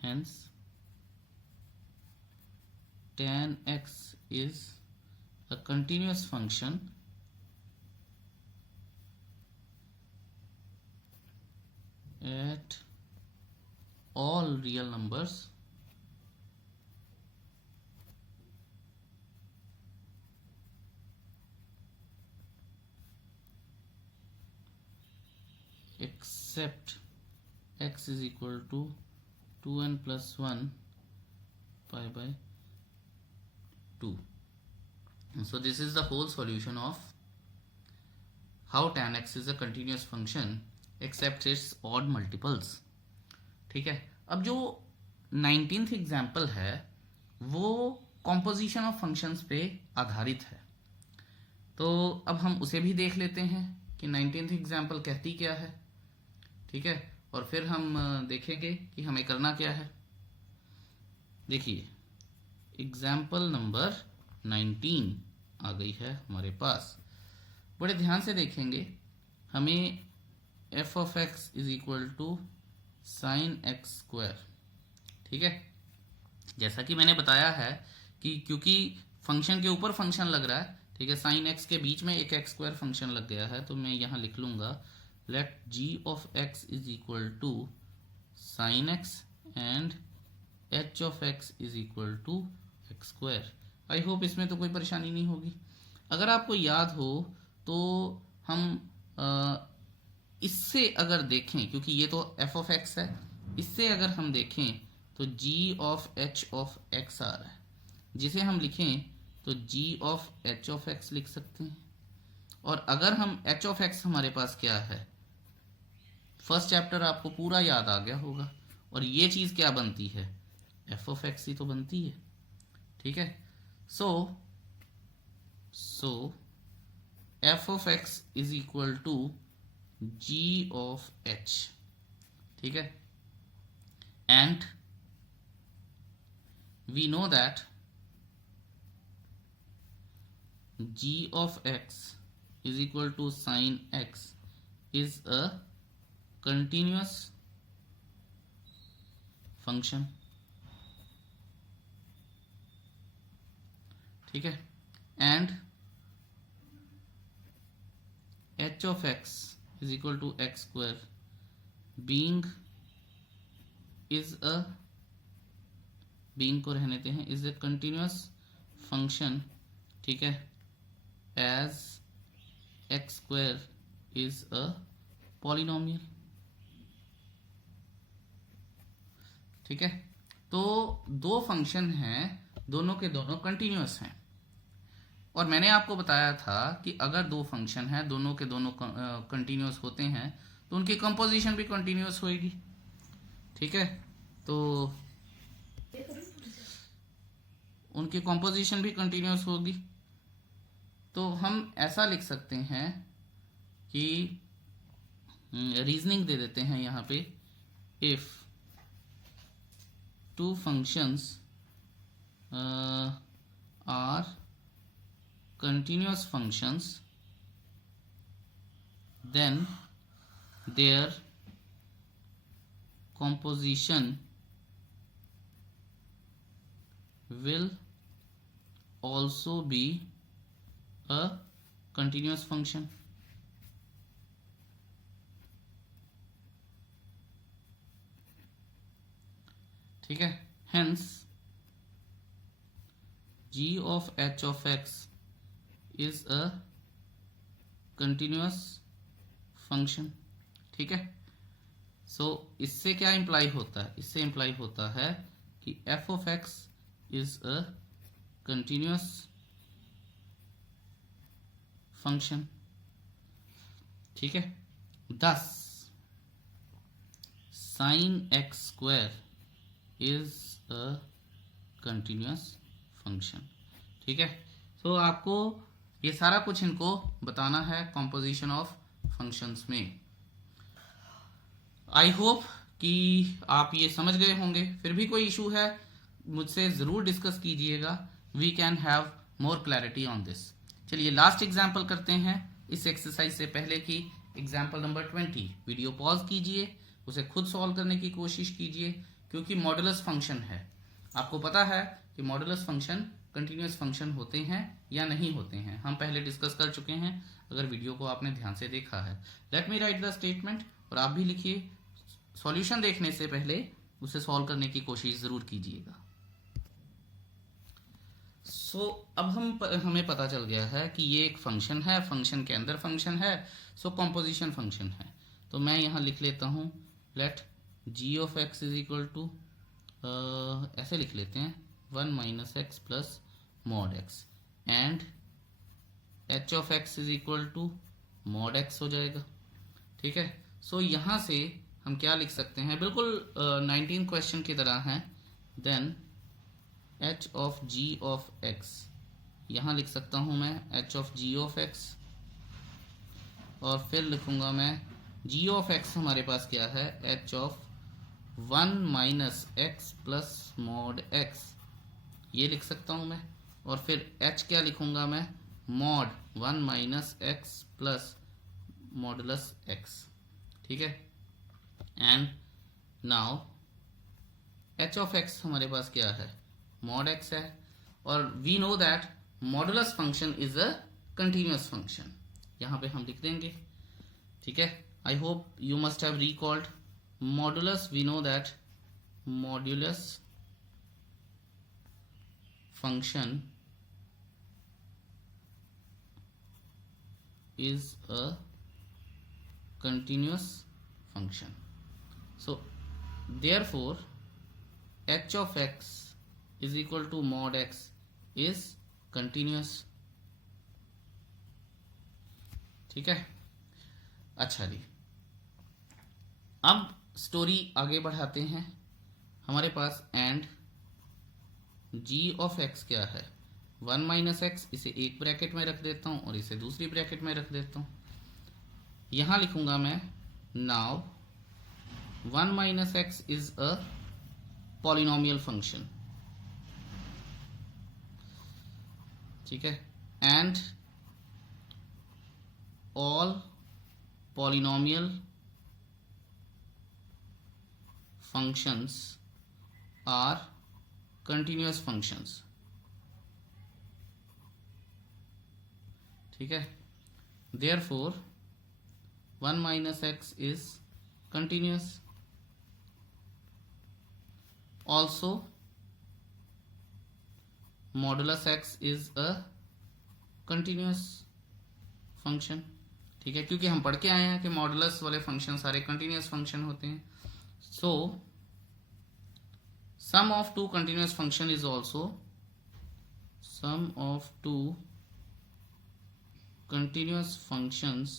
hence tan x is a continuous function at all real numbers except x is equal to 2n plus 1 pi by 2. So this is the whole solution of how tan x is a continuous function except its odd multiples। ठीक है, अब जो 19th example है वो composition of functions पे आधारित है, तो अब हम उसे भी देख लेते हैं कि 19th एग्जाम्पल कहती क्या है। ठीक है, और फिर हम देखेंगे कि हमें करना क्या है। देखिए, एग्जाम्पल नंबर 19 आ गई है हमारे पास, बड़े ध्यान से देखेंगे। हमें F of x is equal to sine X square, ठीक है, जैसा कि मैंने बताया है कि क्योंकि फंक्शन के ऊपर फंक्शन लग रहा है, ठीक है, साइन एक्स के बीच में एक एक्स स्क्वायर फंक्शन लग गया है, तो मैं यहां लिख लूंगा let G of x is equal to sine x and H of x is equal to X square. I hope इसमें तो कोई परेशानी नहीं होगी। अगर आपको याद हो तो हम इससे अगर देखें, क्योंकि ये तो एफ ऑफ एक्स है, इससे अगर हम देखें तो जी ऑफ एच ऑफ एक्स आ रहा है, जिसे हम लिखें तो जी ऑफ एच ऑफ एक्स लिख सकते हैं। और अगर हम एच ऑफ एक्स हमारे पास क्या है, फर्स्ट चैप्टर आपको पूरा याद आ गया होगा, और ये चीज क्या बनती है, एफ ऑफ एक्स ही तो बनती है। ठीक है, so f of x is equal to g of h, ठीक है, and we know that g of x is equal to sine x is a continuous function. ठीक है, and H of x is equal to x square being को रहने देते हैं, is a continuous function, ठीक है, as x square is a polynomial। ठीक है, तो दो फंक्शन हैं, दोनों के दोनों कंटिन्यूअस हैं, और मैंने आपको बताया था कि अगर दो फंक्शन हैं, दोनों के दोनों कंटिन्यूअस होते हैं तो उनकी कंपोजिशन भी कंटिन्यूअस होगी। ठीक है, तो उनकी कंपोजिशन भी कंटिन्यूअस होगी। तो हम ऐसा लिख सकते हैं कि रीजनिंग दे देते हैं यहाँ पे, if two functions are continuous functions, then their composition will also be a continuous function. ठीक है, hence g of h of x is a continuous function. ठीक है, सो इससे क्या इंप्लाई होता है? इससे इंप्लाई होता है कि f of x is a continuous function. ठीक है, thus sin x square is a continuous function. ठीक है, तो आपको ये सारा कुछ इनको बताना है composition of functions में. आई होप कि आप ये समझ गए होंगे. फिर भी कोई इशू है मुझसे ज़रूर डिस्कस कीजिएगा. We can have more clarity on this. चलिए लास्ट एग्जाम्पल करते हैं इस एक्सरसाइज से पहले की. Example number 20. वीडियो पॉज कीजिए, उसे खुद सॉल्व करने की कोशिश कीजिए, क्योंकि मॉडुलस फंक्शन है. आपको पता है कि मॉडुलस फंक्शन कंटिन्यूस फंक्शन होते हैं या नहीं होते हैं. हम पहले डिस्कस कर चुके हैं अगर वीडियो को आपने ध्यान से देखा है. Let me write the statement, और आप भी लिखिए. सॉल्यूशन देखने से पहले उसे सॉल्व करने की कोशिश जरूर कीजिएगा. सो अब हमें पता चल गया है कि ये एक फंक्शन है, फंक्शन के अंदर फंक्शन है, सो कॉम्पोजिशन फंक्शन है. तो मैं यहाँ लिख लेता हूँ let g of x is equal to, ऐसे लिख लेते हैं 1 minus X plus mod X, and h of x is equal to mod x हो जाएगा. ठीक है, सो यहाँ से हम क्या लिख सकते हैं, बिल्कुल 19 क्वेश्चन की तरह है. Then h of g of x, यहाँ लिख सकता हूँ मैं h of g of x, और फिर लिखूंगा मैं g ऑफ x हमारे पास क्या है, h of 1 minus X plus mod x, ये लिख सकता हूँ मैं. और फिर h क्या लिखूंगा मैं, mod 1 minus X plus modulus x. ठीक है, and now h of x हमारे पास क्या है, मॉड x है, और we know that modulus function is a continuous function. यहाँ पे हम लिख देंगे. ठीक है, I hope you must have recalled modulus. We know that modulus function is a continuous function. So therefore h of x is equal to mod x is continuous. ठीक है, अच्छा जी, अब स्टोरी आगे बढ़ाते हैं. हमारे पास एंड g ऑफ x क्या है, 1 माइनस एक्स, इसे एक ब्रैकेट में रख देता हूं और इसे दूसरी ब्रैकेट में रख देता हूं. यहां लिखूंगा मैं now 1 minus X is a polynomial function. ठीक है, and all polynomial functions are continuous functions. ठीक है, therefore 1 minus x is continuous. Also modulus x is a continuous function. ठीक है, क्योंकि हम पढ़ के आए हैं कि मॉडुलस वाले फंक्शन सारे कंटिन्यूअस फंक्शन होते हैं. So sum of two continuous function is also sum of two continuous functions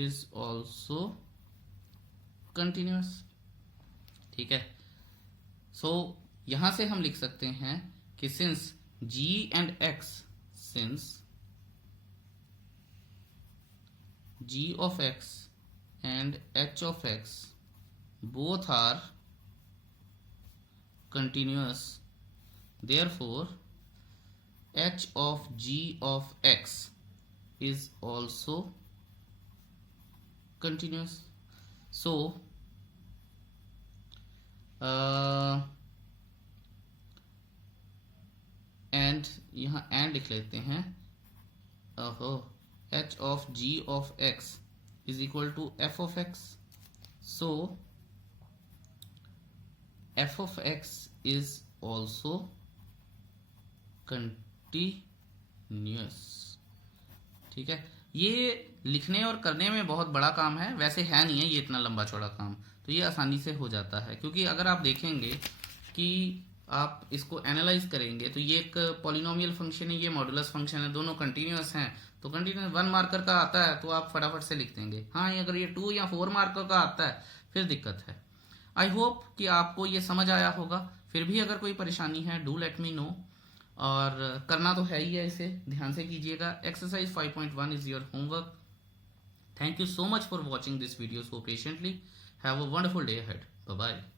is also continuous. ठीक है, सो यहां से हम लिख सकते हैं कि since g and x, since g of x and h of x both are continuous, therefore h of g of x is also continuous. So and यहाँ एंड लिख लेते हैं, ओहो, h of g of x is equal to f of x. So f of x is also continuous. ठीक है, ये लिखने और करने में बहुत बड़ा काम है, वैसे है नहीं है ये इतना लंबा चौड़ा काम, तो ये आसानी से हो जाता है। क्योंकि अगर आप देखेंगे कि आप इसको एनालाइज करेंगे तो ये एक पॉलिनोमियल फंक्शन है, ये मॉडुलस फंक्शन है, दोनों कंटिन्यूअस हैं, तो कंटिन्यूअस 1 मार्कर का आता है तो आप फटाफट से लिख देंगे। हाँ, अगर ये 2 या 4 मार्कर का आता है फिर दिक्कत है। आई होप कि आपको ये समझ आया होगा। फिर भी अगर कोई परेशानी है डू लेट मी नो, और करना तो है ही है, इसे ध्यान से कीजिएगा। Exercise 5.1 is your homework. Thank you so much for watching this video so patiently. Have a wonderful day ahead. Bye bye.